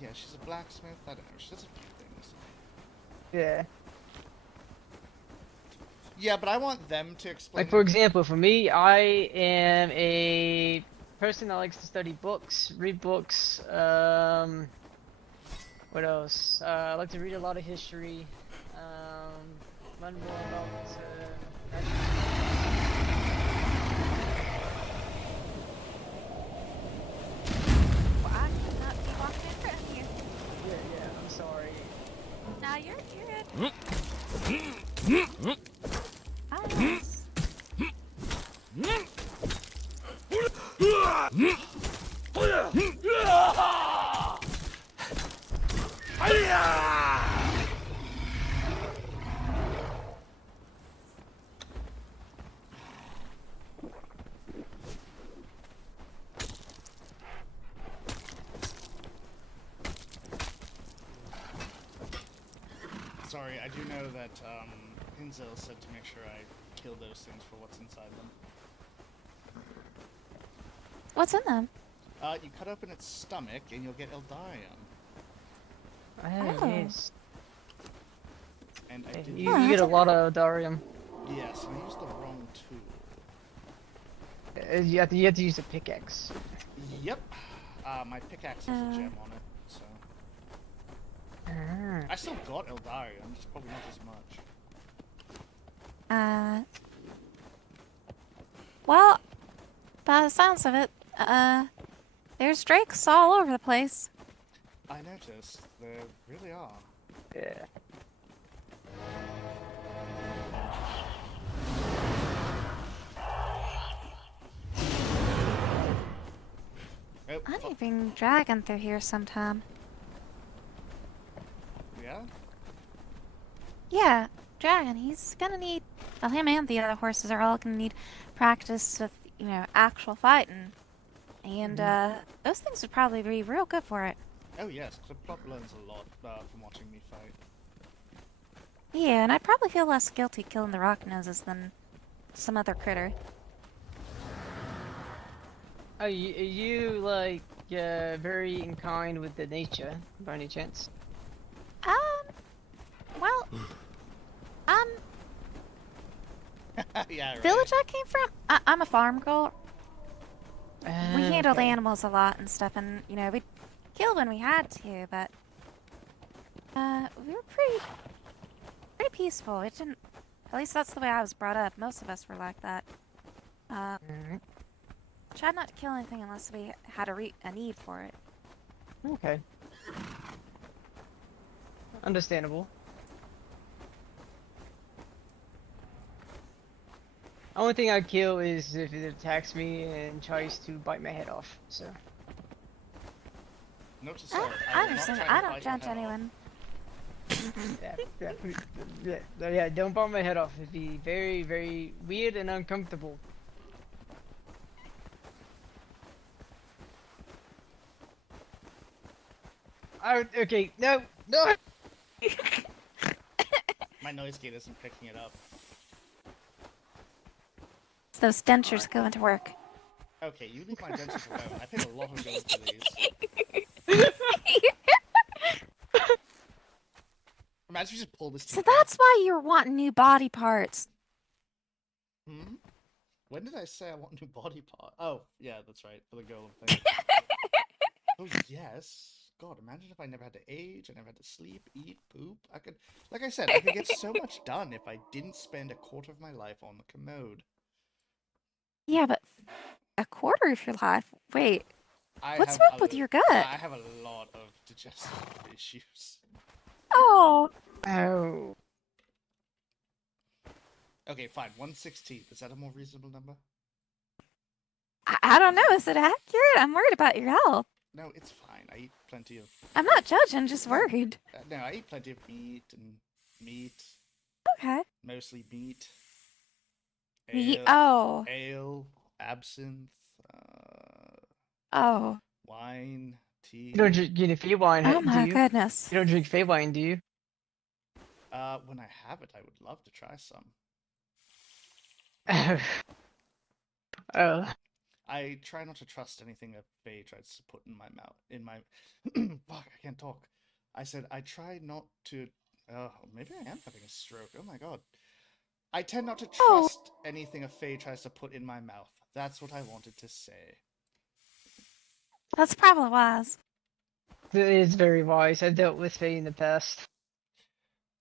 Yeah, she's a blacksmith. I don't know. She does a few things. Yeah. Yeah, but I want them to explain. Like, for example, for me, I am a person that likes to study books, read books, what else? I like to read a lot of history, learn more about, Well, I cannot be walking in front of you. Yeah, I'm sorry. Now you're good. Ah, yes. Sorry, I do know that Hinzel said to make sure I kill those things for what's inside them. What's in them? You cut open its stomach and you'll get Eldarium. Oh, yes. And I did. You get a lot of Darium. Yes, and I used the wrong tool. You have to use a pickaxe. Yep. My pickaxe has a gem on it, so. I still got Eldarium, just probably not as much. Well, by the sounds of it, there's drakes all over the place. I noticed. There really are. Yeah. Oh, I need to bring Dragon through here sometime. yeah? Yeah, Dragon, he's gonna need, well, him and the other horses are all gonna need practice with, you know, actual fighting. And, those things would probably be real good for it. Oh yes, Plop learns a lot from watching me fight. Yeah, and I'd probably feel less guilty killing the rock noses than some other critter. Are you like, very in kind with the nature, by any chance? Well, Yeah, right. village I came from, I'm a farm girl. We handled Okay. animals a lot and stuff, and, you know, we'd kill when we had to, but, we were pretty peaceful. It didn't, at least that's the way I was brought up. Most of us were like that. Tried not to kill anything unless we had a need for it. Okay. Understandable. Only thing I'd kill is if it attacks me and tries to bite my head off, so. Note to self, I will not understand. try to I bite don't your judge head off. anyone. Yeah, don't bite my head off. It'd be very, very weird and uncomfortable. Okay, no! My noise gate isn't picking it up. Those dentures going to work. Okay, you leave my dentures alone. I paid a lot of gold for these. Imagine if you just pull this. So that's why you're wanting new body parts. Hmm? When did I say I want new body part? Oh, yeah, that's right, for the golem thing. Oh, yes. God, imagine if I never had to age, I never had to sleep, eat, poop. I could, like I said, I could get so much done if I didn't spend a quarter of my life on the commode. Yeah, but a quarter of your life? Wait, I what's have up with your gut? I have a lot of digestive issues. Oh. Oh. Okay, fine. 1/16. Is that a more reasonable number? I don't know. Is it accurate? I'm worried about your health. No, it's fine. I eat plenty of. I'm not judging, just worried. No, I eat plenty of meat. Okay. Mostly meat. Oh. Ale, absinthe, Oh. wine, tea. You don't drink Feywind, Oh do my you? goodness. You don't drink Feywind, do you? When I have it, I would love to try some. Oh. I try not to trust anything a Fae tries to put in my mouth. Fuck, I can't talk. I said I try not to. Oh, maybe I am having a stroke. Oh my god. I tend not to trust anything a Fae tries to put in my mouth. That's what I wanted to say. That's probably wise. It is very wise. I've dealt with Fae in the past.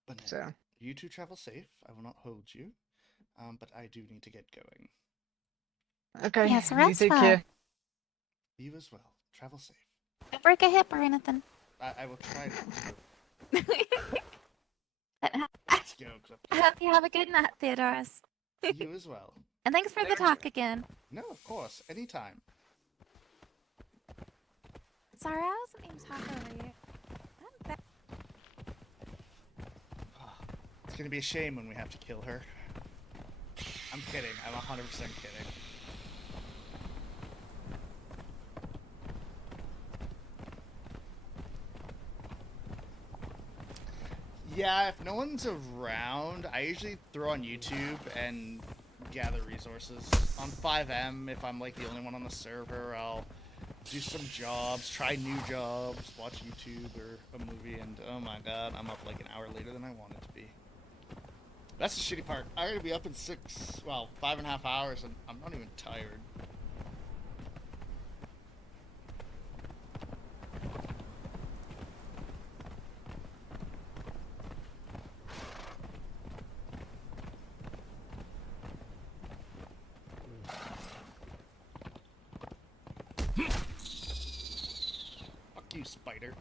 But no, So. you two travel safe. I will not hold you. But I do need to get going. Okay, Yes, you rest take well. care. You as well. Travel safe. Don't break a hip or anything. I will try not to. I Let's go. hope you have a good night, Theodorus. You as well. And thanks for the talk again. No, of course. Anytime. Sorry, I wasn't meaning to talk over you. It's gonna be a shame when we have to kill her. I'm kidding. I'm 100% kidding. Yeah, if no one's around, I usually throw on YouTube and gather resources. On 5M, if I'm like the only one on the server, I'll do some jobs, try new jobs, watch YouTube or a movie, and oh my god, I'm up like an hour later than I wanted to be. That's the shitty part. I gotta be up in 5.5 hours, and I'm not even tired. Fuck you, spider.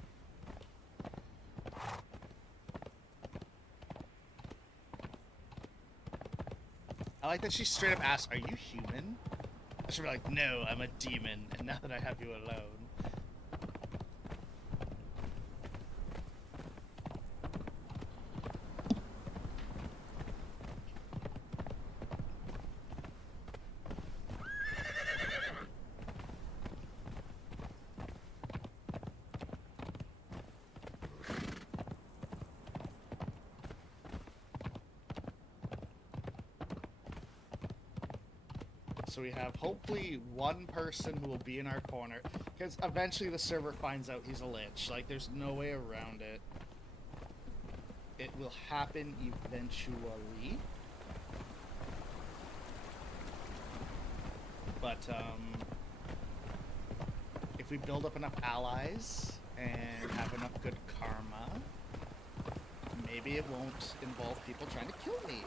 I like that she straight up asked, "Are you human?" I should be like, "No, I'm a demon, and now that I have you alone." So we have hopefully one person who will be in our corner, because eventually the server finds out he's a lich. Like, there's no way around it. It will happen eventually. But, if we build up enough allies and have enough good karma, maybe it won't involve people trying to kill me.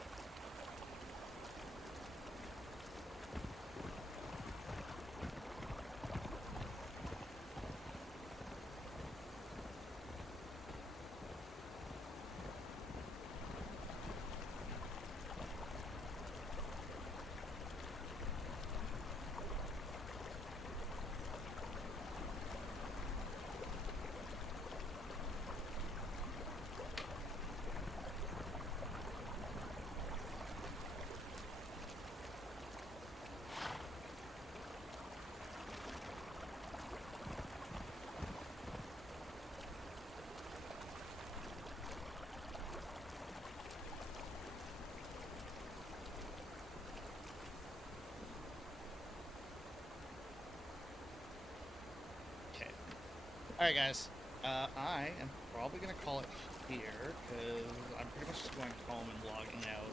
Alright guys, I am probably going to call it here, because I'm pretty much just going home and logging out.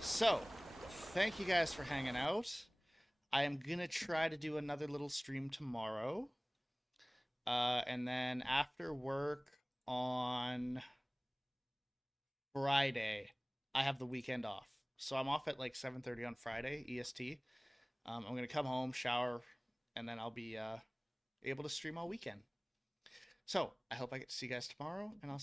So, thank you guys for hanging out. I am going to try to do another little stream tomorrow. And then after work on Friday, I have the weekend off. So I'm off at like 7:30 on Friday, EST. I'm going to come home, shower, and then I'll be able to stream all weekend. So, I hope I get to see you guys tomorrow, and I'll